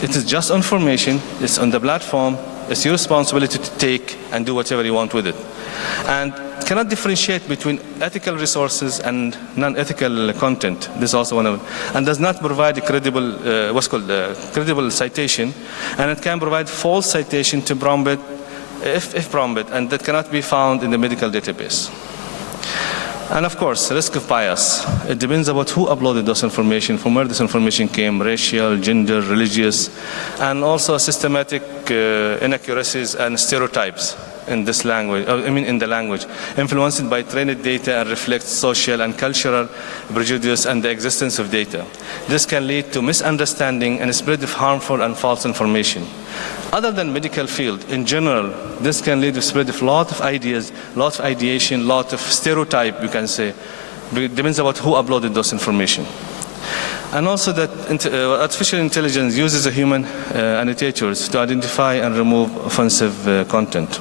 It is just information, it's on the platform, it's your responsibility to take and do whatever you want with it. And cannot differentiate between ethical resources and non-ethical content. This is also one of them. And does not provide a credible, credible citation, and it can provide false citation to prompt, if prompted, and that cannot be found in the medical database. And of course, risk of bias. It depends about who uploaded this information, from where this information came, racial, gender, religious, and also systematic inaccuracies and stereotypes in this language, in the language, influenced by trained data and reflects social and cultural prejudice and the existence of data. This can lead to misunderstanding and spread of harmful and false information. Other than medical field, in general, this can lead to spread of lot of ideas, lot of ideation, lot of stereotype, you can say. It depends about who uploaded those information. And also that artificial intelligence uses a human annotators to identify and remove offensive content.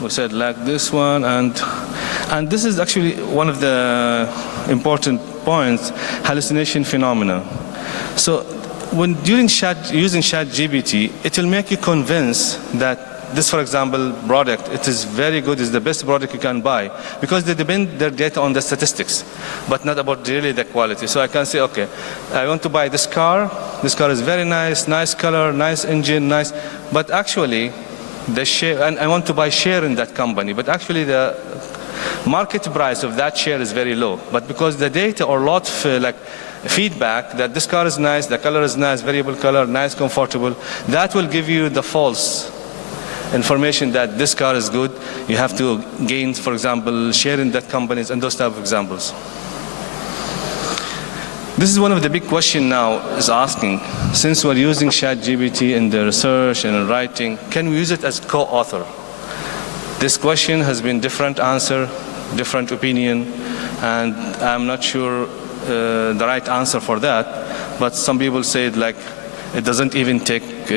We said like this one, and this is actually one of the important points, hallucination phenomena. So when using ChatGPT, it will make you convinced that this, for example, product, it is very good, it's the best product you can buy, because they depend their data on the statistics, but not about really the quality. So I can say, okay, I want to buy this car is very nice, nice color, nice engine, nice, but actually, the share, and I want to buy share in that company, but actually the market price of that share is very low. But because the data or lot of feedback that this car is nice, the color is nice, variable color, nice, comfortable, that will give you the false information that this car is good. You have to gain, for example, share in that companies and those type of examples. This is one of the big questions now is asking, since we're using ChatGPT in the research and in writing, can we use it as co-author? This question has been different answer, different opinion, and I'm not sure the right answer for that, but some people say it like it doesn't even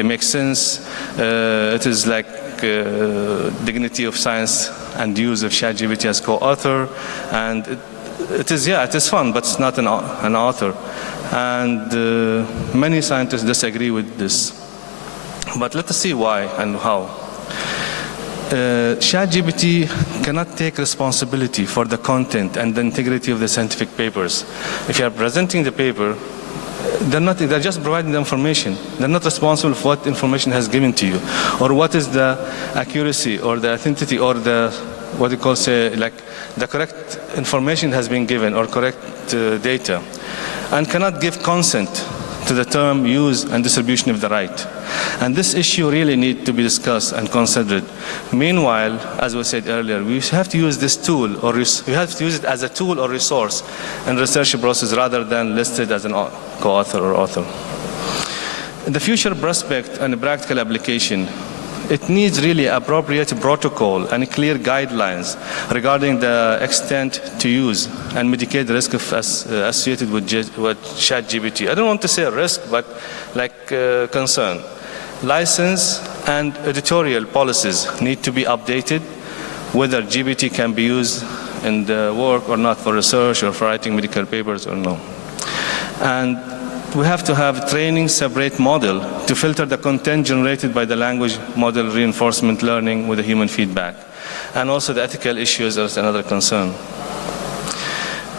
make sense. It is like dignity of science and use of ChatGPT as co-author, and it is fun, but it's not an author. And many scientists disagree with this. But let us see why and how. ChatGPT cannot take responsibility for the content and the integrity of the scientific papers. If you are presenting the paper, they're just providing the information. They're not responsible for what information has given to you, or what is the accuracy or the authenticity or the what you call the correct information has been given or correct data, and cannot give consent to the term use and distribution of the right. And this issue really needs to be discussed and considered. Meanwhile, as we said earlier, we have to use this tool, or we have to use it as a tool or resource in research process rather than listed as an co-author or author. In the future prospect and practical application, it needs really appropriate protocol and clear guidelines regarding the extent to use and mitigate the risk associated with ChatGPT. I don't want to say risk, but concern. License and editorial policies need to be updated, whether GPT can be used in the work or not for research or for writing medical papers or no. And we have to have training separate model to filter the content generated by the language model reinforcement learning with the human feedback. And also the ethical issues is another concern.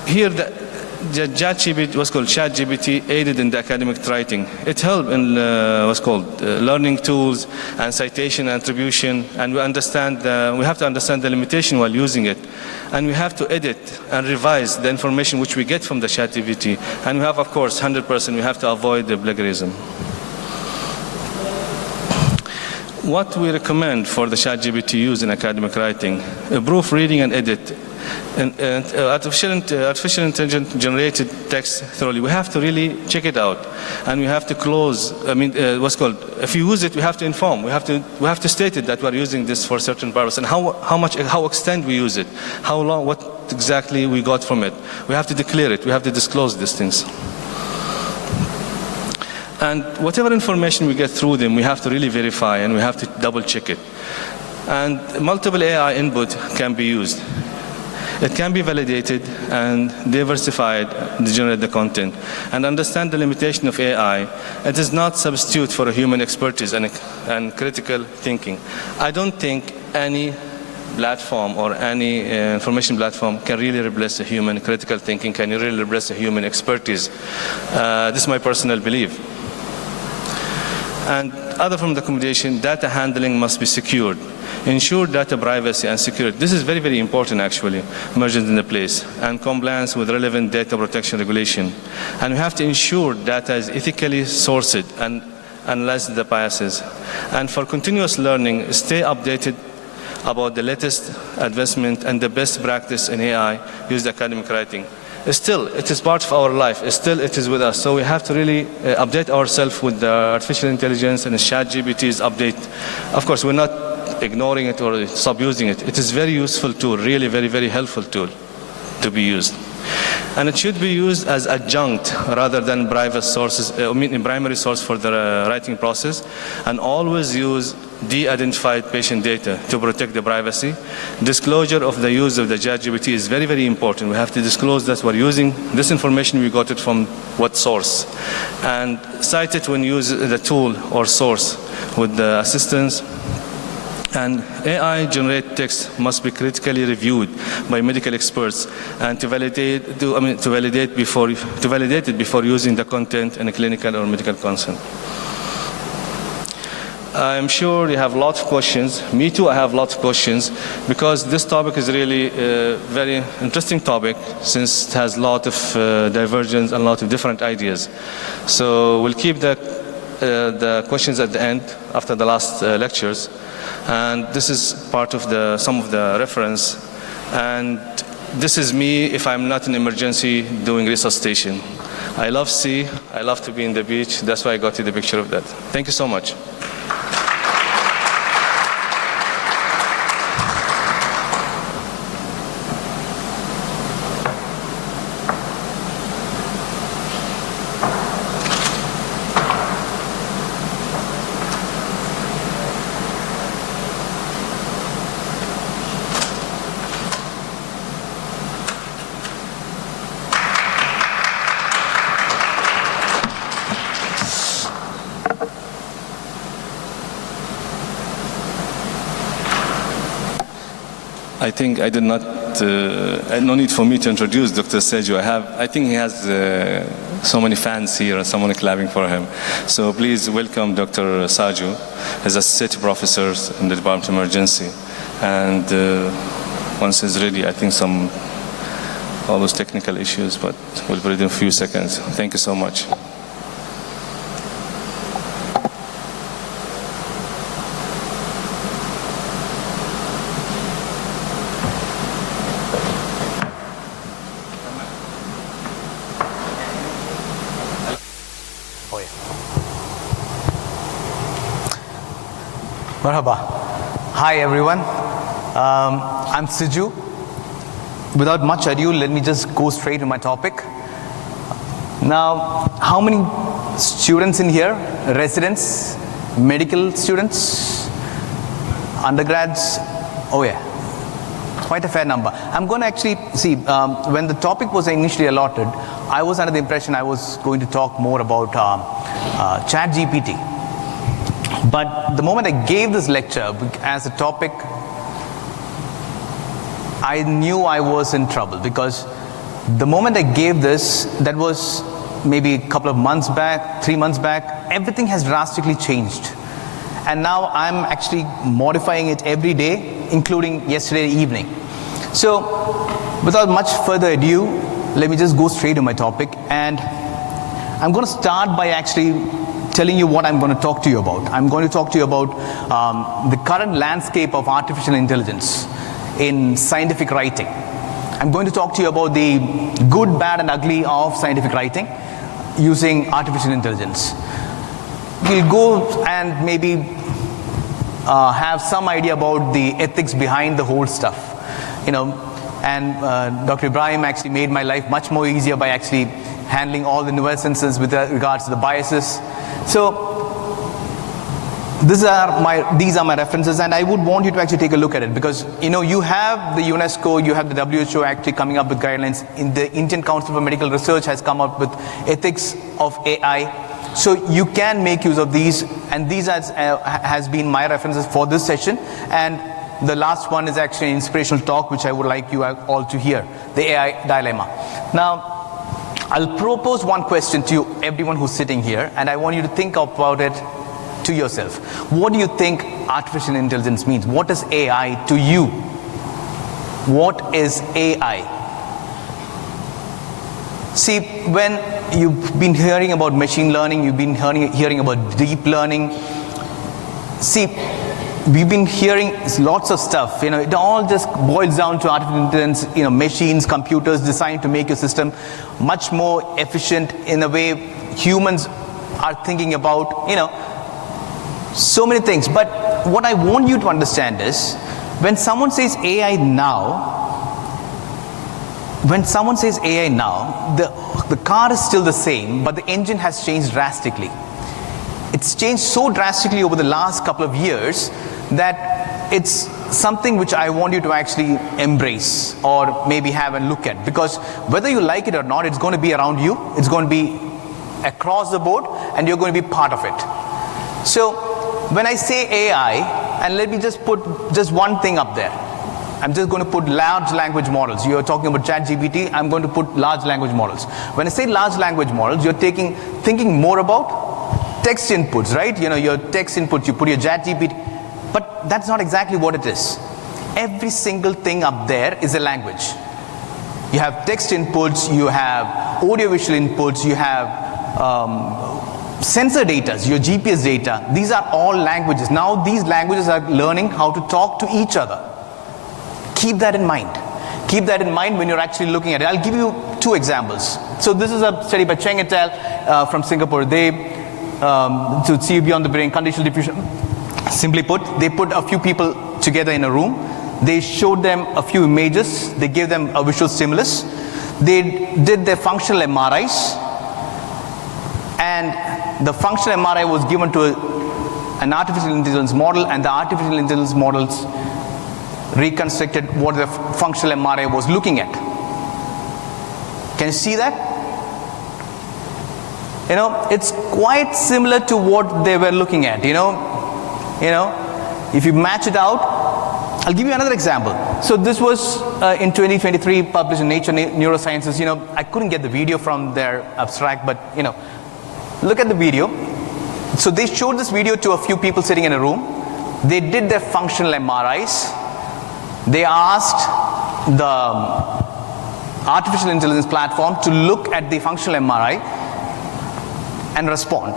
Here the ChatGPT, what's called ChatGPT, aided in the academic writing. It helped in learning tools and citation and attribution, and we have to understand the limitation while using it. And we have to edit and revise the information which we get from the ChatGPT. And we have, of course, 100%, we have to avoid the plagiarism. What we recommend for the ChatGPT use in academic writing, proofreading and edit. And artificial intelligence generated text thoroughly. We have to really check it out, and we have to close. If you use it, we have to inform. We have to state it that we are using this for a certain purpose, and how extent we use it, how long, what exactly we got from it. We have to declare it. We have to disclose these things. And whatever information we get through them, we have to really verify and we have to double check it. And multiple AI input can be used. It can be validated and diversified to generate the content. And understand the limitation of AI. It is not substitute for a human expertise and critical thinking. I don't think any platform or any information platform can really replace a human critical thinking, can really replace a human expertise. This is my personal belief. And other from the accommodation, data handling must be secured. Ensure data privacy and security. This is very, very important actually, merged in the place, and compliance with relevant data protection regulation. And we have to ensure data is ethically sourced and analyze the biases. And for continuous learning, stay updated about the latest advancement and the best practice in AI used academic writing. Still, it is part of our life. Still, it is with us. So we have to really update ourselves with the artificial intelligence and the ChatGPT's update. Of course, we're not ignoring it or sub-using it. It is a very useful tool, really very, very helpful tool to be used. And it should be used as adjunct rather than private sources, primary source for the writing process, and always use de-identified patient data to protect the privacy. Disclosure of the use of the ChatGPT is very, very important. We have to disclose that we're using this information, we got it from what source. And cite it when you use the tool or source with the assistance. And AI generated text must be critically reviewed by medical experts and to validate it before using the content in a clinical or medical consent. I'm sure you have lots of questions. Me too, I have lots of questions because this topic is really a very interesting topic since it has a lot of divergence and a lot of different ideas. So we'll keep the questions at the end after the last lectures. And this is part of some of the reference. And this is me if I'm not in emergency doing resuscitation. I love sea, I love to be in the beach. That's why I got you the picture of that. Thank you so much. I think I did not, no need for me to introduce Dr. Seju. I think he has so many fans here and someone clapping for him. So please welcome Dr. Saju as associate professor in the Department of Emergency. And once he's ready, I think all those technical issues, but we'll put it in a few seconds. Thank you so much. Marhaba. Hi everyone. I'm Siju. Without much ado, let me just go straight to my topic. Now, how many students in here? Residents? Medical students? Undergrads? Oh yeah. Quite a fair number. I'm going to actually see, when the topic was initially allotted, I was under the impression I was going to talk more about ChatGPT. But the moment I gave this lecture as a topic, I knew I was in trouble because the moment I gave this, that was maybe a couple of months back, 3 months back, everything has drastically changed. And now I'm actually modifying it every day, including yesterday evening. So without much further ado, let me just go straight to my topic. And I'm going to start by actually telling you what I'm going to talk to you about. I'm going to talk to you about the current landscape of artificial intelligence in scientific writing. I'm going to talk to you about the good, bad, and ugly of scientific writing using artificial intelligence. We'll go and maybe have some idea about the ethics behind the whole stuff. And Dr. Ibrahim actually made my life much more easier by actually handling all the nuances with regards to the biases. So these are my references, and I would want you to actually take a look at it, because you have the UNESCO, you have the WHO actually coming up with guidelines. In the Indian Council for Medical Research has come up with ethics of AI. So you can make use of these, and these has been my references for this session. And the last one is actually an inspirational talk, which I would like you all to hear, the AI dilemma. Now, I'll propose one question to you, everyone who's sitting here, and I want you to think about it to yourself. What do you think artificial intelligence means? What is AI to you? What is AI? See, when you've been hearing about machine learning, you've been hearing about deep learning. See, we've been hearing lots of stuff. It all just boils down to artificial intelligence. Machines, computers designed to make your system much more efficient in a way humans are thinking about. So many things. But what I want you to understand is, when someone says AI now, the car is still the same, but the engine has changed drastically. It's changed so drastically over the last couple of years that it's something which I want you to actually embrace, or maybe have a look at, because whether you like it or not, it's going to be around you, it's going to be across the board, and you're going to be part of it. So when I say AI, and let me just put just one thing up there. I'm just going to put large language models. You're talking about ChatGPT, I'm going to put large language models. When I say large language models, you're thinking more about text inputs, right? Your text inputs, you put your ChatGPT, but that's not exactly what it is. Every single thing up there is a language. You have text inputs, you have audiovisual inputs, you have sensor data, your GPS data. These are all languages. Now these languages are learning how to talk to each other. Keep that in mind. Keep that in mind when you're actually looking at it. I'll give you two examples. So this is a study by Cheng et al. From Singapore. They, to see beyond the brain, conditional diffusion. Simply put, they put a few people together in a room. They showed them a few images. They gave them a visual stimulus. They did their functional MRIs. And the functional MRI was given to an artificial intelligence model, and the artificial intelligence models reconstructed what the functional MRI was looking at. Can you see that? It's quite similar to what they were looking at. If you match it out, I'll give you another example. So this was in 2023 published in Nature Neurosciences. I couldn't get the video from their abstract, but look at the video. So they showed this video to a few people sitting in a room. They did their functional MRIs. They asked the artificial intelligence platform to look at the functional MRI and respond.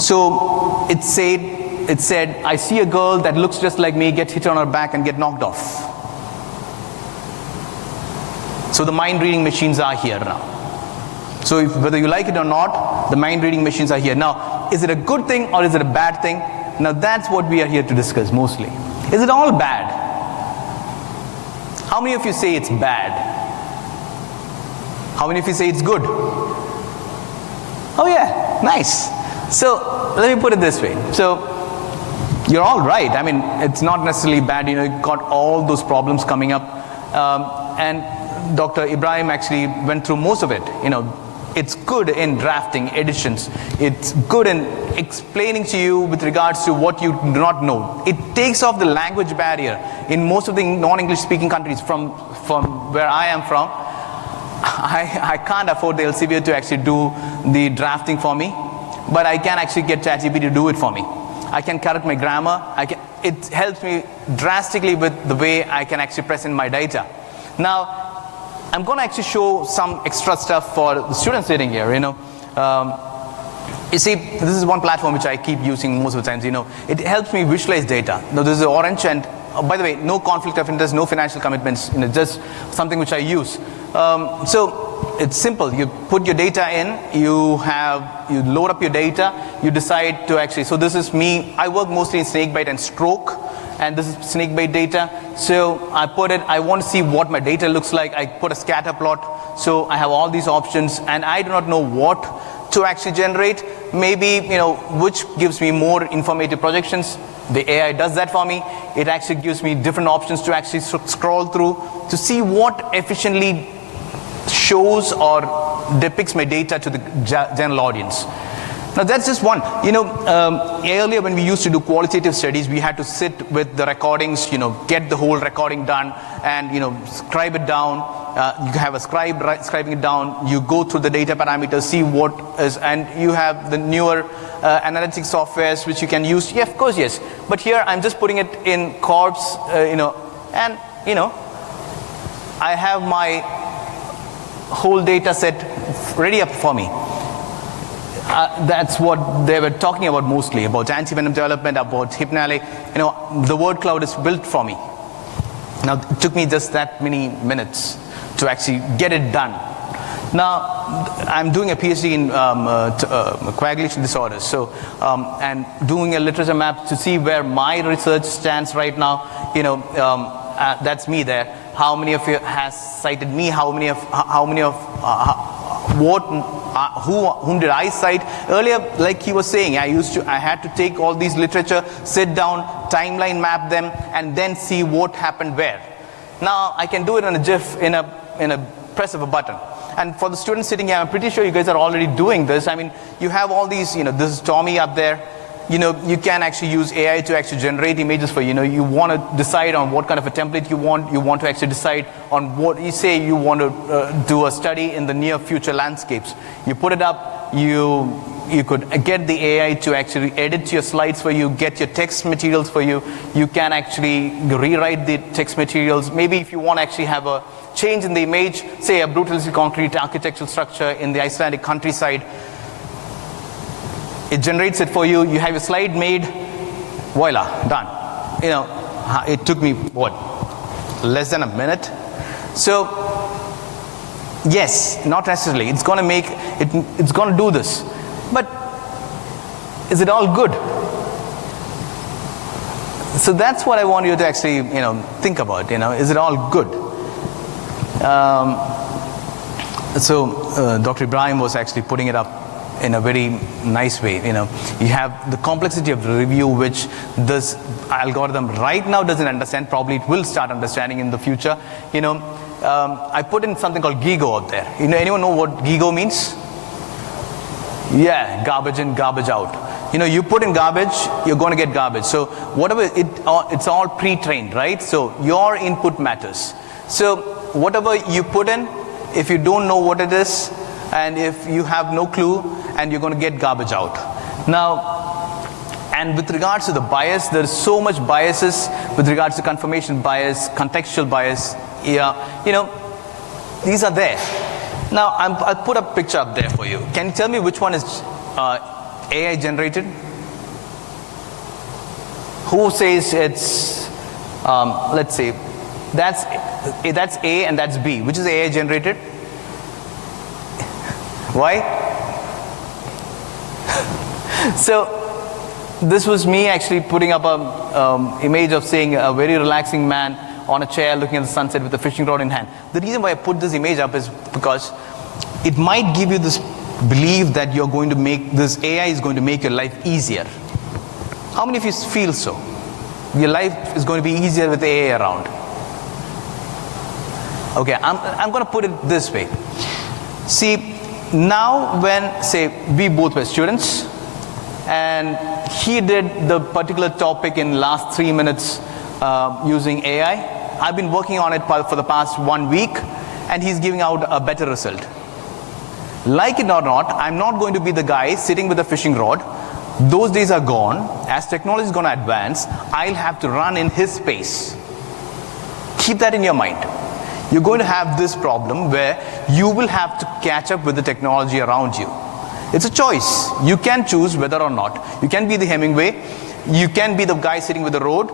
So it said, I see a girl that looks just like me get hit on her back and get knocked off. So the mind reading machines are here now. So whether you like it or not, the mind reading machines are here. Now, is it a good thing or is it a bad thing? Now that's what we are here to discuss mostly. Is it all bad? How many of you say it's bad? How many of you say it's good? Oh yeah, nice. So let me put it this way. So you're all right. I mean, it's not necessarily bad. You've got all those problems coming up. And Dr. Ibrahim actually went through most of it. It's good in drafting editions. It's good in explaining to you with regards to what you do not know. It takes off the language barrier in most of the non-English speaking countries. From where I am from, I can't afford the Elsevier to actually do the drafting for me, but I can actually get ChatGPT to do it for me. I can correct my grammar. It helps me drastically with the way I can actually present my data. Now, I'm going to actually show some extra stuff for the students sitting here. You see, this is one platform which I keep using most of the times. It helps me visualize data. Now, this is orange, and by the way, no conflict of interest, no financial commitments. Just something which I use. So it's simple. You put your data in. You load up your data. You decide to actually. So this is me. I work mostly in snakebite and stroke. and this is snake bait data. So I put it, I want to see what my data looks like. I put a scatter plot. So I have all these options, and I do not know what to actually generate. Maybe, which gives me more informative projections. The AI does that for me. It actually gives me different options to actually scroll through to see what efficiently shows or depicts my data to the general audience. Now that's just one. Earlier when we used to do qualitative studies, we had to sit with the recordings, get the whole recording done and, scribe it down. You have a scribe scribing it down. You go through the data parameters, see what is, and you have the newer analytics softwares which you can use. Yeah, of course, yes. But here I'm just putting it in corpse, and, I have my whole data set ready up for me. That's what they were talking about mostly, about anti-venom development, about Hypnale. The word cloud is built for me. Now, it took me just that many minutes to actually get it done. Now, I'm doing a PhD in coagulation disorders, so and doing a literature map to see where my research stands right now. That's me there. How many of you has cited me? Whom did I cite? Earlier, like he was saying, I had to take all these literature, sit down, timeline map them, and then see what happened where. Now I can do it in a GIF, in a press of a button. And for the students sitting here, I'm pretty sure you guys are already doing this. I mean, you have all these, this is Tommy up there. You can actually use AI to actually generate images for you. You want to decide on what kind of a template you want. You want to actually decide on what you say you want to do a study in the near future landscapes. You put it up. You could get the AI to actually edit your slides for you, get your text materials for you. You can actually rewrite the text materials. Maybe if you want to actually have a change in the image, say a brutalistic concrete architectural structure in the Icelandic countryside, it generates it for you. You have your slide made. Voila, done. It took me, less than a minute? So, yes, not necessarily. It's going to make, it's going to do this. But is it all good? So that's what I want you to actually, think about. Is it all good? Dr. Ibrahim was actually putting it up in a very nice way. You have the complexity of the review, which this algorithm right now doesn't understand. Probably it will start understanding in the future. I put in something called GIGO out there. Anyone know what GIGO means? Yeah, garbage in, garbage out. You put in garbage, you're going to get garbage. So whatever, it's all pre-trained, right? So your input matters. So whatever you put in, if you don't know what it is, and if you have no clue, and you're going to get garbage out. Now, and with regards to the bias, there's so much biases with regards to confirmation bias, contextual bias. These are there. Now, I'll put a picture up there for you. Can you tell me which one is AI generated? Who says it's, let's say, that's A and that's B. Which is AI generated? Why? So this was me actually putting up a image of saying a very relaxing man on a chair looking at the sunset with a fishing rod in hand. The reason why I put this image up is because it might give you this belief that you're going to make this AI is going to make your life easier. How many of you feel so? Your life is going to be easier with AI around. Okay, I'm going to put it this way. See, now when, say, we both were students, and he did the particular topic in last 3 minutes using AI, I've been working on it for the past 1 week, and he's giving out a better result. Like it or not, I'm not going to be the guy sitting with a fishing rod. Those days are gone. As technology is going to advance, I'll have to run in his space. Keep that in your mind. You're going to have this problem where you will have to catch up with the technology around you. It's a choice. You can choose whether or not. You can be the Hemingway. You can be the guy sitting with the road.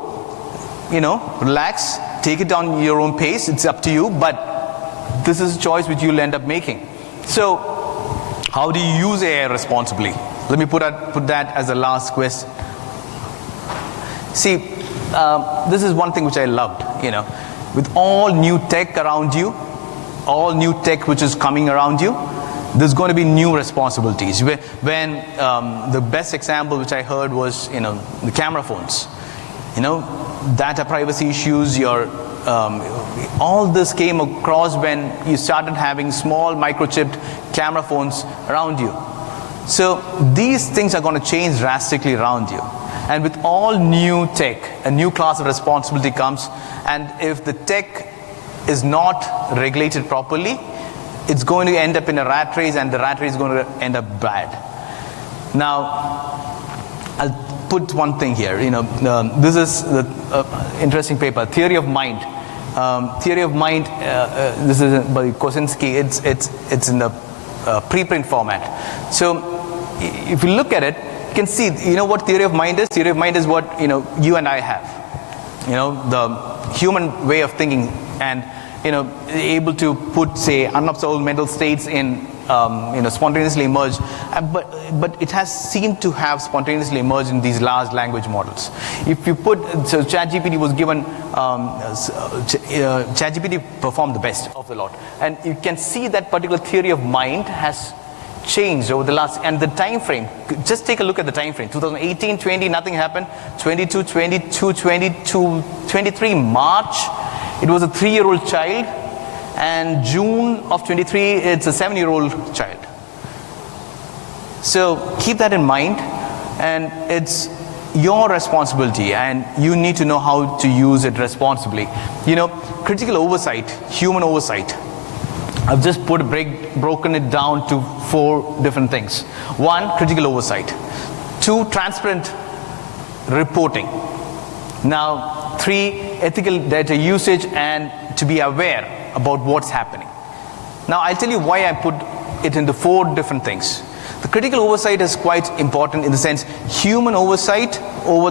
Relax, take it on your own pace. It's up to you. But this is a choice which you'll end up making. So, how do you use AI responsibly? Let me put that as the last question. See, this is one thing which I loved, with all new tech around you, all new tech which is coming around you, there's going to be new responsibilities. When the best example which I heard was, the camera phones, data privacy issues, all this came across when you started having small microchipped camera phones around you. So these things are going to change drastically around you. And with all new tech, a new class of responsibility comes, and if the tech is not regulated properly, it's going to end up in a rat race, and the rat race is going to end up bad. Now, I'll put one thing here. This is the interesting paper, Theory of Mind. Theory of Mind. This is by Kosinski. It's in the preprint format. So, if you look at it, you can see. What theory of mind is? Theory of mind is what you and I have. The human way of thinking, and able to put, say, unobservable mental states in, spontaneously emerge, but it has seemed to have spontaneously emerged in these large language models. If you put, so ChatGPT was given, ChatGPT performed the best of the lot, and you can see that particular theory of mind has changed over the last, and the time frame, just take a look at the time frame. 2018, 20, nothing happened. 22, 22, 22, 23, March, it was a 3-year-old child, and June of 23, it's a 7-year-old child. So keep that in mind, and it's your responsibility, and you need to know how to use it responsibly. Critical oversight, human oversight. I've just broken it down to 4 different things. 1, critical oversight. 2, transparent reporting. Now, 3, ethical data usage, and to be aware about what's happening. Now, I'll tell you why I put it into 4 different things. The critical oversight is quite important in the sense, human oversight over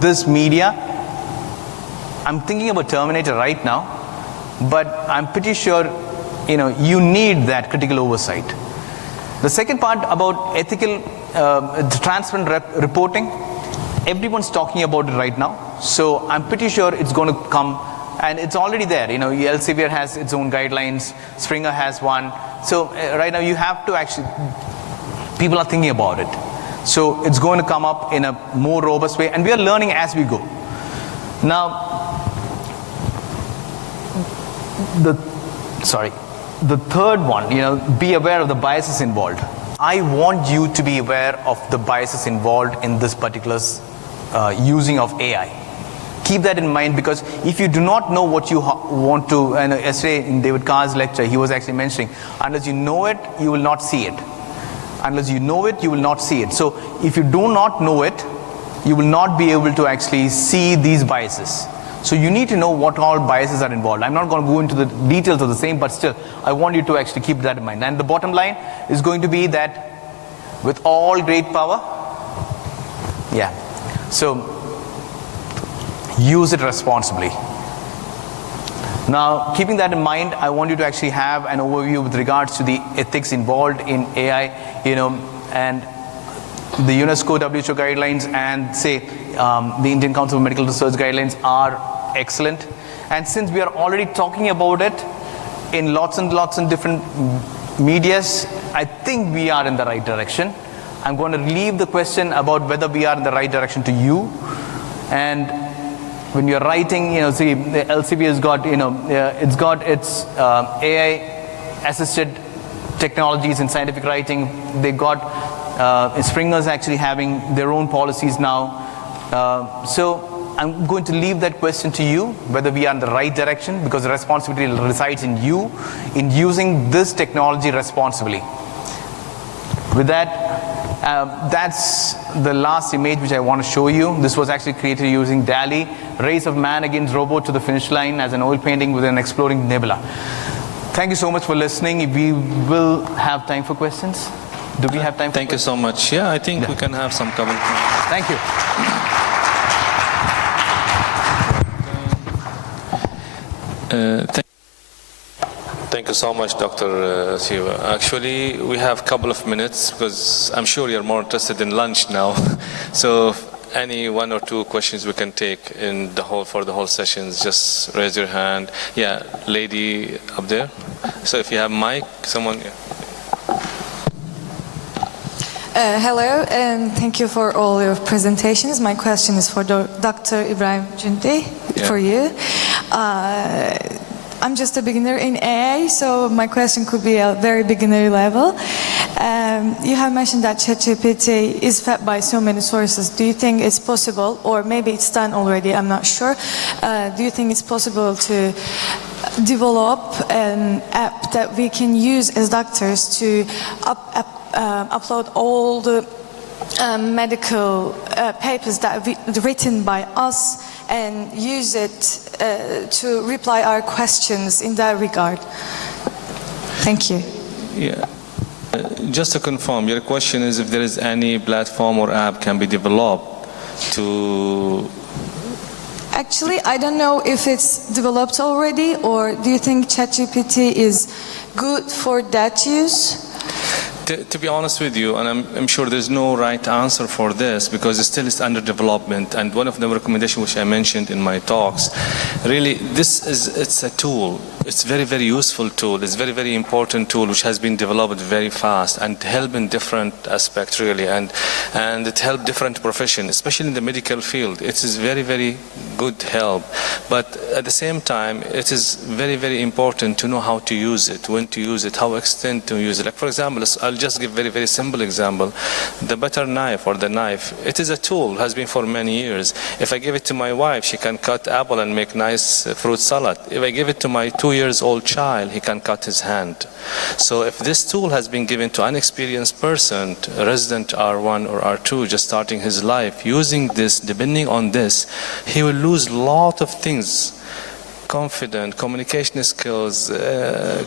this media. I'm thinking about Terminator right now, but I'm pretty sure you need that critical oversight. The second part about ethical transparent reporting, everyone's talking about it right now, so I'm pretty sure it's going to come, and it's already there. Elsevier has its own guidelines, Springer has one, so right now you have to actually, people are thinking about it, so it's going to come up in a more robust way, and we are learning as we go. Now, the third one, be aware of the biases involved. I want you to be aware of the biases involved in this particular using of AI. Keep that in mind, because if you do not know what you want to, and yesterday in David Carr's lecture, he was actually mentioning, unless you know it, you will not see it. Unless you know it, you will not see it. So if you do not know it, you will not be able to actually see these biases. So you need to know what all biases are involved. I'm not going to go into the details of the same, but still, I want you to actually keep that in mind. And the bottom line is going to be that with all great power, so use it responsibly. Now, keeping that in mind, I want you to actually have an overview with regards to the ethics involved in AI, and the UNESCO WHO guidelines and, say, the Indian Council of Medical Research guidelines are excellent. And since we are already talking about it in lots and lots of different medias, I think we are in the right direction. I'm going to leave the question about whether we are in the right direction to you. And when you're writing, see, the LCB has got, it's got its AI-assisted technologies in scientific writing. They got Springer's actually having their own policies now. So I'm going to leave that question to you, whether we are in the right direction, because the responsibility resides in you, in using this technology responsibly. With that, that's the last image which I want to show you. This was actually created using DALL-E, Race of Man Against Robot to the Finish Line, as an oil painting with an exploding nebula. Thank you so much for listening. We will have time for questions. Do we have time for questions? Thank you so much. Yeah, I think we can have some comments. Thank you. Thank you so much, Dr. Siva. Actually, we have a couple of minutes because I'm sure you're more interested in lunch now. So any one or two questions we can take in the whole for the whole sessions, just raise your hand. Yeah, lady up there. So if you have mic, someone. Yeah. Hello, and thank you for all your presentations. My question is for Dr. Ibrahim Cünde, for you. I'm just a beginner in AI, so my question could be a very beginner level. You have mentioned that ChatGPT is fed by so many sources. Do you think it's possible, or maybe it's done already, I'm not sure. Do you think it's possible to develop an app that we can use as doctors to upload all the medical papers that have written by us and use it to reply our questions in that regard? Thank you. Yeah. Just to confirm, your question is if there is any platform or app can be developed to... Actually, I don't know if it's developed already, or do you think ChatGPT is good for that use? To be honest with you, and I'm sure there's no right answer for this because it still is under development, and one of the recommendations which I mentioned in my talks, really it's a tool. It's very, very useful tool. It's very, very important tool which has been developed very fast and help in different aspects really, and it help different professions, especially in the medical field. It is very, very good help, but at the same time it is very, very important to know how to use it, when to use it, how extend to use it. Like for example, I'll just give very, very simple example. The butter knife or the knife, it is a tool, has been for many years. If I give it to my wife, she can cut apple and make nice fruit salad. If I give it to my 2-year-old child, he can cut his hand. So if this tool has been given to an experienced person, a resident R1 or R2 just starting his life, using this, depending on this, he will lose a lot of things. Confident, communication skills,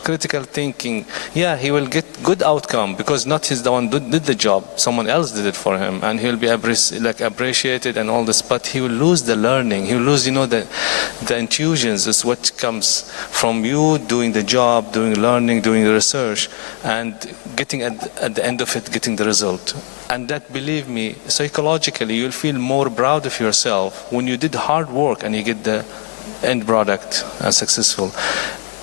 critical thinking. Yeah, he will get good outcome because not he's the one did the job, someone else did it for him, and he'll be appreciated and all this. But he will lose the learning. He will lose, the intuitions is what comes from you doing the job, doing learning, doing the research, and getting at the end of it, getting the result. And that, believe me, psychologically, you'll feel more proud of yourself when you did hard work and you get the end product successful.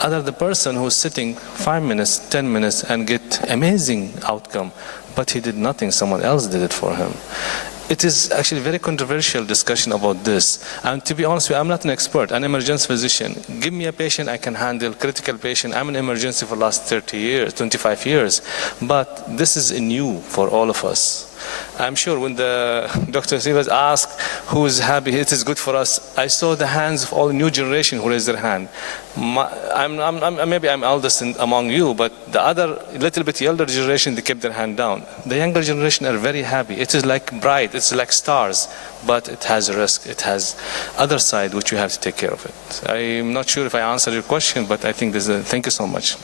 Other the person who's sitting 5 minutes, 10 minutes and get amazing outcome, but he did nothing, someone else did it for him. It is actually a very controversial discussion about this. And to be honest with you, I'm not an expert, an emergency physician. Give me a patient I can handle, critical patient. I'm in emergency for the last 30 years, 25 years. But this is new for all of us. I'm sure when the Dr. Sivas asked who is happy, it is good for us, I saw the hands of all the new generation who raised their hand. Maybe I'm eldest among you, but the other little bit elder generation, they kept their hand down. The younger generation are very happy. It is like bright, it's like stars, but it has a risk. It has other side which you have to take care of it. I'm not sure if I answered your question, but I think there's a, thank you so much.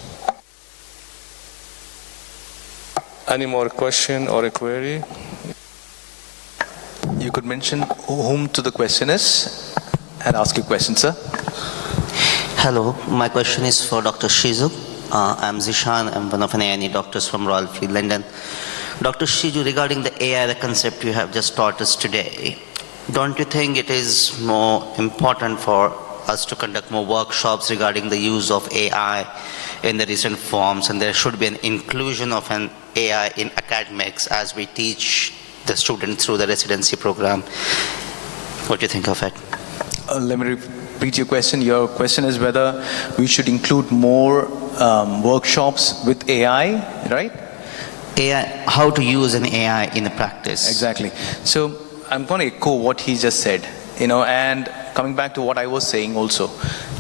Any more question or a query? You could mention whom to the question is and ask your question, sir. Hello, my question is for Dr. Shiju. I'm Zishan, I'm one of an A&E doctors from Royal Free London. Dr. Shiju, regarding the AI, the concept you have just taught us today, don't you think it is more important for us to conduct more workshops regarding the use of AI in the recent forms, and there should be an inclusion of an AI in academics as we teach the students through the residency program? What do you think of it? Let me repeat your question. Your question is whether we should include more workshops with AI, right? AI, how to use an AI in the practice. Exactly. So I'm going to echo what he just said, and coming back to what I was saying also,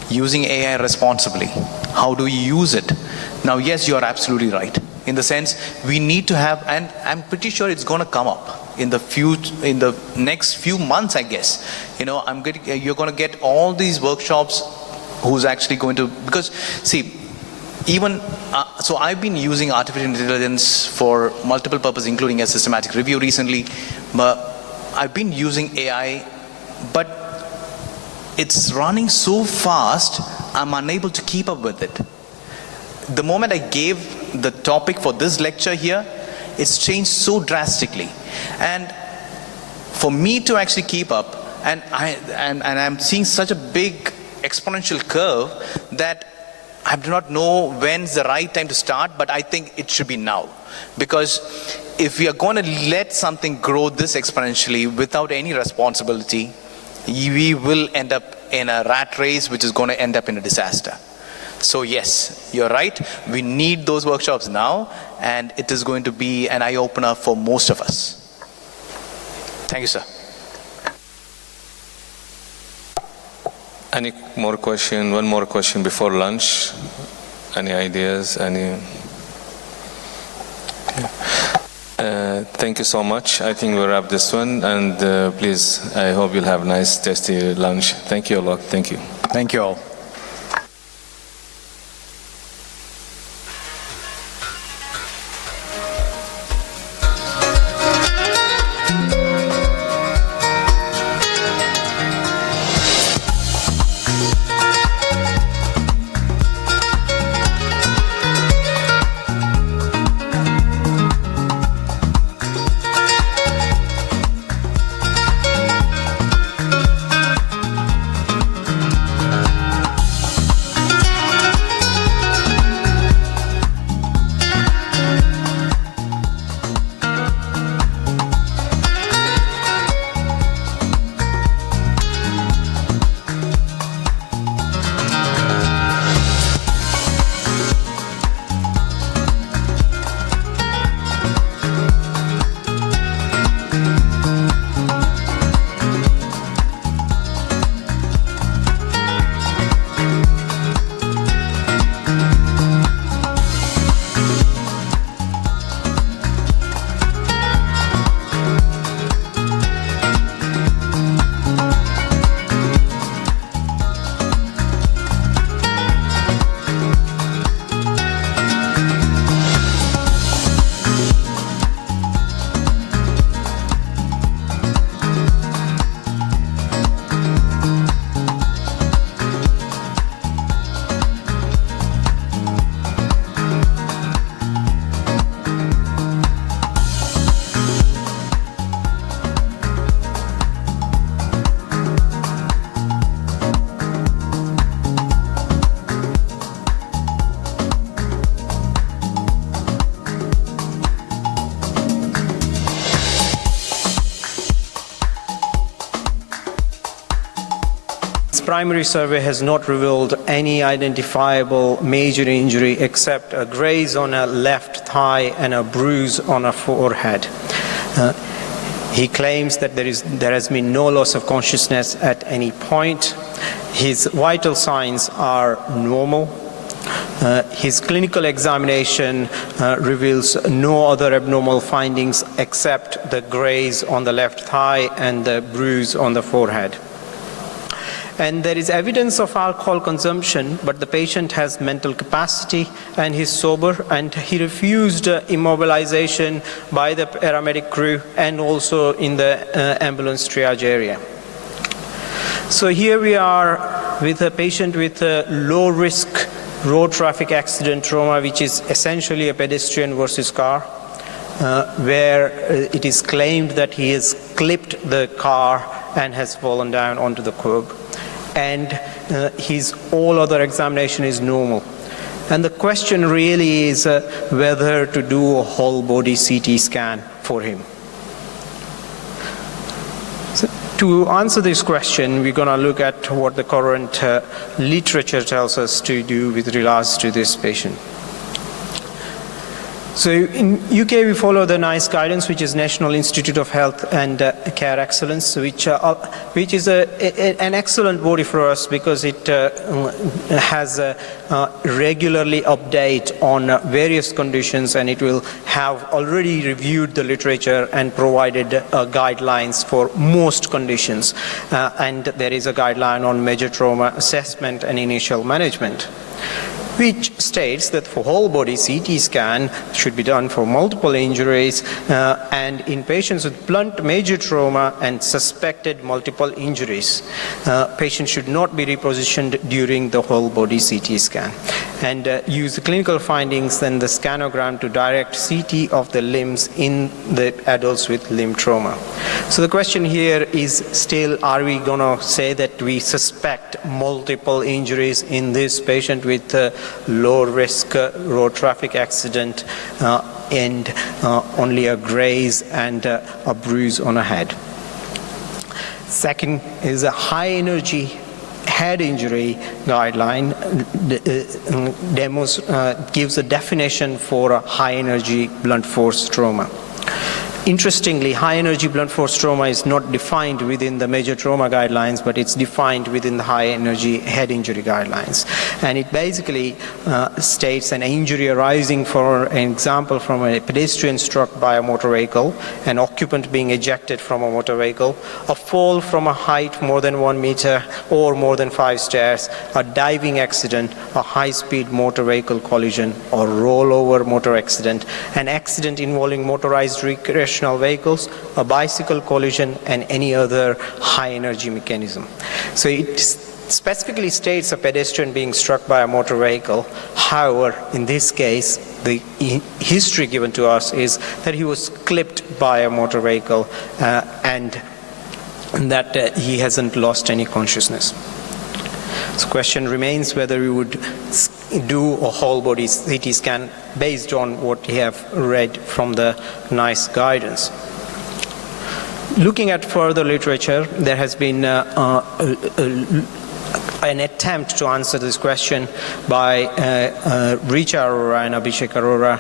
using AI responsibly. How do we use it? Now, yes, you are absolutely right. In the sense, we need to have, and I'm pretty sure it's going to come up in the next few months, I guess. You're going to get all these workshops. Who's actually going to? Because see, even so, I've been using artificial intelligence for multiple purposes, including a systematic review recently. But I've been using AI, but it's running so fast, I'm unable to keep up with it. The moment I gave the topic for this lecture here, it's changed so drastically. And For me to actually keep up, and I'm seeing such a big exponential curve that I do not know when's the right time to start, but I think it should be now. Because if we are going to let something grow this exponentially without any responsibility, we will end up in a rat race, which is going to end up in a disaster. So yes, you're right. We need those workshops now, and it is going to be an eye-opener for most of us. Thank you, sir. Any more question? One more question before lunch? Any ideas? Any? Thank you so much. I think we'll wrap this one, and please, I hope you'll have a nice, tasty lunch. Thank you a lot. Thank you. Thank you all. Primary survey has not revealed any identifiable major injury except a graze on a left thigh and a bruise on a forehead. He claims that there has been no loss of consciousness at any point. His vital signs are normal. His clinical examination reveals no other abnormal findings except the graze on the left thigh and the bruise on the forehead. And there is evidence of alcohol consumption, but the patient has mental capacity and he's sober, and he refused immobilization by the paramedic crew and also in the ambulance triage area. So here we are with a patient with a low-risk road traffic accident trauma, which is essentially a pedestrian versus car, where it is claimed that he has clipped the car and has fallen down onto the curb. And his all other examination is normal. And the question really is whether to do a whole body CT scan for him. So to answer this question, we're going to look at what the current literature tells us to do with regards to this patient. So in UK, we follow the NICE guidance, which is National Institute of Health and Care Excellence, which is an excellent body for us because it has a regularly update on various conditions, and it will have already reviewed the literature and provided guidelines for most conditions. And there is a guideline on major trauma assessment and initial management, which states that for whole body CT scan should be done for multiple injuries and in patients with blunt major trauma and suspected multiple injuries. Patients should not be repositioned during the whole body CT scan. and use the clinical findings and the scanogram to direct CT of the limbs in the adults with limb trauma. So the question here is still, are we going to say that we suspect multiple injuries in this patient with low risk road traffic accident and only a graze and a bruise on a head? Second is a high energy head injury guideline gives a definition for a high energy blunt force trauma. Interestingly, high energy blunt force trauma is not defined within the major trauma guidelines, but it's defined within the high energy head injury guidelines. And it basically states an injury arising, for an example, from a pedestrian struck by a motor vehicle, an occupant being ejected from a motor vehicle, a fall from a height more than 1 meter or more than 5 stairs, a diving accident, a high-speed motor vehicle collision or rollover motor accident, an accident involving motorized recreational vehicles, a bicycle collision, and any other high energy mechanism. So it specifically states a pedestrian being struck by a motor vehicle. However, in this case, the history given to us is that he was clipped by a motor vehicle and that he hasn't lost any consciousness. So the question remains whether we would do a whole body CT scan based on what we have read from the NICE guidance. Looking at further literature, there has been an attempt to answer this question by Richa Arora and Abhishek Arora,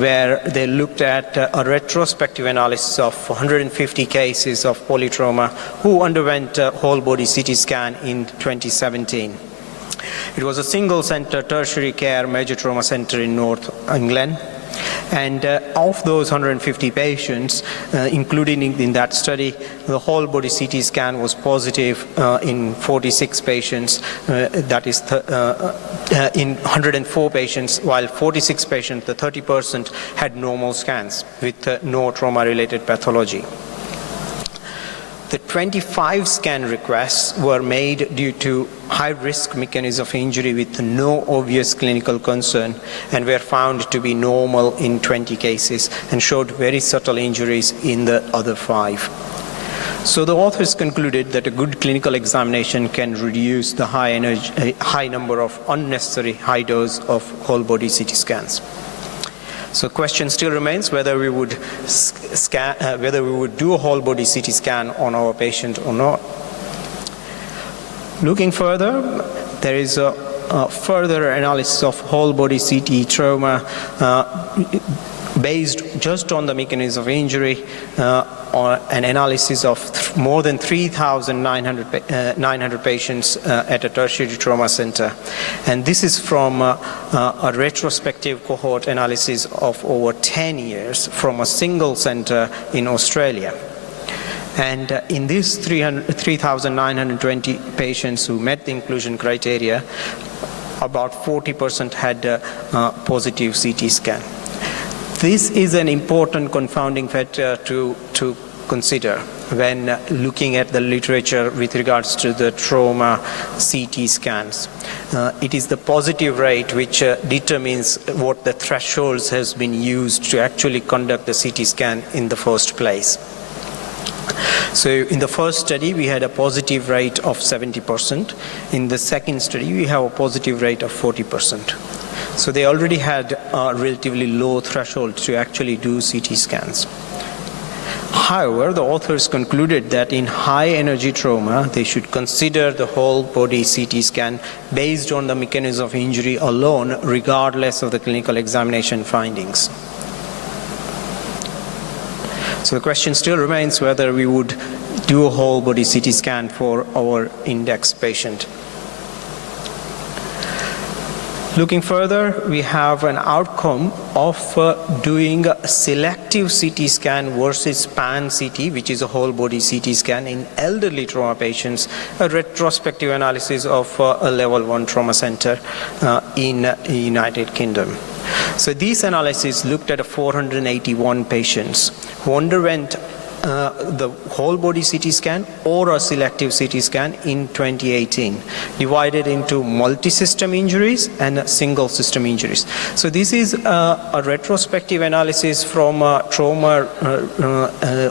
where they looked at a retrospective analysis of 150 cases of polytrauma who underwent a whole body CT scan in 2017. It was a single center tertiary care major trauma center in North England. And of those 150 patients, including in that study, the whole body CT scan was positive in 46 patients, that is in 104 patients, while 46 patients, the 30%, had normal scans with no trauma-related pathology. The 25 scan requests were made due to high-risk mechanism of injury with no obvious clinical concern and were found to be normal in 20 cases and showed very subtle injuries in the other 5. So the authors concluded that a good clinical examination can reduce the high number of unnecessary high dose of whole-body CT scans. So the question still remains whether we would do a whole body CT scan on our patient or not. Looking further, there is a further analysis of whole body CT trauma based just on the mechanism of injury, or an analysis of more than 3,900 patients at a tertiary trauma center. And this is from a retrospective cohort analysis of over 10 years from a single center in Australia. And in these 3,920 patients who met the inclusion criteria, about 40% had a positive CT scan. This is an important confounding factor to consider when looking at the literature with regards to the trauma CT scans. It is the positive rate which determines what the thresholds has been used to actually conduct the CT scan in the first place. So in the first study, we had a positive rate of 70%. In the second study, we have a positive rate of 40%. So they already had a relatively low threshold to actually do CT scans. However, the authors concluded that in high energy trauma, they should consider the whole body CT scan based on the mechanism of injury alone, regardless of the clinical examination findings. So the question still remains whether we would do a whole body CT scan for our index patient. Looking further, we have an outcome of doing a selective CT scan versus pan-CT, which is a whole body CT scan in elderly trauma patients, a retrospective analysis of a level 1 trauma center in the United Kingdom. So these analyses looked at 481 patients who underwent the whole body CT scan or a selective CT scan in 2018, divided into multi-system injuries and single system injuries. So this is a retrospective analysis from a trauma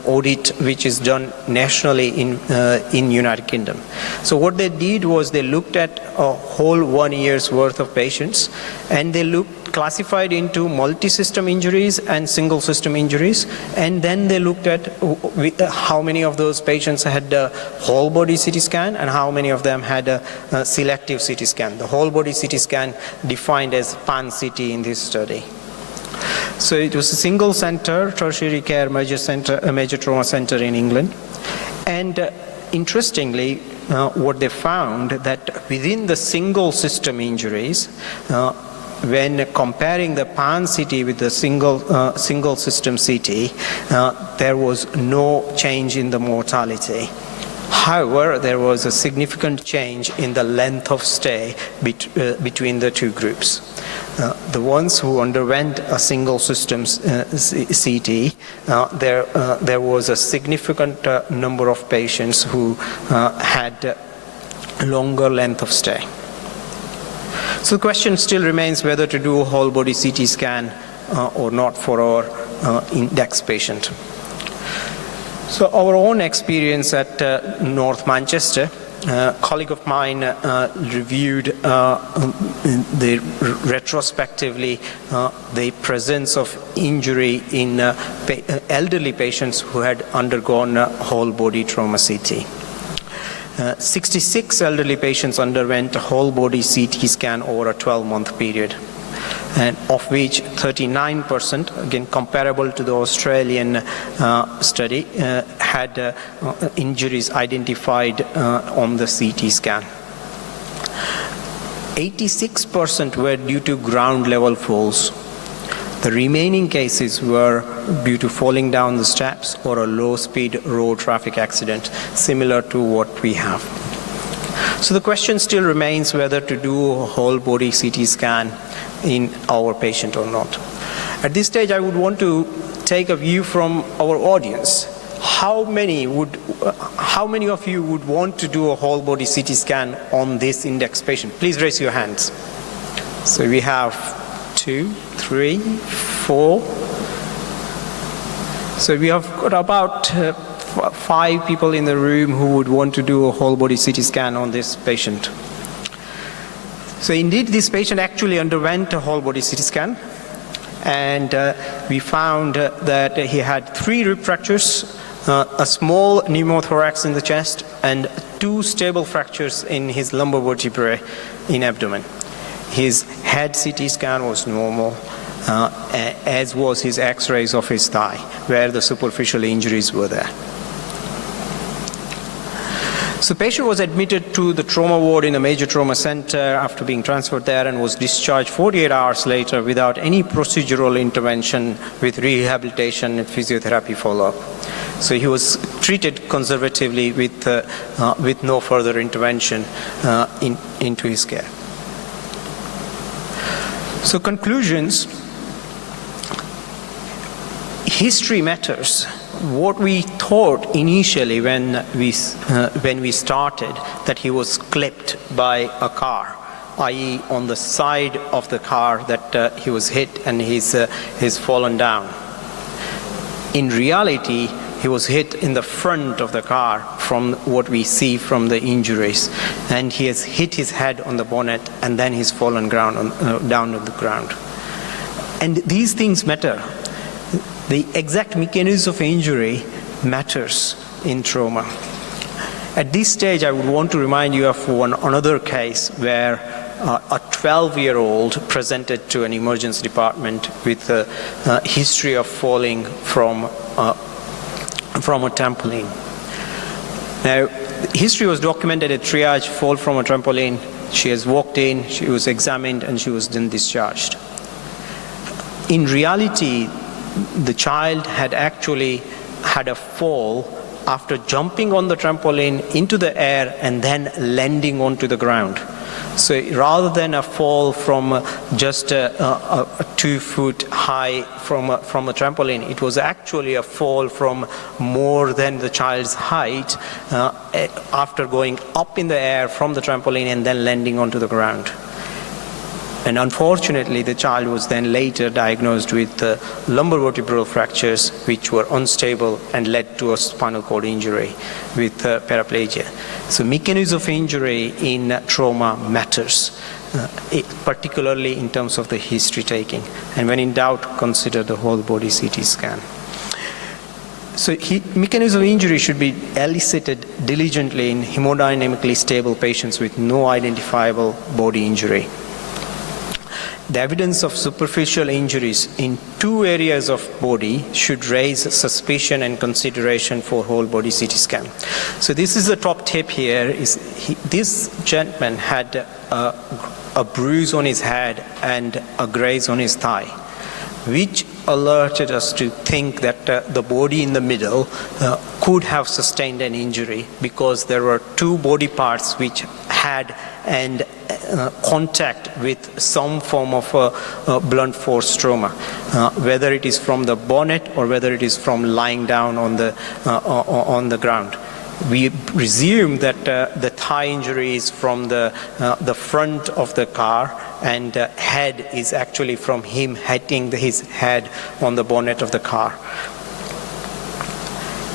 audit which is done nationally in United Kingdom. So what they did was they looked at a whole 1 year's worth of patients, and they classified into multi-system injuries and single system injuries, and then they looked at how many of those patients had a whole body CT scan and how many of them had a selective CT scan. The whole body CT scan defined as pan-CT in this study. So it was a single center, tertiary care major trauma center in England. And interestingly, what they found that within the single system injuries, when comparing the pan-CT with the single system CT, there was no change in the mortality. However, there was a significant change in the length of stay between the two groups. The ones who underwent a single system CT, there was a significant number of patients who had longer length of stay. So the question still remains whether to do a whole body CT scan or not for our index patient. So our own experience at North Manchester, a colleague of mine reviewed retrospectively the presence of injury in elderly patients who had undergone a whole body trauma CT. 66 elderly patients underwent a whole body CT scan over a 12-month period, and of which 39%, again comparable to the Australian study, had injuries identified on the CT scan. 86% were due to ground level falls. The remaining cases were due to falling down the steps or a low-speed road traffic accident, similar to what we have. So the question still remains whether to do a whole body CT scan in our patient or not. At this stage, I would want to take a view from our audience. How many of you would want to do a whole body CT scan on this index patient? Please raise your hands. So we have 2, 3, 4. So we have got about 5 people in the room who would want to do a whole body CT scan on this patient. So indeed, this patient actually underwent a whole body CT scan, and we found that he had 3 rib fractures, a small pneumothorax in the chest, and 2 stable fractures in his lumbar vertebrae in abdomen. His head CT scan was normal, as was his x-rays of his thigh, where the superficial injuries were there. So the patient was admitted to the trauma ward in a major trauma center after being transferred there, and was discharged 48 hours later without any procedural intervention, with rehabilitation and physiotherapy follow-up. So he was treated conservatively with no further intervention into his care. So conclusions: history matters. What we thought initially when we started, that he was clipped by a car, i.e. on the side of the car that he was hit and he's fallen down. In reality, he was hit in the front of the car from what we see from the injuries, and he has hit his head on the bonnet, and then he's fallen down on the ground. And these things matter. The exact mechanism of injury matters in trauma. At this stage, I would want to remind you of another case where a 12-year-old presented to an emergency department with a history of falling from a trampoline. Now, history was documented at triage, fall from a trampoline. She has walked in, she was examined, and she was then discharged. In reality, the child had actually had a fall after jumping on the trampoline into the air and then landing onto the ground. So rather than a fall from just a 2 foot high from a trampoline, it was actually a fall from more than the child's height after going up in the air from the trampoline and then landing onto the ground. And unfortunately, the child was then later diagnosed with lumbovertebral fractures, which were unstable and led to a spinal cord injury with paraplegia. So mechanism of injury in trauma matters, particularly in terms of the history taking. And when in doubt, consider the whole body CT scan. So mechanism of injury should be elicited diligently in hemodynamically stable patients with no identifiable body injury. The evidence of superficial injuries in 2 areas of body should raise suspicion and consideration for whole body CT scan. So this is the top tip here. This gentleman had a bruise on his head and a graze on his thigh, which alerted us to think that the body in the middle could have sustained an injury because there were 2 body parts which had contact with some form of blunt force trauma, whether it is from the bonnet or whether it is from lying down on the ground. We presume that the thigh injury is from the front of the car, and head is actually from him hitting his head on the bonnet of the car.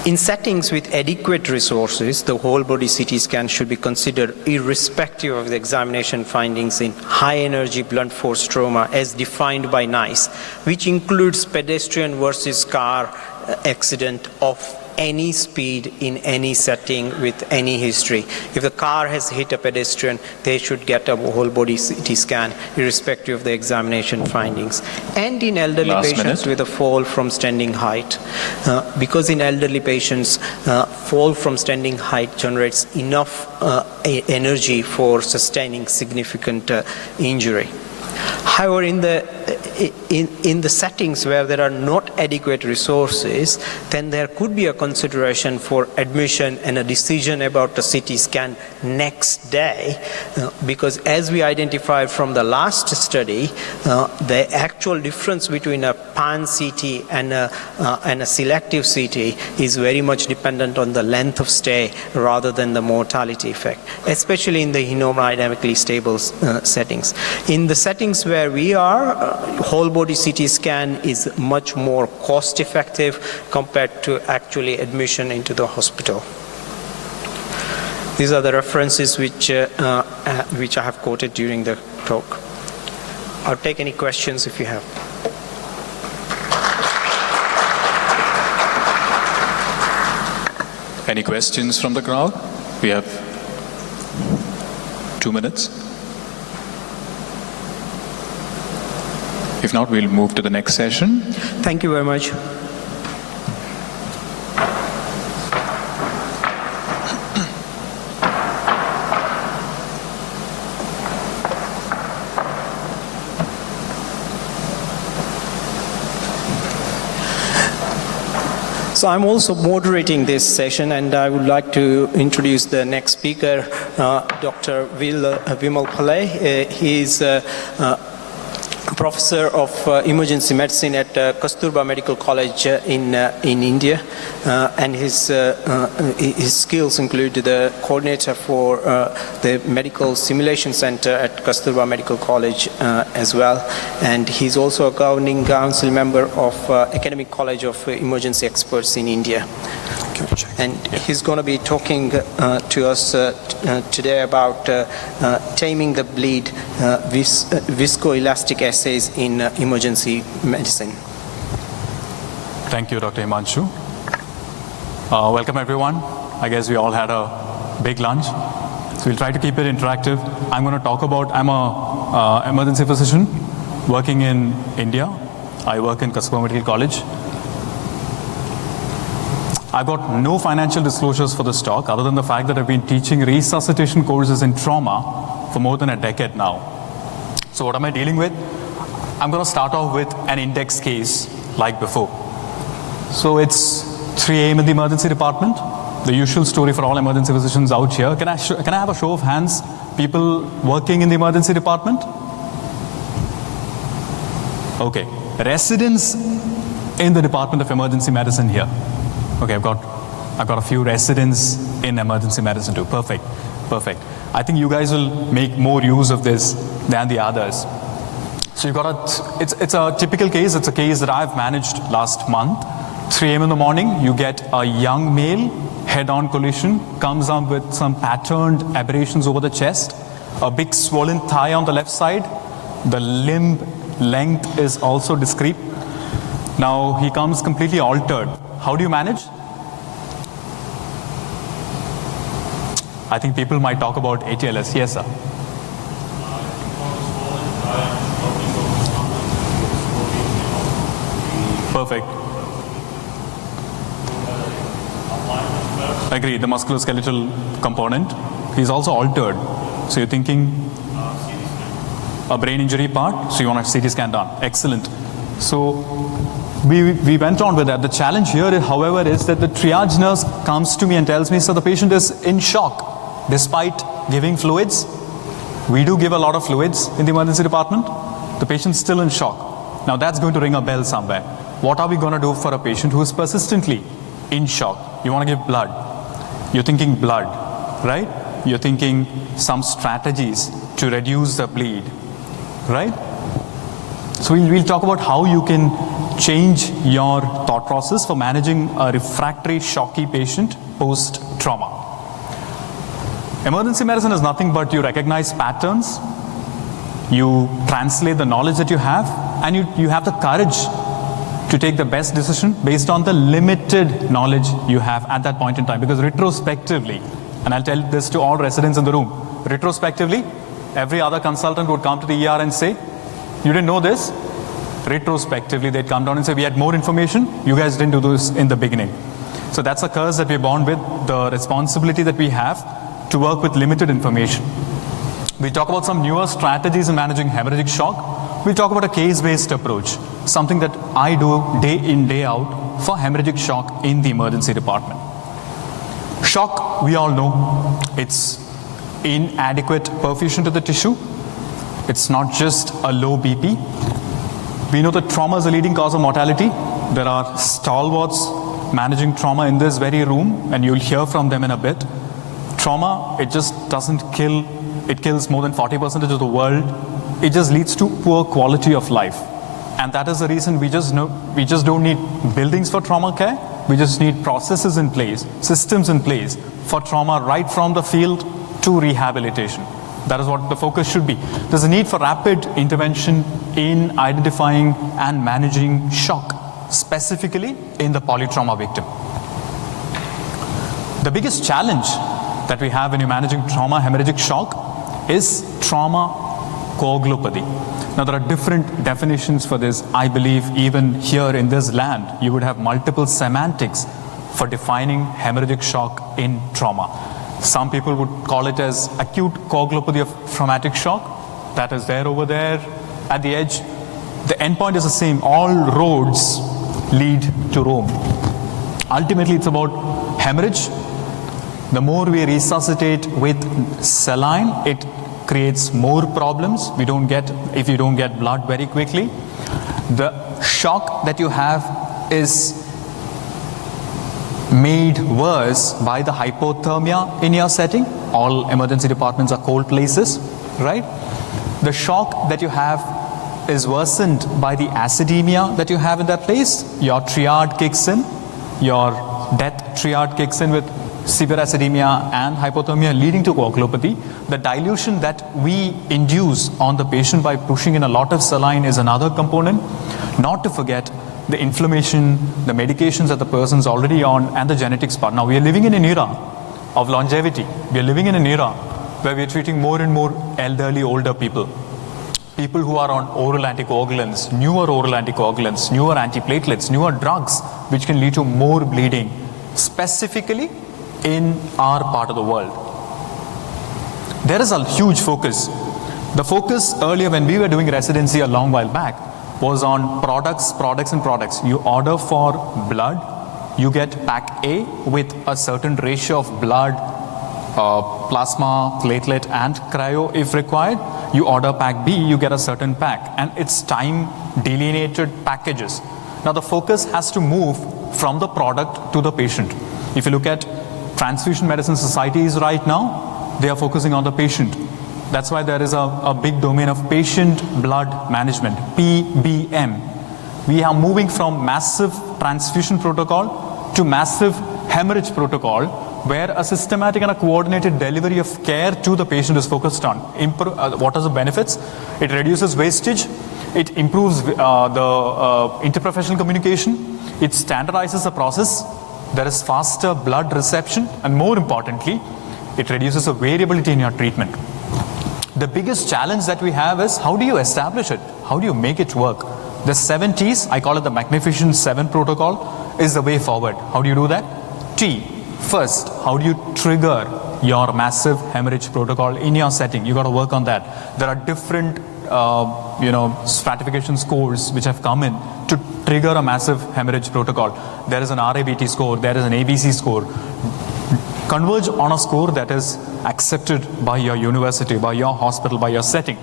In settings with adequate resources, the whole body CT scan should be considered irrespective of the examination findings in high energy blunt force trauma as defined by NICE, which includes pedestrian versus car accident of any speed in any setting with any history. If the car has hit a pedestrian, they should get a whole body CT scan irrespective of the examination findings. And in elderly patients with a fall from standing height, because in elderly patients, fall from standing height generates enough energy for sustaining significant injury. However, in the settings where there are not adequate resources, then there could be a consideration for admission and a decision about the CT scan next day, because as we identified from the last study, the actual difference between a pan CT and a selective CT is very much dependent on the length of stay rather than the mortality effect, especially in the hemodynamically stable settings. In the settings where we are, whole body CT scan is much more cost effective compared to actually admission into the hospital. These are the references which I have quoted during the talk. I'll take any questions if you have. Any questions from the crowd? We have 2 minutes. If not, we'll move to the next session. Thank you very much. So I'm also moderating this session, and I would like to introduce the next speaker, Dr. Vimal Pillai. He is Professor of Emergency Medicine at Kasturba Medical College in India, and his skills include the coordinator for the Medical Simulation Center at Kasturba Medical College as well, and he's also a governing council member of Academic College of Emergency Experts in India. And he's going to be talking to us today about taming the bleed, viscoelastic assays in emergency medicine. Thank you, Dr. Himanshu. Welcome, everyone. I guess we all had a big lunch, so we'll try to keep it interactive. I'm going to talk about, I'm an emergency physician working in India. I work in Kasturba Medical College. I've got no financial disclosures for this talk other than the fact that I've been teaching resuscitation courses in trauma for more than a decade now. So what am I dealing with? I'm going to start off with an index case like before. So it's 3 a.m. in the emergency department. The usual story for all emergency physicians out here. Can I have a show of hands People working in the emergency department? Okay. Residents in the Department of Emergency Medicine here. Okay, I've got a few residents in emergency medicine too. Perfect. Perfect. I think you guys will make more use of this than the others. So you've got it's a typical case. It's a case that I've managed last month. 3 a.m. in the morning, you get a young male, head-on collision, comes up with some patterned aberrations over the chest, a big swollen thigh on the left side. The limb length is also discrete. Now he comes completely altered. How do you manage? I think people might talk about ATLS. Yes, sir. Perfect. Agree, the musculoskeletal component. He's also altered. So you're thinking a brain injury part, so you want a CT scan done. Excellent. So we went on with that. The challenge here, however, is that the triage nurse comes to me and tells me, so the patient is in shock despite giving fluids. We do give a lot of fluids in the emergency department. The patient's still in shock. Now that's going to ring a bell somewhere. What are we going to do for a patient who is persistently in shock? You want to give blood. You're thinking blood, right? You're thinking some strategies to reduce the bleed, right? So we'll talk about how you can change your thought process for managing a refractory shocky patient post-trauma. Emergency medicine is nothing but you recognize patterns, you translate the knowledge that you have, and you have the courage to take the best decision based on the limited knowledge you have at that point in time. Because retrospectively, and I'll tell this to all residents in the room, retrospectively, every other consultant would come to the ER and say, you didn't know this? Retrospectively, they'd come down and say, we had more information, you guys didn't do this in the beginning. So that's a curse that we're born with, the responsibility that we have to work with limited information. We'll talk about some newer strategies in managing hemorrhagic shock. We'll talk about a case-based approach, something that I do day in, day out for hemorrhagic shock in the emergency department. Shock, we all know, it's inadequate perfusion to the tissue. It's not just a low BP. We know that trauma is a leading cause of mortality. There are stalwarts managing trauma in this very room, and you'll hear from them in a bit. Trauma, it just doesn't kill, it kills more than 40% of the world. It just leads to poor quality of life. And that is the reason we just don't need buildings for trauma care. We just need processes in place, systems in place for trauma right from the field to rehabilitation. That is what the focus should be. There's a need for rapid intervention in identifying and managing shock, specifically in the polytrauma victim. The biggest challenge that we have when you're managing trauma, hemorrhagic shock, is trauma coagulopathy. Now there are different definitions for this. I believe even here in this land, you would have multiple semantics for defining hemorrhagic shock in trauma. Some people would call it as acute coagulopathy of traumatic shock. That is there over there at the edge. The endpoint is the same. All roads lead to Rome. Ultimately, it's about hemorrhage. The more we resuscitate with saline, it creates more problems. If you don't get blood very quickly. The shock that you have is made worse by the hypothermia in your setting. All emergency departments are cold places, right? The shock that you have is worsened by the acidemia that you have in that place. Your triad kicks in, your death triad kicks in with severe acidemia and hypothermia leading to coagulopathy. The dilution that we induce on the patient by pushing in a lot of saline is another component. Not to forget the inflammation, the medications that the person's already on, and the genetics part. Now we are living in an era of longevity. We are living in an era where we are treating more and more elderly, older people. People who are on oral anticoagulants, newer oral anticoagulants, newer antiplatelets, newer drugs, which can lead to more bleeding, specifically in our part of the world. There is a huge focus. The focus earlier when we were doing residency a long while back was on products. You order for blood, you get pack A with a certain ratio of blood plasma, platelet, and cryo if required. You order pack B, you get a certain pack, and it's time delineated packages. Now the focus has to move from the product to the patient. If you look at transfusion medicine societies right now, they are focusing on the patient. That's why there is a big domain of patient blood management, PBM. We are moving from massive transfusion protocol to massive hemorrhage protocol, where a systematic and a coordinated delivery of care to the patient is focused on. What are the benefits? It reduces wastage, it improves the interprofessional communication, it standardizes the process, there is faster blood reception, and more importantly, it reduces the variability in your treatment. The biggest challenge that we have is, how do you establish it? How do you make it work? The 7 T's, I call it the Magnificent 7 protocol, is the way forward. How do you do that? T, first, how do you trigger your massive hemorrhage protocol in your setting? You got to work on that. There are different stratification scores which have come in to trigger a massive hemorrhage protocol. There is an RABT score, there is an ABC score. Converge on a score that is accepted by your university, by your hospital, by your setting.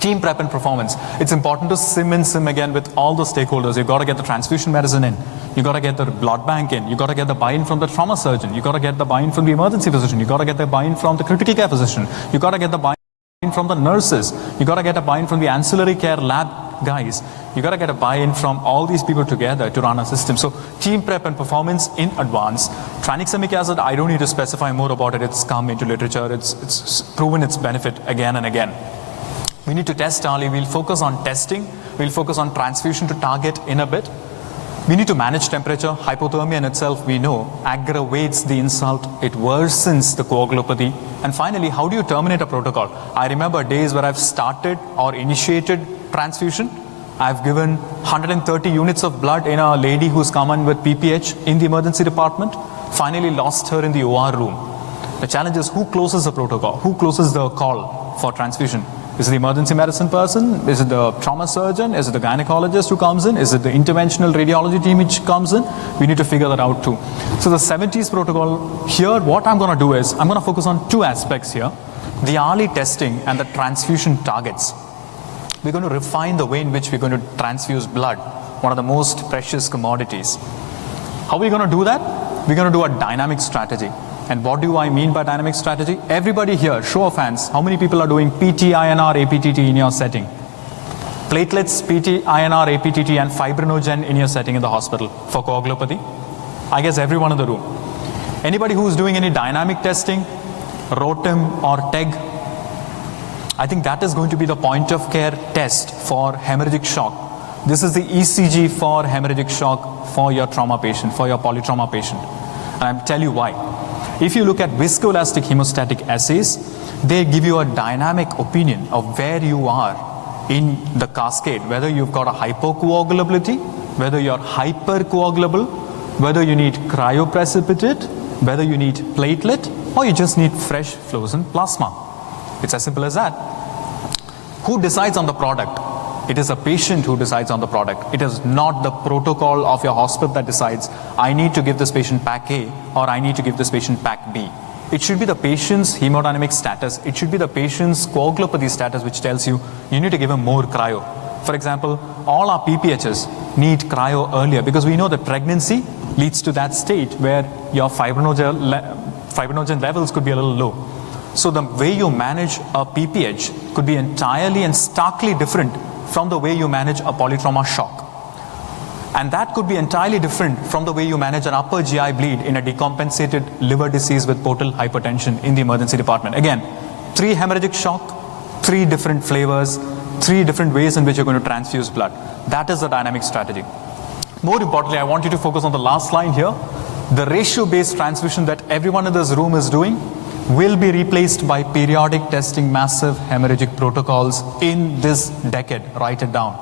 Team prep and performance. It's important to sim again with all the stakeholders. You've got to get the transfusion medicine in. You've got to get the blood bank in. You've got to get the buy-in from the trauma surgeon. You've got to get the buy-in from the emergency physician. You've got to get the buy-in from the critical care physician. You've got to get the buy-in from the nurses. You've got to get a buy-in from the ancillary care lab guys. You've got to get a buy-in from all these people together to run a system. So team prep and performance in advance. Tranexamic acid, I don't need to specify more about it. It's come into literature. It's proven its benefit again and again. We need to test early. We'll focus on testing. We'll focus on transfusion to target in a bit. We need to manage temperature. Hypothermia in itself, we know, aggravates the insult. It worsens the coagulopathy. And finally, how do you terminate a protocol? I remember days where I've started or initiated transfusion. I've given 130 units of blood in a lady who's come in with PPH in the emergency department. Finally lost her in the OR room. The challenge is, who closes the protocol? Who closes the call for transfusion? Is it the emergency medicine person? Is it the trauma surgeon? Is it the gynecologist who comes in? Is it the interventional radiology team which comes in? We need to figure that out too. So the 70s protocol, here what I'm going to do is, I'm going to focus on 2 aspects here. The early testing and the transfusion targets. We're going to refine the way in which we're going to transfuse blood, one of the most precious commodities. How are we going to do that? We're going to do a dynamic strategy. And what do I mean by dynamic strategy? Everybody here, show of hands, how many people are doing PT, INR, APTT in your setting? Platelets, PT, INR, APTT, and fibrinogen in your setting in the hospital for coagulopathy? I guess everyone in the room. Anybody who's doing any dynamic testing, ROTEM or TEG? I think that is going to be the point of care test for hemorrhagic shock. This is the ECG for hemorrhagic shock for your trauma patient, for your polytrauma patient. And I'll tell you why. If you look at viscoelastic hemostatic assays, they give you a dynamic opinion of where you are in the cascade, whether you've got a hypocoagulability, whether you're hypercoagulable, whether you need cryoprecipitate, whether you need platelet, or you just need fresh flows in plasma. It's as simple as that. Who decides on the product? It is a patient who decides on the product. It is not the protocol of your hospital that decides, I need to give this patient pack A or I need to give this patient pack B. It should be the patient's hemodynamic status. It should be the patient's coagulopathy status which tells you, you need to give him more cryo. For example, all our PPHs need cryo earlier because we know that pregnancy leads to that state where your fibrinogen levels could be a little low. So the way you manage a PPH could be entirely and starkly different from the way you manage a polytrauma shock. And that could be entirely different from the way you manage an upper GI bleed in a decompensated liver disease with portal hypertension in the emergency department. Again, 3 hemorrhagic shock, 3 different flavors, 3 different ways in which you're going to transfuse blood. That is the dynamic strategy. More importantly, I want you to focus on the last line here. The ratio-based transfusion that everyone in this room is doing will be replaced by periodic testing massive hemorrhagic protocols in this decade. Write it down.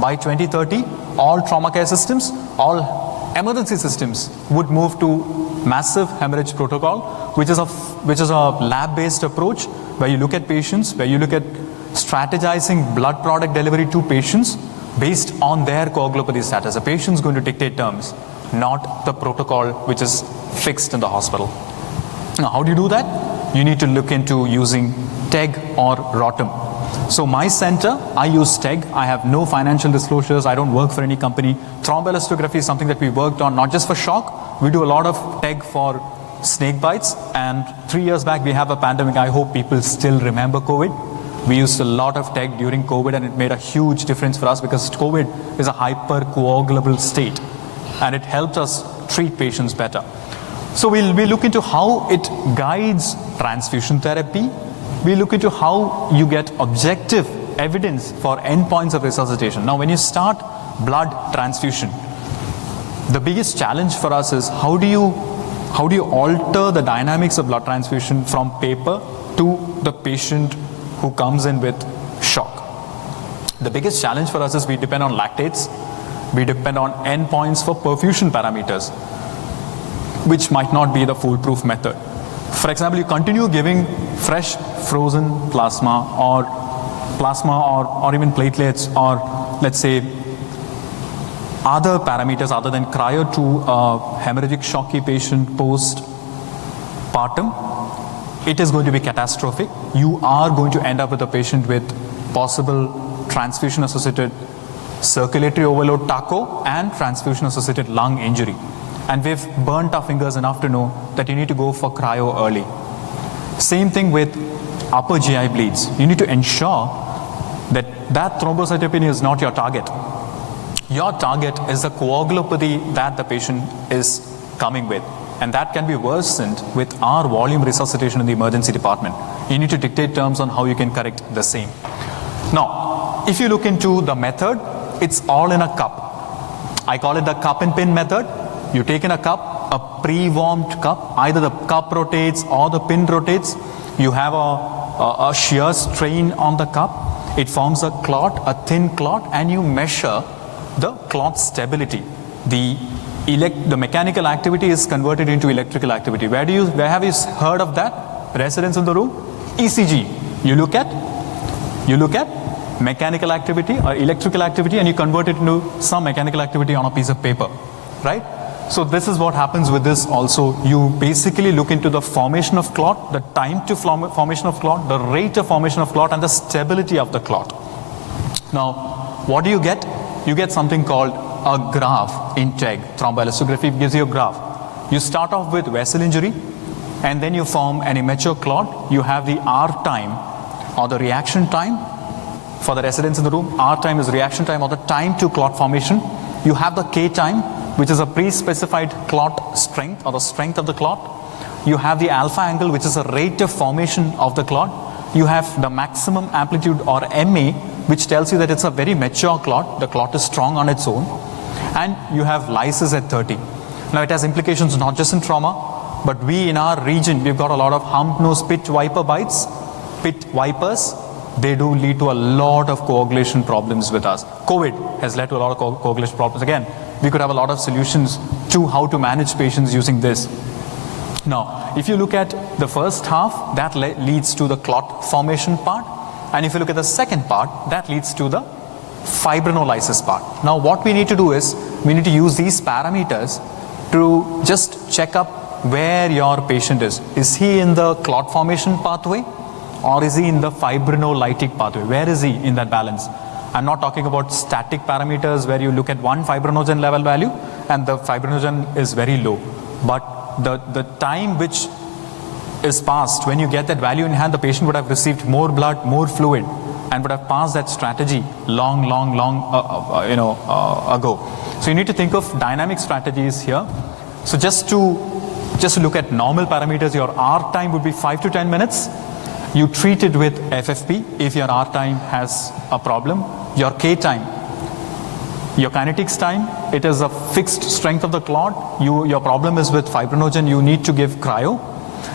By 2030, all trauma care systems, all emergency systems would move to massive hemorrhage protocol, which is a lab-based approach where you look at patients, where you look at strategizing blood product delivery to patients based on their coagulopathy status. The patient's going to dictate terms, not the protocol which is fixed in the hospital. Now, how do you do that? You need to look into using TEG or ROTEM. So my center, I use TEG. I have no financial disclosures. I don't work for any company. Thromboelastography is something that we worked on, not just for shock. We do a lot of TEG for snake bites. And 3 years back, we have a pandemic. I hope people still remember COVID. We used a lot of TEG during COVID, and it made a huge difference for us because COVID is a hypercoagulable state, and it helped us treat patients better. So we'll look into how it guides transfusion therapy. We look into how you get objective evidence for endpoints of resuscitation. Now, when you start blood transfusion, the biggest challenge for us is how do you alter the dynamics of blood transfusion from paper to the patient who comes in with shock. The biggest challenge for us is we depend on lactates, we depend on endpoints for perfusion parameters, which might not be the foolproof method. For example, you continue giving fresh frozen plasma or even platelets, or let's say other parameters other than cryo to a hemorrhagic shocky patient post-partum, it is going to be catastrophic. You are going to end up with a patient with possible transfusion-associated circulatory overload TACO and transfusion-associated lung injury. And we've burnt our fingers enough to know that you need to go for cryo early. Same thing with upper GI bleeds. You need to ensure that thrombocytopenia is not your target. Your target is the coagulopathy that the patient is coming with. And that can be worsened with our volume resuscitation in the emergency department. You need to dictate terms on how you can correct the same. Now, if you look into the method, it's all in a cup. I call it the cup and pin method. You take in a cup, a pre-warmed cup, either the cup rotates or the pin rotates. You have a shear strain on the cup. It forms a clot, a thin clot, and you measure the clot stability. The mechanical activity is converted into electrical activity. Where have you heard of that? Residents in the room? ECG. You look at mechanical activity or electrical activity, and you convert it into some mechanical activity on a piece of paper, right? So this is what happens with this also. You basically look into the formation of clot, the time to formation of clot, the rate of formation of clot, and the stability of the clot. Now, what do you get? You get something called a graph in TEG. Thromboelastography gives you a graph. You start off with vessel injury, and then you form an immature clot. You have the R time or the reaction time. For the residents in the room, R time is reaction time or the time to clot formation. You have the K time, which is a pre-specified clot strength or the strength of the clot. You have the alpha angle, which is a rate of formation of the clot. You have the maximum amplitude or MA, which tells you that it's a very mature clot. The clot is strong on its own. And you have lysis at 30. Now, it has implications not just in trauma, but we in our region, we've got a lot of hump nose pit viper bites, pit vipers. They do lead to a lot of coagulation problems with us. COVID has led to a lot of coagulation problems. Again, we could have a lot of solutions to how to manage patients using this. Now, if you look at the first half, that leads to the clot formation part. And if you look at the second part, that leads to the fibrinolysis part. Now, what we need to do is, we need to use these parameters to just check up where your patient is. Is he in the clot formation pathway, or is he in the fibrinolytic pathway? Where is he in that balance? I'm not talking about static parameters where you look at one fibrinogen level value and the fibrinogen is very low. But the time which is passed when you get that value in hand, the patient would have received more blood, more fluid, and would have passed that strategy long ago. So you need to think of dynamic strategies here. So just to look at normal parameters, your R time would be 5 to 10 minutes. You treat it with FFP if your R time has a problem. Your K time, your kinetics time, it is a fixed strength of the clot. Your problem is with fibrinogen, you need to give cryo.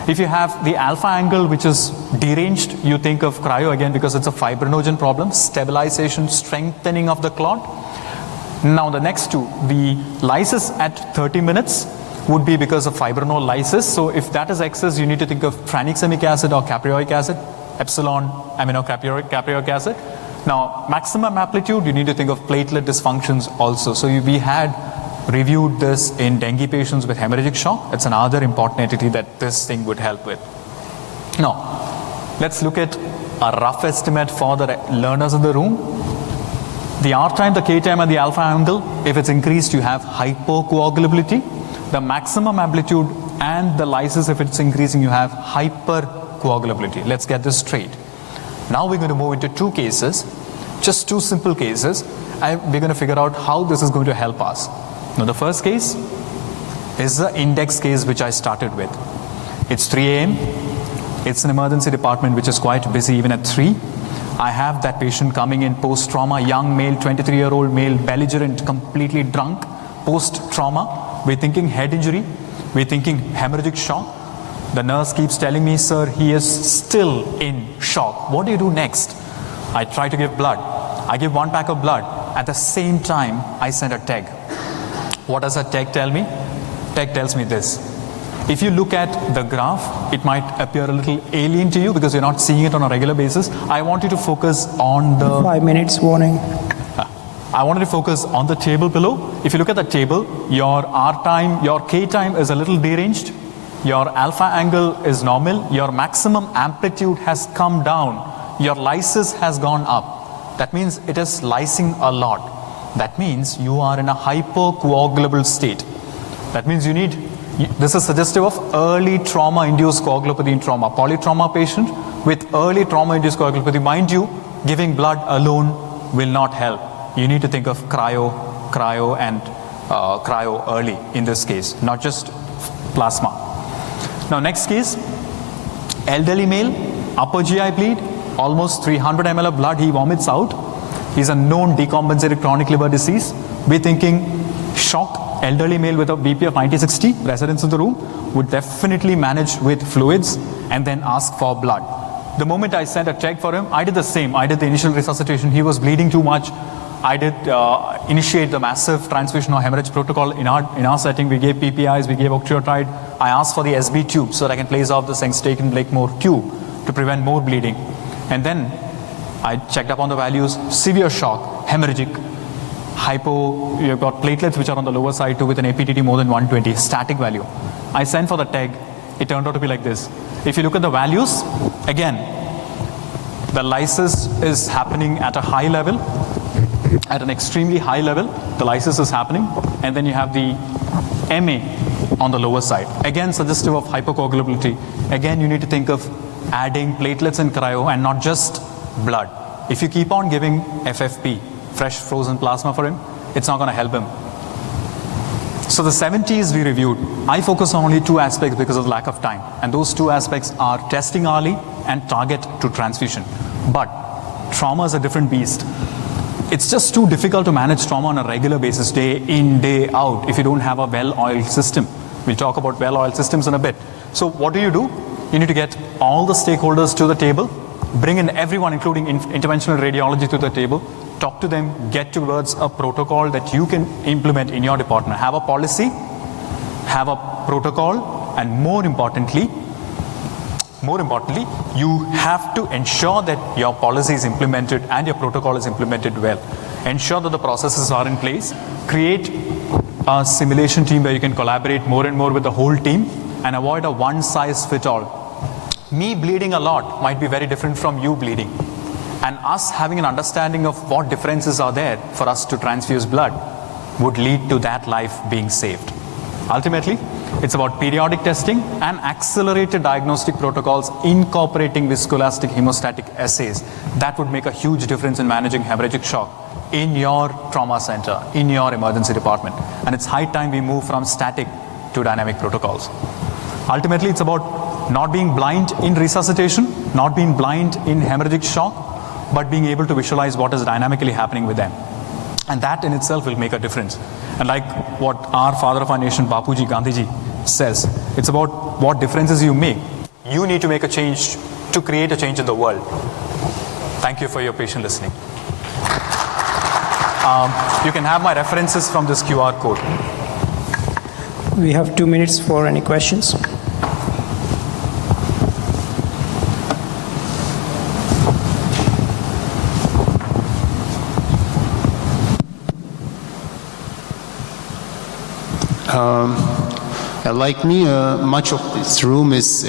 If you have the alpha angle which is deranged, you think of cryo again because it's a fibrinogen problem, stabilization, strengthening of the clot. Now the next two, the lysis at 30 minutes would be because of fibrinolysis. So if that is excess, you need to think of tranexamic acid or caprioic acid, epsilon aminocaprioic acid. Now, maximum amplitude, you need to think of platelet dysfunctions also. So we had reviewed this in dengue patients with hemorrhagic shock. It's another important entity that this thing would help with. Now, let's look at a rough estimate for the learners in the room. The R time, the K time, and the alpha angle, if it's increased, you have hypocoagulability. The maximum amplitude and the lysis, if it's increasing, you have hypercoagulability. Let's get this straight. Now we're going to move into two cases, just two simple cases. We're going to figure out how this is going to help us. Now, the first case is the index case which I started with. It's 3 a.m. It's an emergency department which is quite busy even at 3. I have that patient coming in post-trauma, young male, 23-year-old male, belligerent, completely drunk, post-trauma. We're thinking head injury. We're thinking hemorrhagic shock. The nurse keeps telling me, sir, he is still in shock. What do you do next? I try to give blood. I give 1 pack of blood. At the same time, I send a TEG. What does a TEG tell me? TEG tells me this. If you look at the graph, it might appear a little alien to you because you're not seeing it on a regular basis. I want you to focus on the... 5 minutes warning. I wanted to focus on the table below. If you look at the table, your R time, your K time is a little deranged. Your alpha angle is normal. Your maximum amplitude has come down. Your lysis has gone up. That means it is lysing a lot. That means you are in a hypocoagulable state. That means you need... This is suggestive of early trauma-induced coagulopathy in trauma. Polytrauma patient with early trauma-induced coagulopathy. Mind you, giving blood alone will not help. You need to think of cryo early in this case, not just plasma. Now, next case, elderly male, upper GI bleed, almost 300 ml of blood he vomits out. He's a known decompensated chronic liver disease. We're thinking shock. Elderly male with a BP of 90-60, residents in the room, would definitely manage with fluids and then ask for blood. The moment I sent a check for him, I did the same. I did the initial resuscitation. He was bleeding too much. I did initiate the massive transfusion or hemorrhage protocol. In our setting, we gave PPIs, we gave octreotide. I asked for the SB tube so that I can place off the Sengstaken-Blakemore tube to prevent more bleeding. And then I checked up on the values, severe shock, hemorrhagic, hypo, you've got platelets which are on the lower side too with an APTT more than 120, static value. I sent for the TEG, it turned out to be like this. If you look at the values, again, the lysis is happening at a high level, at an extremely high level, the lysis is happening, and then you have the MA on the lower side. Again, suggestive of hypocoagulability. Again, you need to think of adding platelets and cryo and not just blood. If you keep on giving FFP, fresh frozen plasma for him, it's not going to help him. So the 70s we reviewed, I focus on only 2 aspects because of lack of time. And those 2 aspects are testing early and target to transfusion. But trauma is a different beast. It's just too difficult to manage trauma on a regular basis, day in, day out, if you don't have a well-oiled system. We'll talk about well-oiled systems in a bit. So what do? You need to get all the stakeholders to the table, bring in everyone, including interventional radiology, to the table, talk to them, get towards a protocol that you can implement in your department. Have a policy, have a protocol, and more importantly, you have to ensure that your policy is implemented and your protocol is implemented well. Ensure that the processes are in place. Create a simulation team where you can collaborate more and more with the whole team and avoid a one-size-fits-all. Me bleeding a lot might be very different from you bleeding. And us having an understanding of what differences are there for us to transfuse blood would lead to that life being saved. Ultimately, it's about periodic testing and accelerated diagnostic protocols incorporating viscoelastic hemostatic assays. That would make a huge difference in managing hemorrhagic shock in your trauma center, in your emergency department. And it's high time we move from static to dynamic protocols. Ultimately, it's about not being blind in resuscitation, not being blind in hemorrhagic shock, but being able to visualize what is dynamically happening with them. And that in itself will make a difference. And like what our father of our nation, Bapuji, Gandhiji, says, it's about what differences you make. You need to make a change to create a change in the world. Thank you for your patient listening. You can have my references from this QR code. We have 2 minutes for any questions. Like me, much of this room is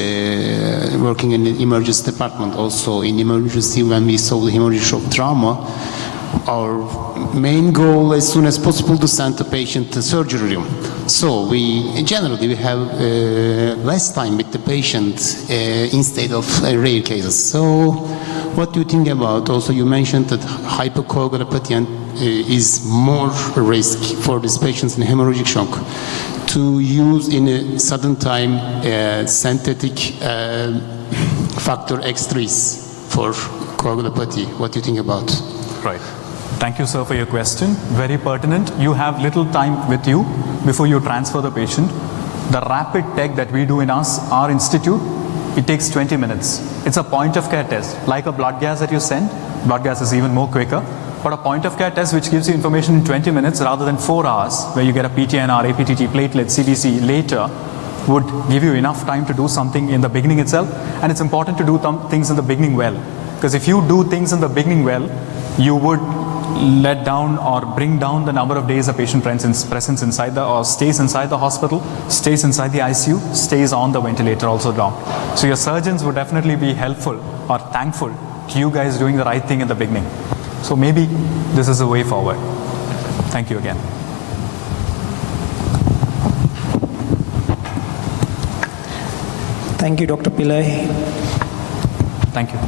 working in the emergency department. Also in emergency, when we saw the hemorrhage shock trauma, our main goal as soon as possible to send the patient to surgery room. So we generally have less time with the patient instead of rare cases. So what do you think about? Also, you mentioned that hypocoagulopathy is more risk for these patients in hemorrhagic shock. To use in a sudden time synthetic factor X3s for coagulopathy. What do you think about? Right. Thank you, sir, for your question. Very pertinent. You have little time with you before you transfer the patient. The rapid tech that we do in our institute, it takes 20 minutes. It's a point of care test. Like a blood gas that you send, blood gas is even more quicker. But a point of care test which gives you information in 20 minutes rather than 4 hours, where you get a PTNR, APTT, platelet, CDC later, would give you enough time to do something in the beginning itself. And it's important to do things in the beginning well. Because if you do things in the beginning well, you would let down or bring down the number of days a patient presence inside or stays inside the hospital, stays inside the ICU, stays on the ventilator also down. So your surgeons would definitely be helpful or thankful to you guys doing the right thing in the beginning. So maybe this is a way forward. Thank you again. Thank you, Dr. Pillai. Thank you.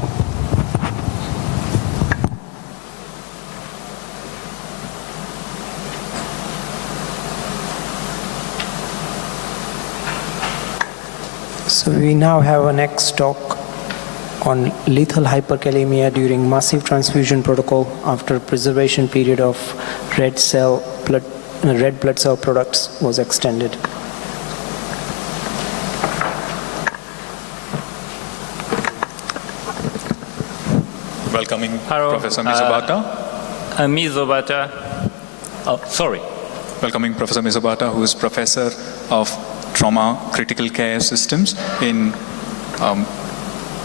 So we now have a next talk on lethal hyperkalemia during massive transfusion protocol after preservation period of red blood cell products was extended. Welcoming Professor Mizobata. Welcoming Professor Mizobata, who is Professor of Trauma Critical Care Systems in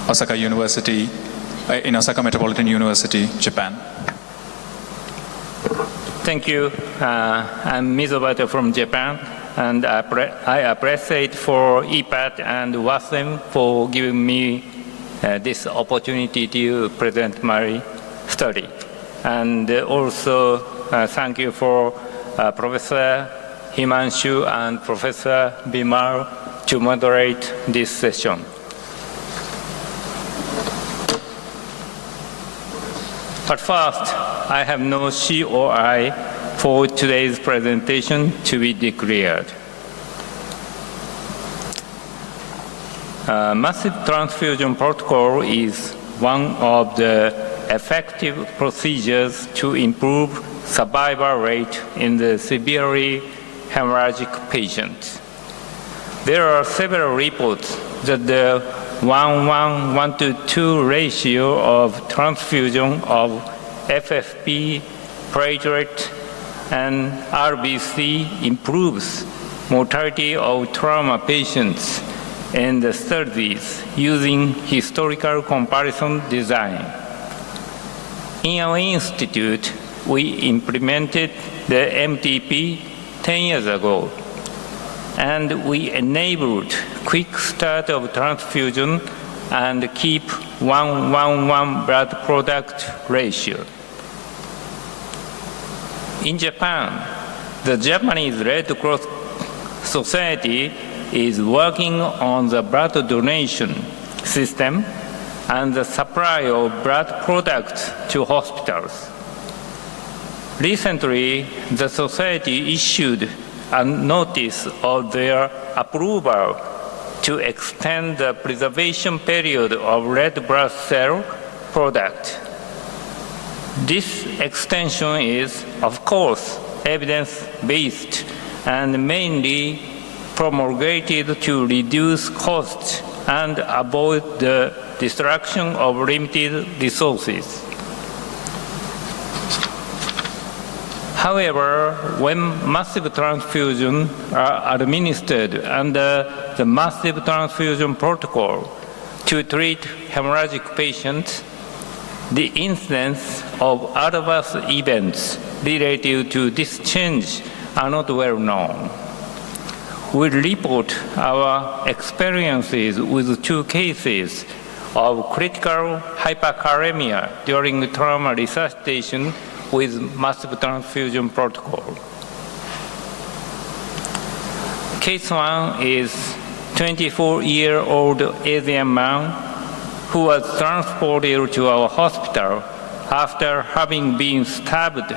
Osaka University, in Osaka Metropolitan University, Japan. Thank you. I'm Mizobata from Japan, and I appreciate for EPAT and WASM for giving me this opportunity to present my study. And also thank you for Professor Himanshu and Professor Bimal to moderate this session. But first, I have no COI for today's presentation to be declared. Massive transfusion protocol is one of the effective procedures to improve survival rate in the severely hemorrhagic patients. There are several reports that the 1:1:2 ratio of transfusion of FFP, platelet, and RBC improves mortality of trauma patients in the studies using historical comparison design. In our institute, we implemented the MTP 10 years ago, and we enabled quick start of transfusion and keep 1:1:1 blood product ratio. In Japan, the Japanese Red Cross Society is working on the blood donation system and the supply of blood products to hospitals. Recently, the society issued a notice of their approval to extend the preservation period of red blood cell product. This extension is, of course, evidence-based and mainly promulgated to reduce costs and avoid the destruction of limited resources. However, when massive transfusions are administered under the massive transfusion protocol to treat hemorrhagic patients, the incidence of adverse events related to this change are not well known. will report our experiences with 2 cases of critical hyperkalemia during trauma resuscitation with massive transfusion protocol. Case 1 is 24-year-old Asian man who was transported to our hospital after having been stabbed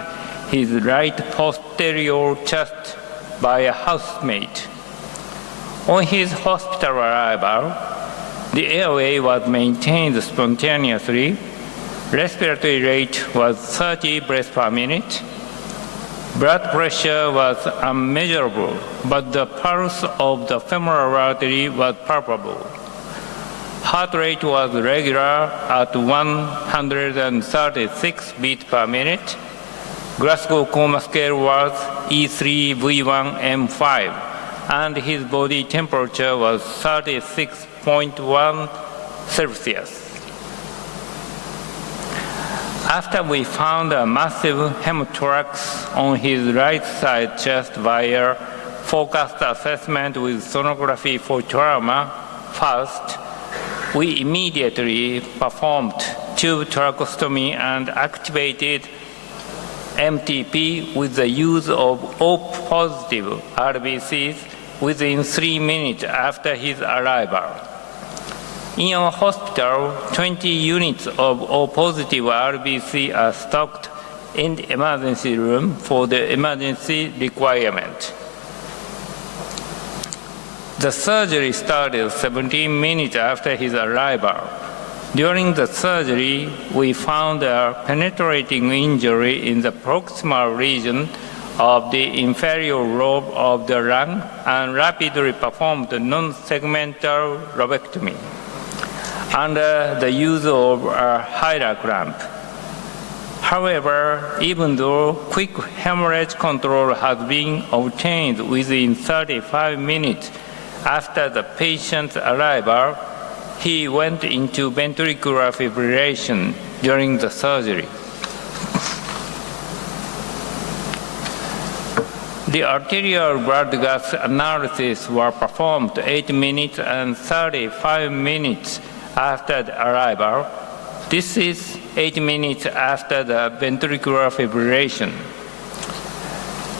his right posterior chest by a housemate. On his hospital arrival, the airway was maintained spontaneously, respiratory rate was 30 breaths per minute, blood pressure was unmeasurable, but the pulse of the femoral artery was palpable. Heart rate was regular at 136 beats per minute. Glasgow Coma Scale was E3V1M5, and his body temperature was 36.1 Celsius. After we found a massive hemothorax on his right side chest via focused assessment with sonography for trauma, first, we immediately performed tube tracheostomy and activated MTP with the use of O-positive RBCs within 3 minutes after his arrival. In our hospital, 20 units of O-positive RBC are stocked in the emergency room for the emergency requirement. The surgery started 17 minutes after his arrival. During the surgery, we found a penetrating injury in the proximal region of the inferior lobe of the lung and rapidly performed non-segmental lobectomy under the use of a Hyra clamp. However, even though quick hemorrhage control has been obtained within 35 minutes after the patient's arrival, he went into ventricular fibrillation during the surgery. The arterial blood gas analysis were performed 8 minutes and 35 minutes after the arrival. This is 8 minutes after the ventricular fibrillation.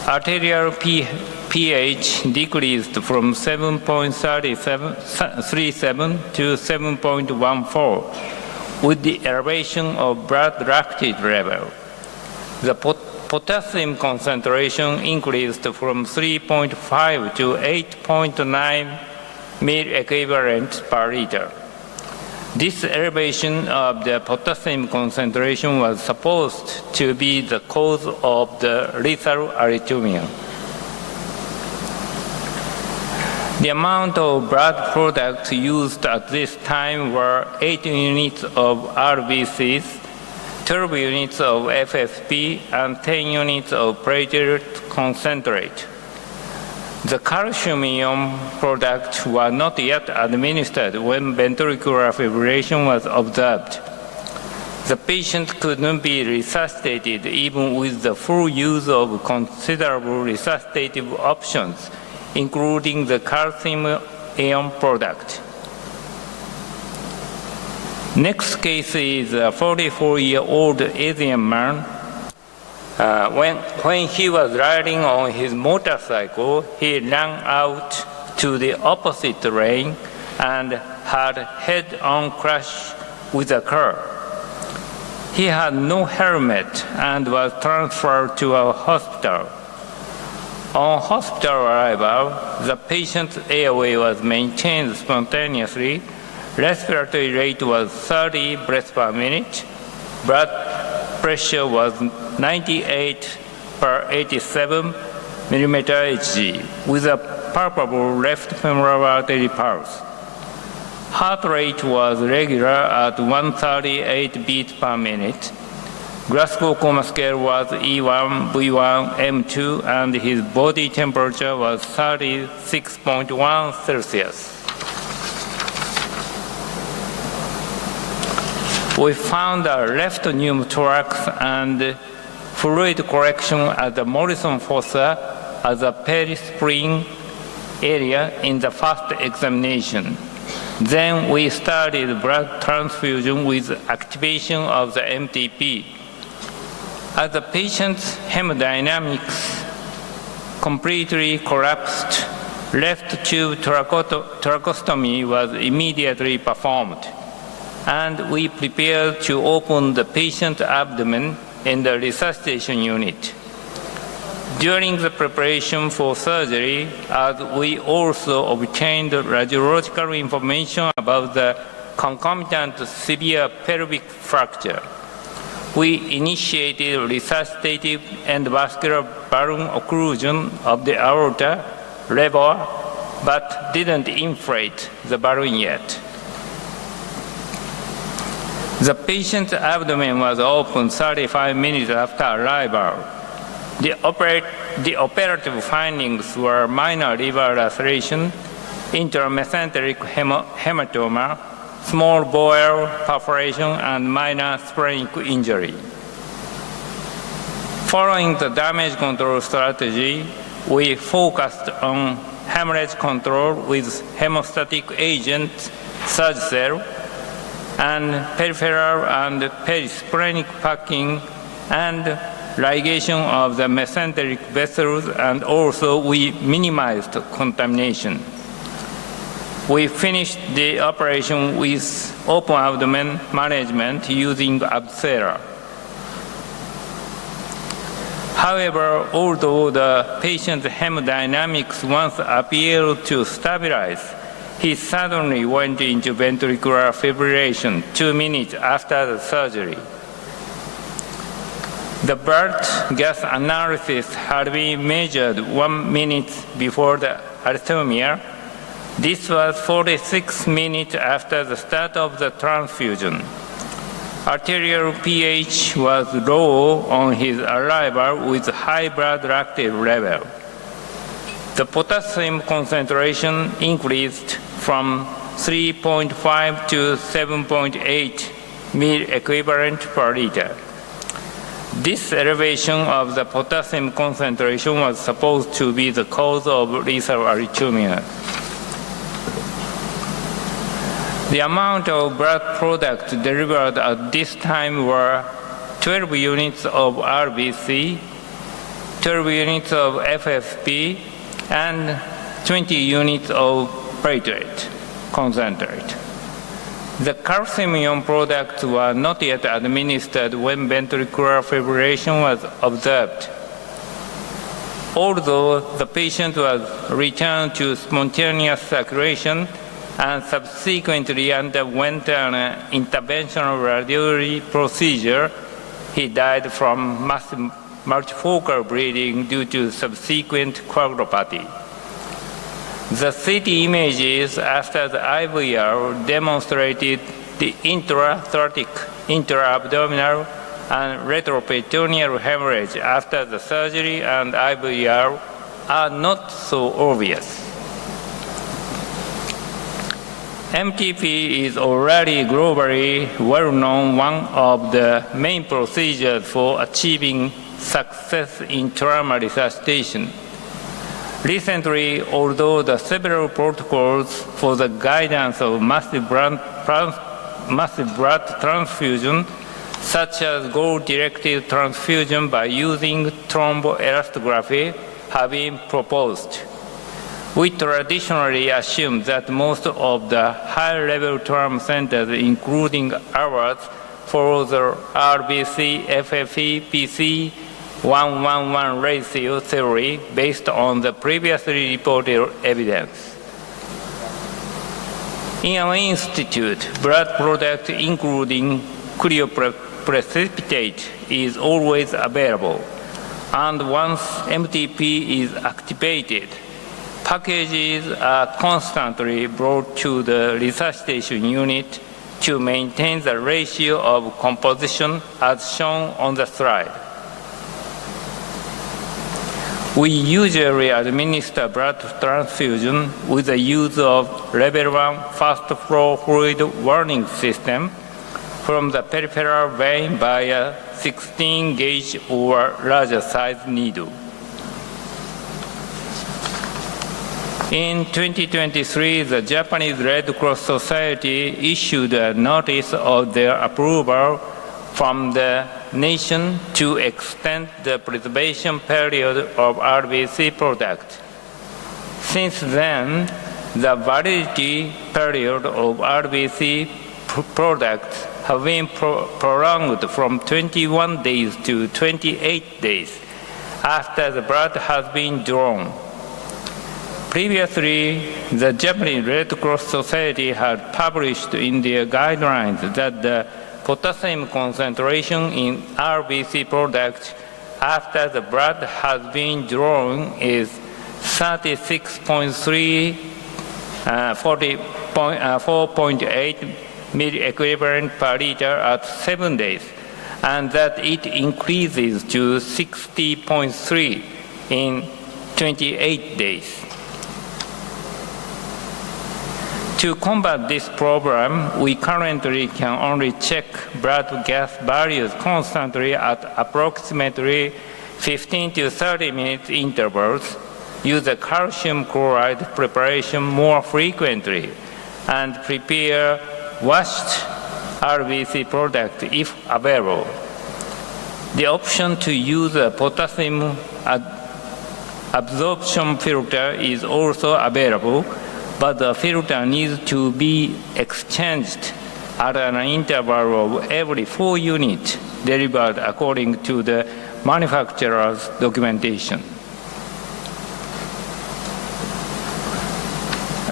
Arterial pH decreased from 7.37 to 7.14 with the elevation of blood lactate level. The potassium concentration increased from 3.5 to 8.9 milliequivalent per liter. This elevation of the potassium concentration was supposed to be the cause of the lethal arrhythmia. The amount of blood products used at this time were 8 units of RBCs, 12 units of FFP, and 10 units of platelet concentrate. The calcium-ion products were not yet administered when ventricular fibrillation was observed. The patient could not be resuscitated even with the full use of considerable resuscitative options, including the calcium-ion product. Next case is a 44-year-old Asian man. When he was riding on his motorcycle, he ran out to the opposite lane and had head-on crash with a car. He had no helmet and was transferred to our hospital. On hospital arrival, the patient's airway was maintained spontaneously, respiratory rate was 30 breaths per minute, blood pressure was 98/87 millimeter Hg with a palpable left femoral artery pulse. Heart rate was regular at 138 beats per minute. Glasgow Coma Scale was E1V1M2 and his body temperature was 36.1 Celsius. We found a left pneumothorax and fluid correction at the Morrison fossa as a perispring area in the first examination. Then we started blood transfusion with activation of the MTP. As the patient's hemodynamics completely collapsed, left tube tracheostomy was immediately performed, and we prepared to open the patient's abdomen in the resuscitation unit. During the preparation for surgery, as we also obtained radiological information about the concomitant severe pelvic fracture, we initiated resuscitative endovascular balloon occlusion of the aorta lever, but didn't inflate the balloon yet. The patient's abdomen was opened 35 minutes after arrival. The operative findings were minor liver laceration, intramesenteric hematoma, small bowel perforation, and minor splenic injury. Following the damage control strategy, we focused on hemorrhage control with hemostatic agents, Surgicel, and peripheral and perisplenic packing, and ligation of the mesenteric vessels, and also we minimized contamination. We finished the operation with open abdomen management using Acil. However, although the patient's hemodynamics once appeared to stabilize, he suddenly went into ventricular fibrillation 2 minutes after the surgery. The blood gas analysis had been measured 1 minute before the arrhythmia. This was 46 minutes after the start of the transfusion. Arterial pH was low on his arrival with high blood lactate level. The potassium concentration increased from 3.5 to 7.8 ml equivalent per liter. This elevation of the potassium concentration was supposed to be the cause of lethal arrhythmia. The amount of blood product delivered at this time were 12 units of RBC, 12 units of FFP, and 20 units of platelet concentrate. The calcium products were not yet administered when ventricular fibrillation was observed. Although the patient was returned to spontaneous circulation and subsequently underwent an interventional radiology procedure, he died from massive multifocal bleeding due to subsequent coagulopathy. The CT images after the IVR demonstrated the intrathoracic, intra-abdominal, and retroperitoneal hemorrhage after the surgery and IVR are not so obvious. MTP is already globally well-known one of the main procedures for achieving success in trauma resuscitation. Recently, although the several protocols for the guidance of massive blood transfusion, such as goal-directed transfusion by using thromboelastography, have been proposed, we traditionally assume that most of the high-level trauma centers, including ours, follow the RBC, FFE, PC, 1:1:1 ratio theory based on the previously reported evidence. In our institute, blood product including cryoprecipitate is always available, and once MTP is activated, packages are constantly brought to the resuscitation unit to maintain the ratio of composition as shown on the slide. We usually administer blood transfusion with the use of level 1 fast flow fluid warning system from the peripheral vein by a 16 gauge or larger size needle. In 2023, the Japanese Red Cross Society issued a notice of their approval from the nation to extend the preservation period of RBC product. Since then, the validity period of RBC products have been prolonged from 21 days to 28 days after the blood has been drawn. Previously, the Japanese Red Cross Society had published in their guidelines that the potassium concentration in RBC products after the blood has been drawn is 36.3, 4.8 milliequivalent per liter at 7 days, and that it increases to 60.3 in 28 days. To combat this problem, we currently can only check blood gas values constantly at approximately 15 to 30 minute intervals, use a calcium chloride preparation more frequently, and prepare washed RBC product if available. The option to use a potassium absorption filter is also available, but the filter needs to be exchanged at an interval of every 4 units delivered according to the manufacturer's documentation.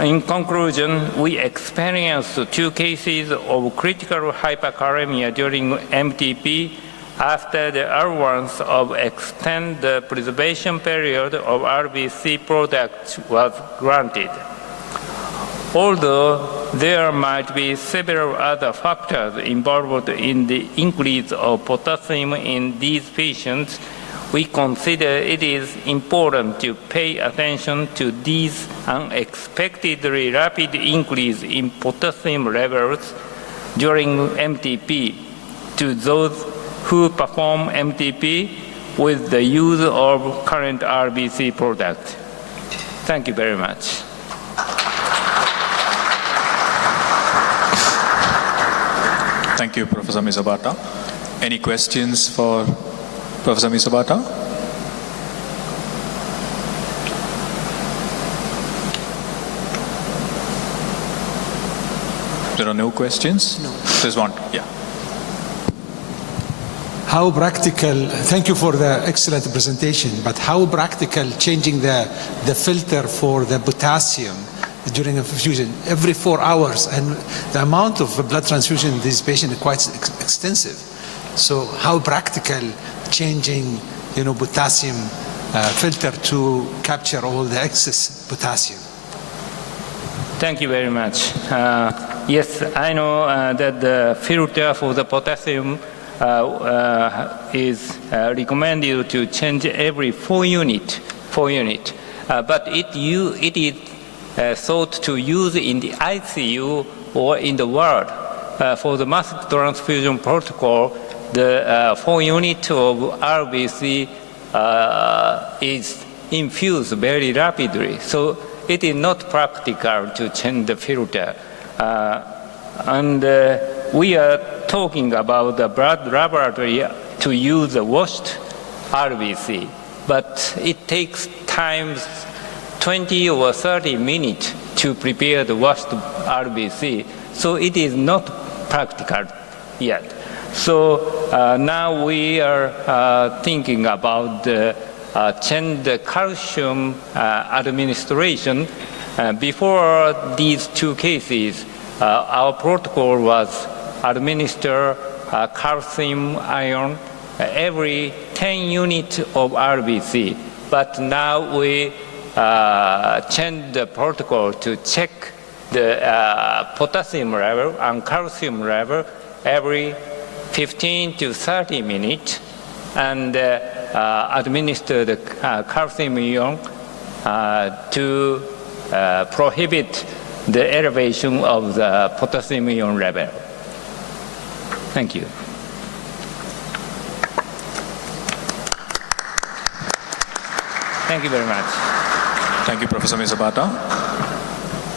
In conclusion, we experienced 2 cases of critical hyperkalemia during MTP after the allowance of extend the preservation period of RBC products was granted. Although there might be several other factors involved in the increase of potassium in these patients, we consider it is important to pay attention to these unexpectedly rapid increase in potassium levels during MTP to those who perform MTP with the use of current RBC products. Thank you very much. Thank you, Professor Misabata. Any questions for Professor Misabata? There are no questions? No. There's one, yeah. How practical, thank you for the excellent presentation, but how practical changing the filter for the potassium during a perfusion every 4 hours, and the amount of blood transfusion in this patient is quite extensive. So how practical changing, potassium filter to capture all the excess potassium? Thank you very much. Yes, I know that the filter for the potassium is recommended to change every 4 units. But it is thought to use in the ICU or in the ward. For the mass transfusion protocol, the 4 units of RBC is infused very rapidly. So it is not practical to change the filter. And we are talking about the blood laboratory to use the washed RBC, but it takes time 20 or 30 minutes to prepare the washed RBC, so it is not practical yet. So now we are thinking about change the calcium administration. Before these 2 cases, our protocol was administer calcium ion every 10 units of RBC, but now we change the protocol to check the potassium level and calcium level every 15 to 30 minutes, and administer the calcium ion to prohibit the elevation of the potassium ion level. Thank you. Thank you very much. Thank you, Professor Mizabata.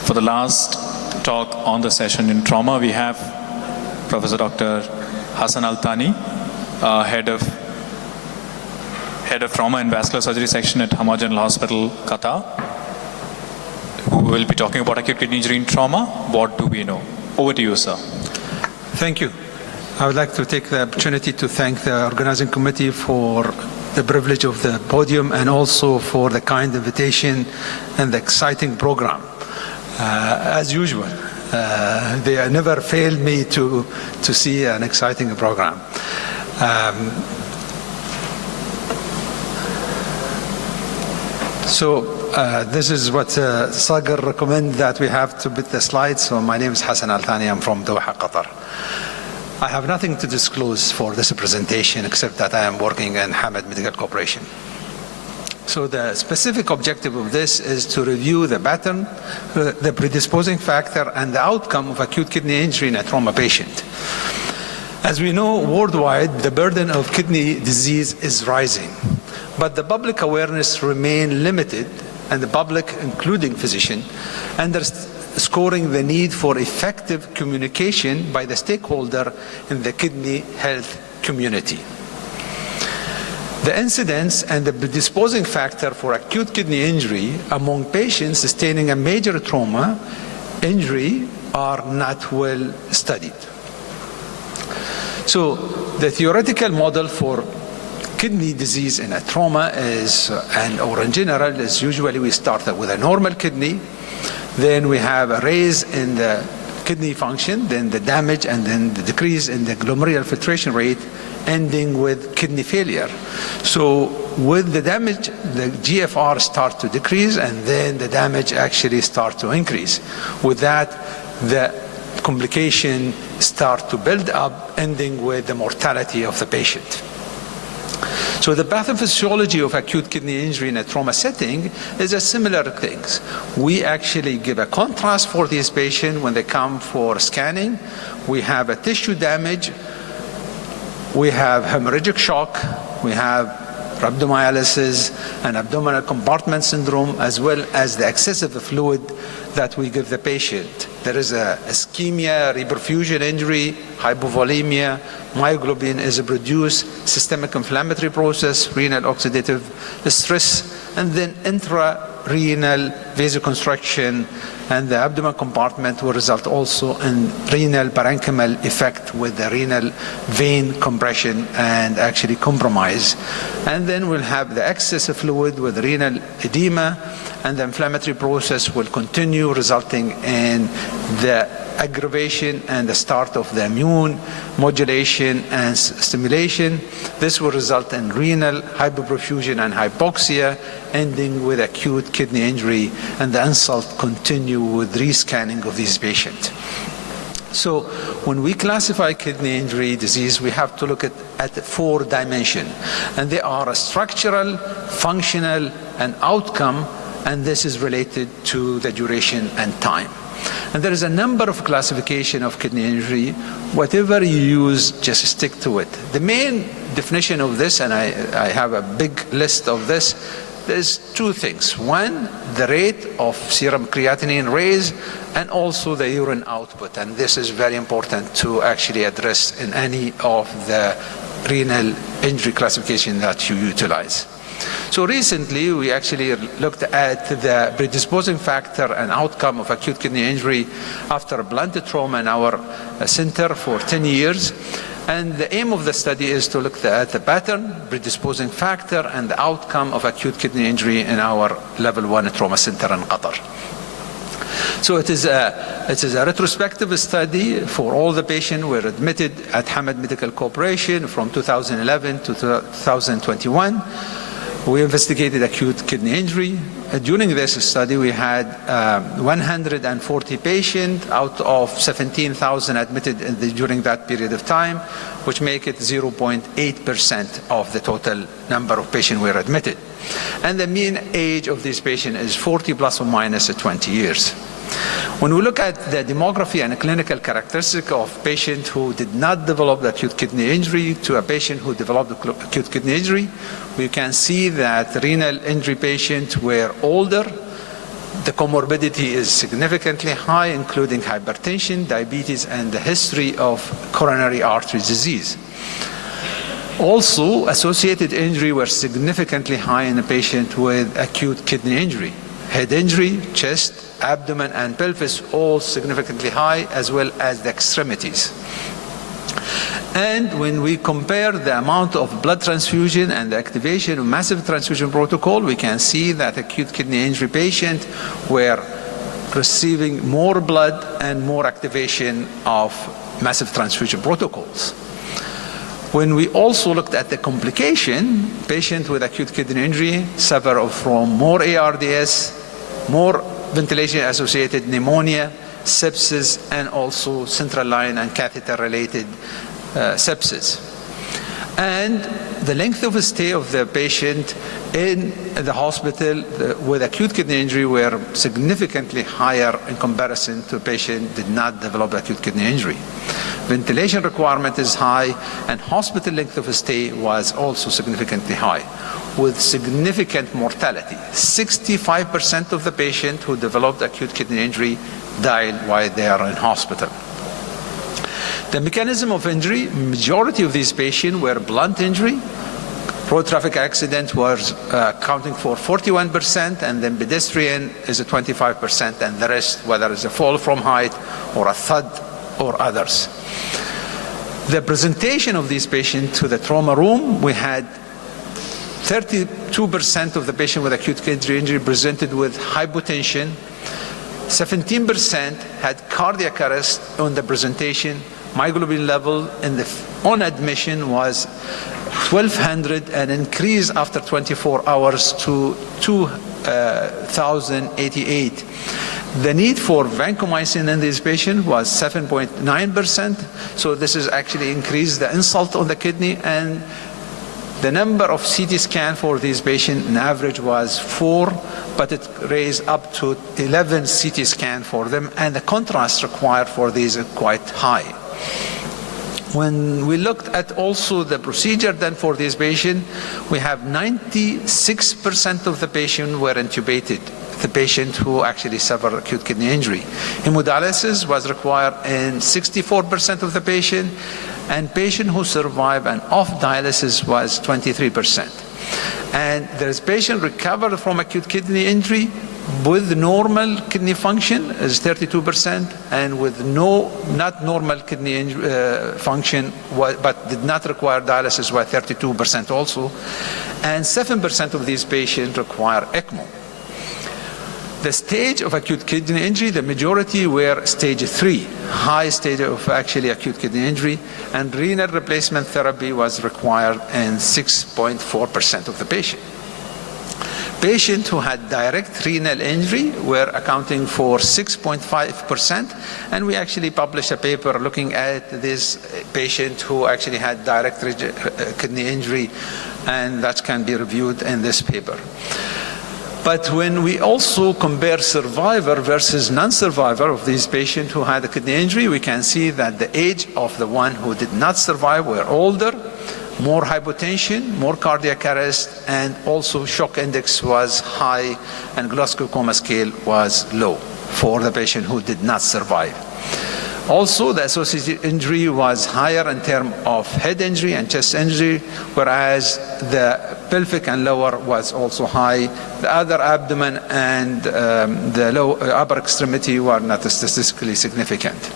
For the last talk on the session in trauma, we have Professor Dr. Hassan Al-Thani, head of Trauma and Vascular Surgery Section at Hamad General Hospital, Qatar, who will be talking about acute kidney injury in trauma. What do we know? Over to you, sir. Thank you. I would like to take the opportunity to thank the organizing committee for the privilege of the podium and also for the kind invitation and the exciting program. As usual, they never failed me to see an exciting program. This is what Sagar recommended that we have to put the slides. So my name is Hassan Al-Thani. I'm from Doha, Qatar. I have nothing to disclose for this presentation except that I am working in Hamad Medical Corporation. So the specific objective of this is to review the pattern, the predisposing factor, and the outcome of acute kidney injury in a trauma patient. As we know, worldwide, the burden of kidney disease is rising, but the public awareness remains limited, and the public, including physicians, underscoring the need for effective communication by the stakeholder in the kidney health community. The incidence and the predisposing factor for acute kidney injury among patients sustaining a major trauma injury are not well studied. So the theoretical model for kidney disease in a trauma is, or in general, is usually we start with a normal kidney, then we have a raise in the kidney function, then the damage, and then the decrease in the glomerular filtration rate, ending with kidney failure. So with the damage, the GFR start to decrease, and then the damage actually start to increase. With that, the complication start to build up, ending with the mortality of the patient. So the pathophysiology of acute kidney injury in a trauma setting is a similar things. We actually give a contrast for these patients when they come for scanning. We have a tissue damage, we have hemorrhagic shock, we have rhabdomyolysis and abdominal compartment syndrome, as well as the excessive fluid that we give the patient. There is a ischemia, reperfusion injury, hypovolemia, myoglobin is produced, systemic inflammatory process, renal oxidative stress, and then intrarenal vasoconstriction, and the abdominal compartment will result also in renal parenchymal effect with the renal vein compression and actually compromise. And then we'll have the excess of fluid with renal edema, and the inflammatory process will continue, resulting in the aggravation and the start of the immune modulation and stimulation. This will result in renal hypoperfusion and hypoxia, ending with acute kidney injury, and the insult continue with rescanning of these patients. So when we classify kidney injury disease, we have to look at 4 dimensions, and they are structural, functional, and outcome, and this is related to the duration and time. And there is a number of classification of kidney injury. Whatever you use, just stick to it. The main definition of this, and I have a big list of this, there's 2 things. One, the rate of serum creatinine raise, and also the urine output. And this is very important to actually address in any of the renal injury classification that you utilize. So recently, we actually looked at the predisposing factor and outcome of acute kidney injury after blunt trauma in our center for 10 years. And the aim of the study is to look at the pattern, predisposing factor, and the outcome of acute kidney injury in our level 1 trauma center in Qatar. So it is a retrospective study for all the patients who were admitted at Hamad Medical Corporation from 2011 to 2021. We investigated acute kidney injury. During this study, we had 140 patients out of 17,000 admitted during that period of time, which make it 0.8% of the total number of patients who were admitted. And the mean age of these patients is 40 plus or minus 20 years. When we look at the demography and clinical characteristic of patients who did not develop the acute kidney injury to a patient who developed acute kidney injury, we can see that renal injury patients were older, The comorbidity is significantly high, including hypertension, diabetes, and the history of coronary artery disease. Also, associated injury were significantly high in a patient with acute kidney injury. Head injury, chest, abdomen, and pelvis all significantly high, as well as the extremities. And when we compare the amount of blood transfusion and the activation of massive transfusion protocol, we can see that acute kidney injury patients were receiving more blood and more activation of massive transfusion protocols. When we also looked at the complication, patients with acute kidney injury suffer from more ARDS, more ventilation-associated pneumonia, sepsis, and also central line and catheter-related sepsis. And the length of stay of the patient in the hospital with acute kidney injury were significantly higher in comparison to a patient who did not develop acute kidney injury. Ventilation requirement is high, and hospital length of stay was also significantly high, with significant mortality. 65% of the patients who developed acute kidney injury died while they are in hospital. The mechanism of injury, majority of these patients were blunt injury. Road traffic accident was accounting for 41%, and then pedestrian is 25%, and the rest, whether it's a fall from height or a thud or others. The presentation of these patients to the trauma room, we had 32% of the patients with acute kidney injury presented with hypotension. 17% had cardiac arrest on the presentation. Myoglobin level on admission was 1,200 and increased after 24 hours to 2,088. The need for vancomycin in this patient was 7.9%. So this has actually increased the insult on the kidney, and the number of CT scans for these patients in average was 4, but it raised up to 11 CT scans for them, and the contrast required for these is quite high. When we looked at also the procedure done for this patient, we have 96% of the patients were intubated, the patient who actually suffered acute kidney injury. Hemodialysis was required in 64% of the patient, and patient who survived and off dialysis was 23%. And there's patient recovered from acute kidney injury with normal kidney function is 32%, and with not normal kidney function but did not require dialysis was 32% also, and 7% of these patients require ECMO. The stage of acute kidney injury, the majority were stage 3, high stage of actually acute kidney injury, and renal replacement therapy was required in 6.4% of the patient. Patients who had direct renal injury were accounting for 6.5%, and we actually published a paper looking at this patient who actually had direct kidney injury, and that can be reviewed in this paper. But when we also compare survivor versus non-survivor of these patients who had a kidney injury, we can see that the age of the one who did not survive were older, more hypotension, more cardiac arrest, and also shock index was high, and Glasgow Coma Scale was low for the patient who did not survive. Also, the associated injury was higher in terms of head injury and chest injury, whereas the pelvic and lower was also high. The other abdomen and the upper extremity were not statistically significant.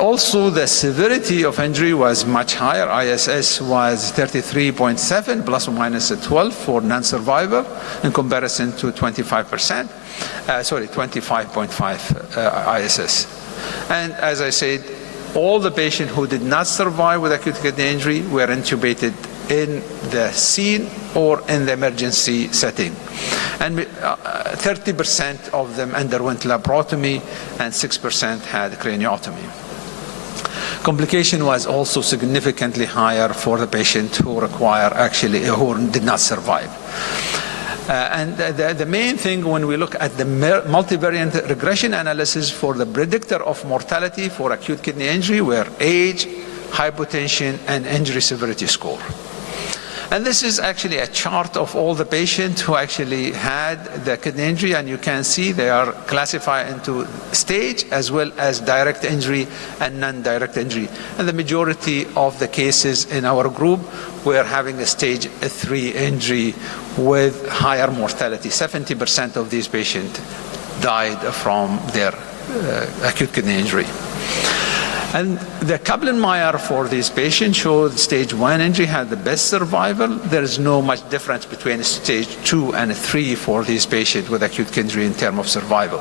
Also, the severity of injury was much higher. ISS was 33.7 plus or minus 12 for non-survivor in comparison to 25%. 25.5 ISS. And as I said, all the patients who did not survive with acute kidney injury were intubated in the scene or in the emergency setting. And 30% of them underwent laparotomy and 6% had craniotomy. Complication was also significantly higher for the patient who did not survive. And the main thing when we look at the multivariate regression analysis for the predictor of mortality for acute kidney injury were age, hypotension, and injury severity score. And this is actually a chart of all the patients who actually had the kidney injury, and you can see they are classified into stage as well as direct injury and non-direct injury. And the majority of the cases in our group were having a stage 3 injury with higher mortality. 70% of these patients died from their acute kidney injury. And the Kaplan-Meier for these patients showed stage 1 injury had the best survival. There is no much difference between stage 2 and 3 for these patients with acute kidney injury in terms of survival.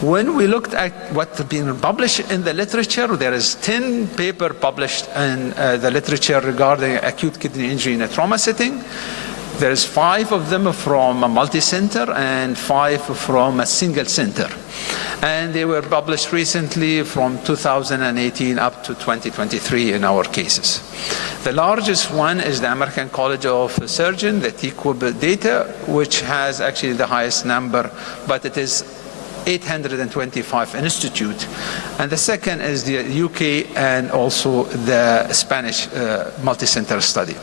When we looked at what's been published in the literature, there is 10 papers published in the literature regarding acute kidney injury in a trauma setting. There's 5 of them from a multi-center and 5 from a single center. And they were published recently from 2018 up to 2023 in our cases. The largest one is the American College of Surgeons, the TQIP data, which has actually the highest number, but it is 825 institute. And the second is the UK and also the Spanish multi-center study.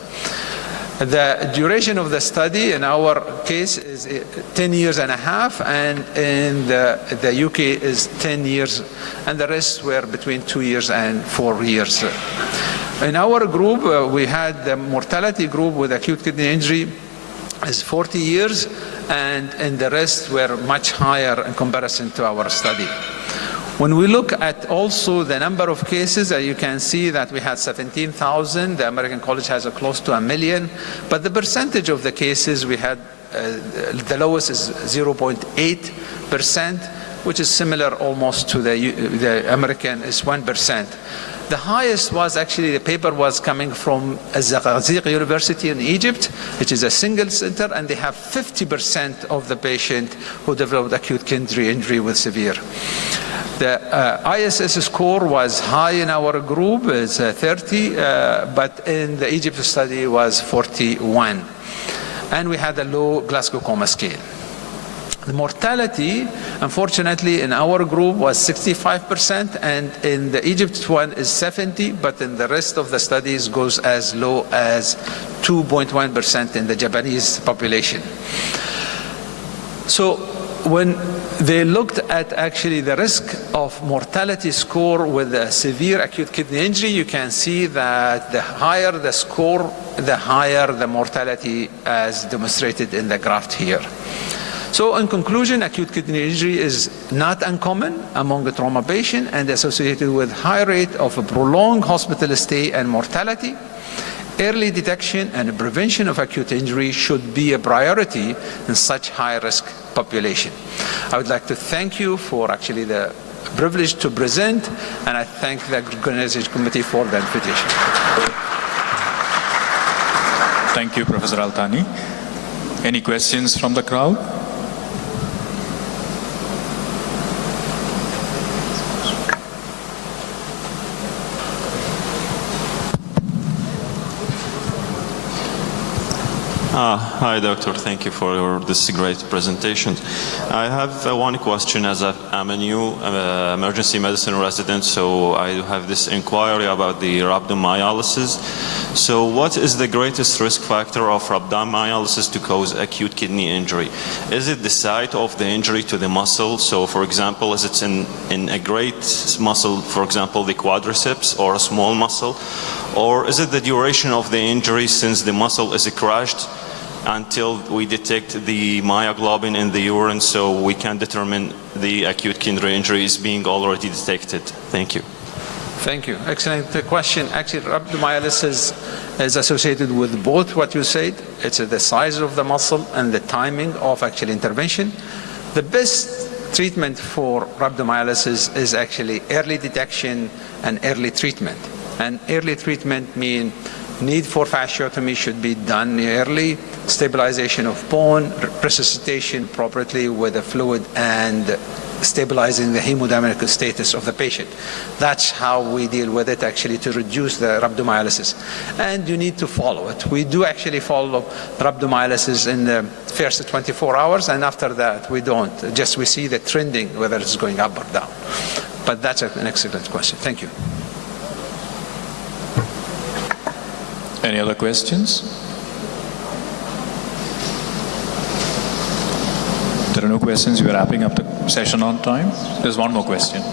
The duration of the study in our case is 10 years and a half, and in the UK is 10 years, and the rest were between 2 years and 4 years. In our group, we had the mortality group with acute kidney injury is 40 years, and in the rest were much higher in comparison to our study. When we look at also the number of cases, you can see that we had 17,000. The American College has close to 1 million. But the percentage of the cases we had, the lowest is 0.8%, which is similar almost to the American is 1%. The highest was actually, the paper was coming from Al-Zaqiq University in Egypt, which is a single center, and they have 50% of the patient who developed acute kidney injury with severe. The ISS score was high in our group, it's 30, but in the Egypt study was 41. And we had a low Glasgow Coma scale. The mortality, unfortunately, in our group was 65%, and in the Egypt one is 70, but in the rest of the studies goes as low as 2.1% in the Japanese population. So when they looked at actually the risk of mortality score with a severe acute kidney injury, you can see that the higher the score, the higher the mortality as demonstrated in the graph here. So in conclusion, acute kidney injury is not uncommon among the trauma patient and associated with high rate of a prolonged hospital stay and mortality. Early detection and prevention of acute injury should be a priority in such high-risk population. I would like to thank you for actually the privilege to present, and I thank the organization committee for the invitation. Thank you, Professor Altani. Any questions from the crowd? Hi, Doctor. Thank you for this great presentation. I have one question as I'm a new emergency medicine resident, so I have this inquiry about the rhabdomyolysis. So what is the greatest risk factor of rhabdomyolysis to cause acute kidney injury? Is it the site of the injury to the muscle? So for example, is it in a great muscle, for example, the quadriceps, or a small muscle? Or is it the duration of the injury since the muscle is crushed until we detect the myoglobin in the urine so we can determine the acute kidney injury is being already detected? Thank you. Thank you. Excellent question. Actually, rhabdomyolysis is associated with both what you said. It's the size of the muscle and the timing of actual intervention. The best treatment for rhabdomyolysis is actually early detection and early treatment. And early treatment means need for fasciotomy should be done early, stabilization of bone, resuscitation properly with the fluid, and stabilizing the hemodynamic status of the patient. That's how we deal with it actually to reduce the rhabdomyolysis. And you need to follow it. We do actually follow rhabdomyolysis in the first 24 hours, and after that we don't. Just we see the trending, whether it's going up or down. But that's an excellent question. Thank you. Any other questions? There are no questions. We are wrapping up the session on time. There's one more question.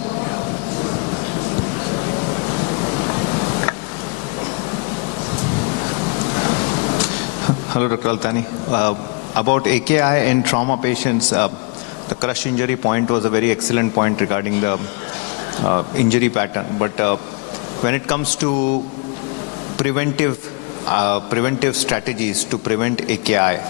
Hello, Dr. Altani. About AKI in trauma patients, the crush injury point was a very excellent point regarding the injury pattern. But when it comes to preventive strategies to prevent AKI,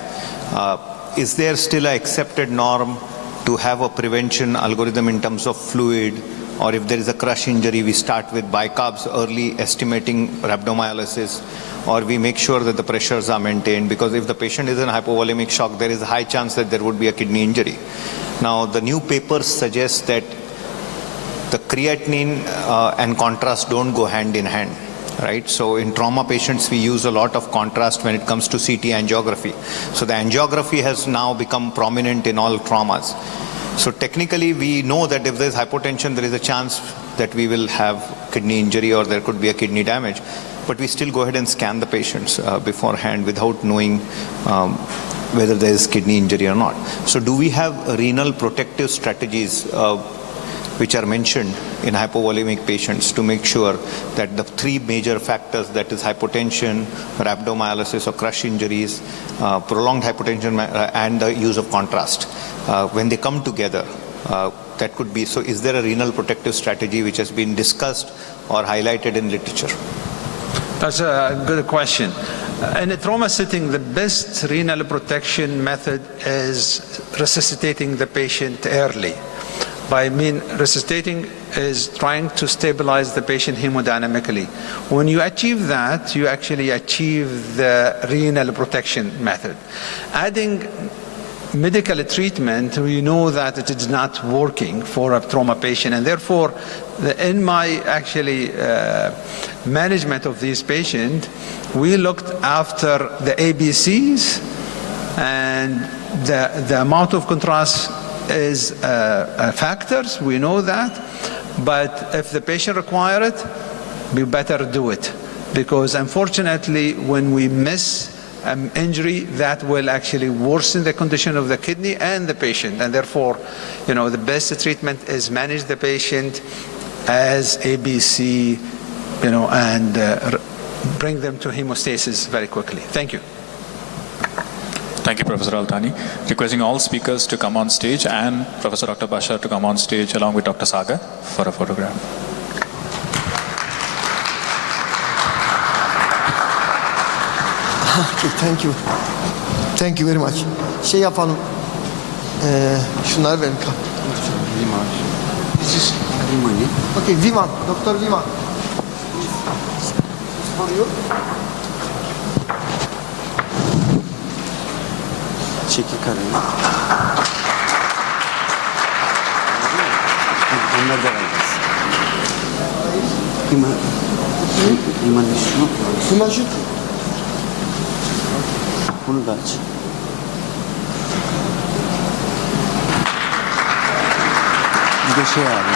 is there still an accepted norm to have a prevention algorithm in terms of fluid? Or if there is a crush injury, we start with bicarbs early, estimating rhabdomyolysis, or we make sure that the pressures are maintained, because if the patient is in hypovolemic shock, there is a high chance that there would be a kidney injury. Now, the new papers suggest that the creatinine and contrast don't go hand in hand, right? So in trauma patients, we use a lot of contrast when it comes to CT angiography. So the angiography has now become prominent in all traumas. So technically, we know that if there is hypotension, there is a chance that we will have kidney injury or there could be a kidney damage. But we still go ahead and scan the patients beforehand without knowing whether there is kidney injury or not. So do we have renal protective strategies which are mentioned in hypovolemic patients to make sure that the three major factors, that is hypotension, rhabdomyolysis or crush injuries, prolonged hypotension and the use of contrast, when they come together, that could be, so is there a renal protective strategy which has been discussed or highlighted in literature? That's a good question. In a trauma setting, the best renal protection method is resuscitating the patient early. By resuscitating is trying to stabilize the patient hemodynamically. When you achieve that, you actually achieve the renal protection method. Adding medical treatment, we know that it is not working for a trauma patient, and therefore, in my management of these patients, we looked after the ABCs, and the amount of contrast is factors, we know that, but if the patient requires it, we better do it, because unfortunately when we miss injury, that will actually worsen the condition of the kidney and the patient, and therefore, the best treatment is manage the patient as ABC, and bring them to hemostasis very quickly. Thank you. Thank you, Professor Altani. Requesting all speakers to come on stage and Professor Dr. Bashar to come on stage along with Dr. Sagar for a photograph. Okay, thank you. Thank you very much. Şey yapalım. Şunları verin. Viman. This is Vimani. Okay, Viman. Doktor Viman. For you. Çekil kareyi. Onlar da alacağız. Viman. Viman şu. Viman şu. Bunu da aç. Bir de şey abi.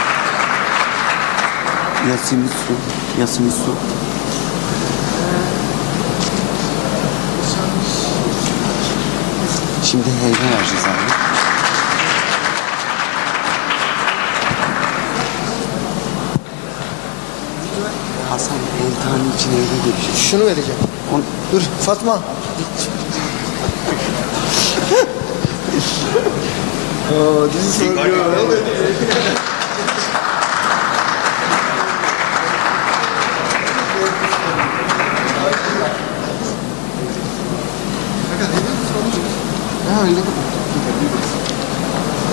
Yasimitsu. Şimdi heybe vereceğiz abi. Hasan Eltan'ın içine heybe geçiyor. Şunu vereceğim. Dur Fatma. Oh, this is so good.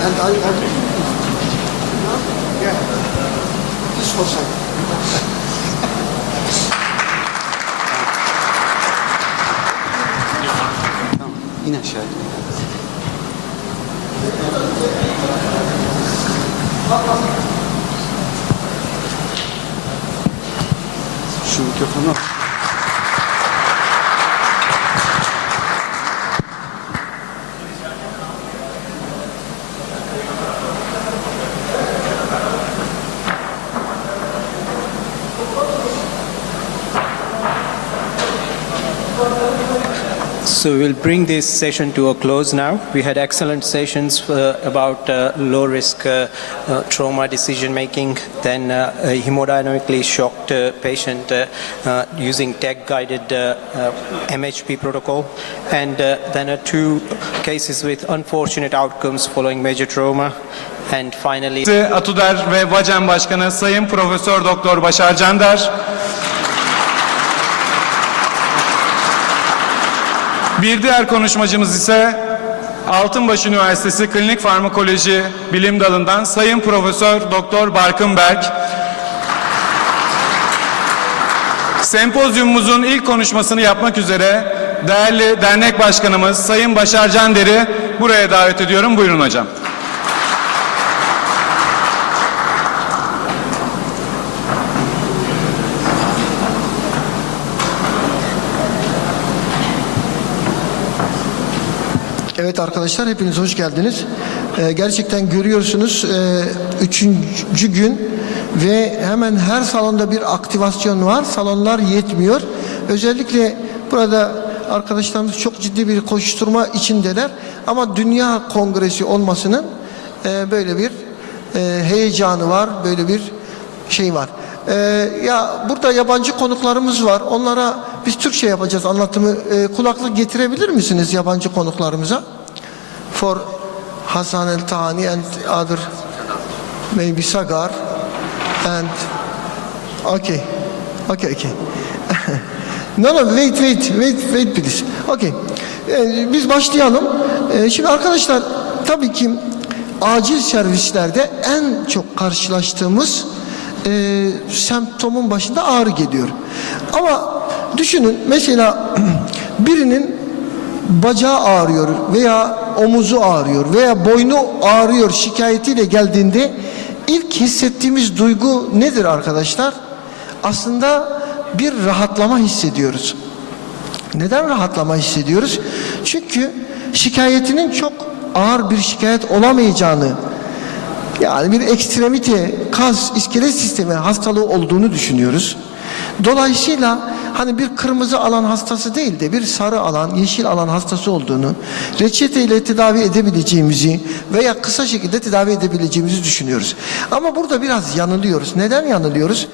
And I yeah, this for second. Tamam, in aşağıya. Şu mikrofonu al. So we'll bring this session to a close now. We had excellent sessions about low-risk trauma decision-making, then a hemodynamically shocked patient using tech-guided MHP protocol, and then 2 cases with unfortunate outcomes following major trauma. And finally, Atuder ve Vacem Başkanı Sayın Profesör Doktor Başar Candar. Bir diğer konuşmacımız ise Altınbaş Üniversitesi Klinik Farmakoloji Bilim Dalı'ndan Sayın Profesör Doktor Barkın Berk. Sempozyumumuzun ilk konuşmasını yapmak üzere değerli dernek başkanımız Sayın Başar Cander'i buraya davet ediyorum. Buyurun hocam. Evet arkadaşlar, hepiniz hoş geldiniz. Gerçekten görüyorsunuz 3. gün ve hemen her salonda bir aktivasyon var. Salonlar yetmiyor. Özellikle burada arkadaşlarımız çok ciddi bir koşturma içindeler. Ama Dünya Kongresi olmasının böyle bir heyecanı var, böyle bir şey var. Ya burada yabancı konuklarımız var. Onlara biz Türkçe yapacağız anlatımı. Kulaklık getirebilir misiniz yabancı konuklarımıza? For Hasan El Tani and other maybe Sagar and okay. No, wait please. Okay. Biz başlayalım. Şimdi arkadaşlar, tabii ki acil servislerde en çok karşılaştığımız semptomun başında ağrı geliyor. Ama düşünün, mesela birinin bacağı ağrıyor veya omuzu ağrıyor veya boynu ağrıyor şikayetiyle geldiğinde ilk hissettiğimiz duygu nedir arkadaşlar? Aslında bir rahatlama hissediyoruz. Neden rahatlama hissediyoruz? Çünkü şikayetinin çok ağır bir şikayet olamayacağını, yani bir ekstremite, kas, iskelet sistemi hastalığı olduğunu düşünüyoruz. Dolayısıyla hani bir kırmızı alan hastası değil de bir sarı alan, yeşil alan hastası olduğunu, reçeteyle tedavi edebileceğimizi veya kısa şekilde tedavi edebileceğimizi düşünüyoruz. Ama burada biraz yanılıyoruz. Neden yanılıyoruz?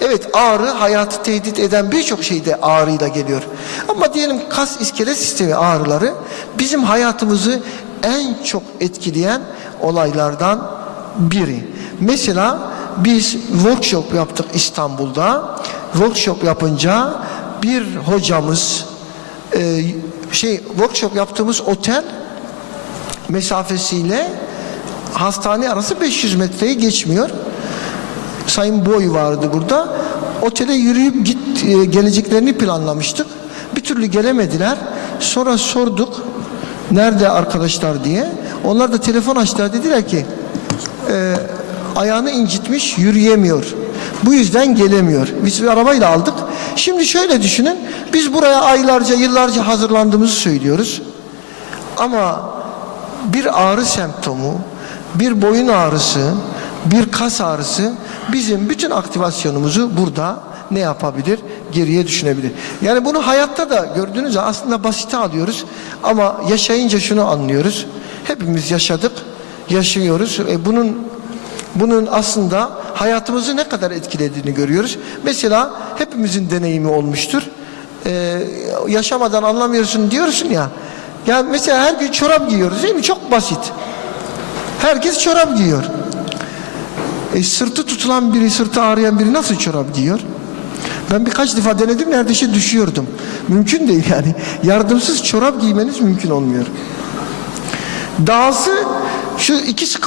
Evet, ağrı hayatı tehdit eden birçok şeyde ağrıyla geliyor. Ama diyelim kas iskelet sistemi ağrıları bizim hayatımızı en çok etkileyen olaylardan biri. Mesela biz workshop yaptık İstanbul'da. Workshop yapınca bir hocamız workshop yaptığımız otel mesafesiyle hastane arası 500 metreyi geçmiyor. Sayın Boy vardı burada. Otele yürüyüp geleceklerini planlamıştık. Bir türlü gelemediler. Sonra sorduk nerede arkadaşlar diye. Onlar da telefon açtılar, dediler ki ayağını incitmiş, yürüyemiyor. Bu yüzden gelemiyor. Biz bir arabayla aldık. Şimdi şöyle düşünün. Biz buraya aylarca, yıllarca hazırlandığımızı söylüyoruz. Ama bir ağrı semptomu, bir boyun ağrısı, bir kas ağrısı bizim bütün aktivasyonumuzu burada ne yapabilir? Geriye düşünebilir. Yani bunu hayatta da gördüğünüz gibi aslında basite alıyoruz. Ama yaşayınca şunu anlıyoruz. Hepimiz yaşadık, yaşıyoruz. Bunun aslında hayatımızı ne kadar etkilediğini görüyoruz. Mesela hepimizin deneyimi olmuştur. Yaşamadan anlamıyorsun diyorsun ya. Ya mesela her gün çorap giyiyoruz değil mi? Çok basit. Herkes çorap giyiyor. Sırtı tutulan biri, sırtı ağrıyan biri nasıl çorap giyiyor? Ben birkaç defa denedim, neredeyse düşüyordum. Mümkün değil yani. Yardımsız çorap giymeniz mümkün olmuyor. Dahası şu ikisi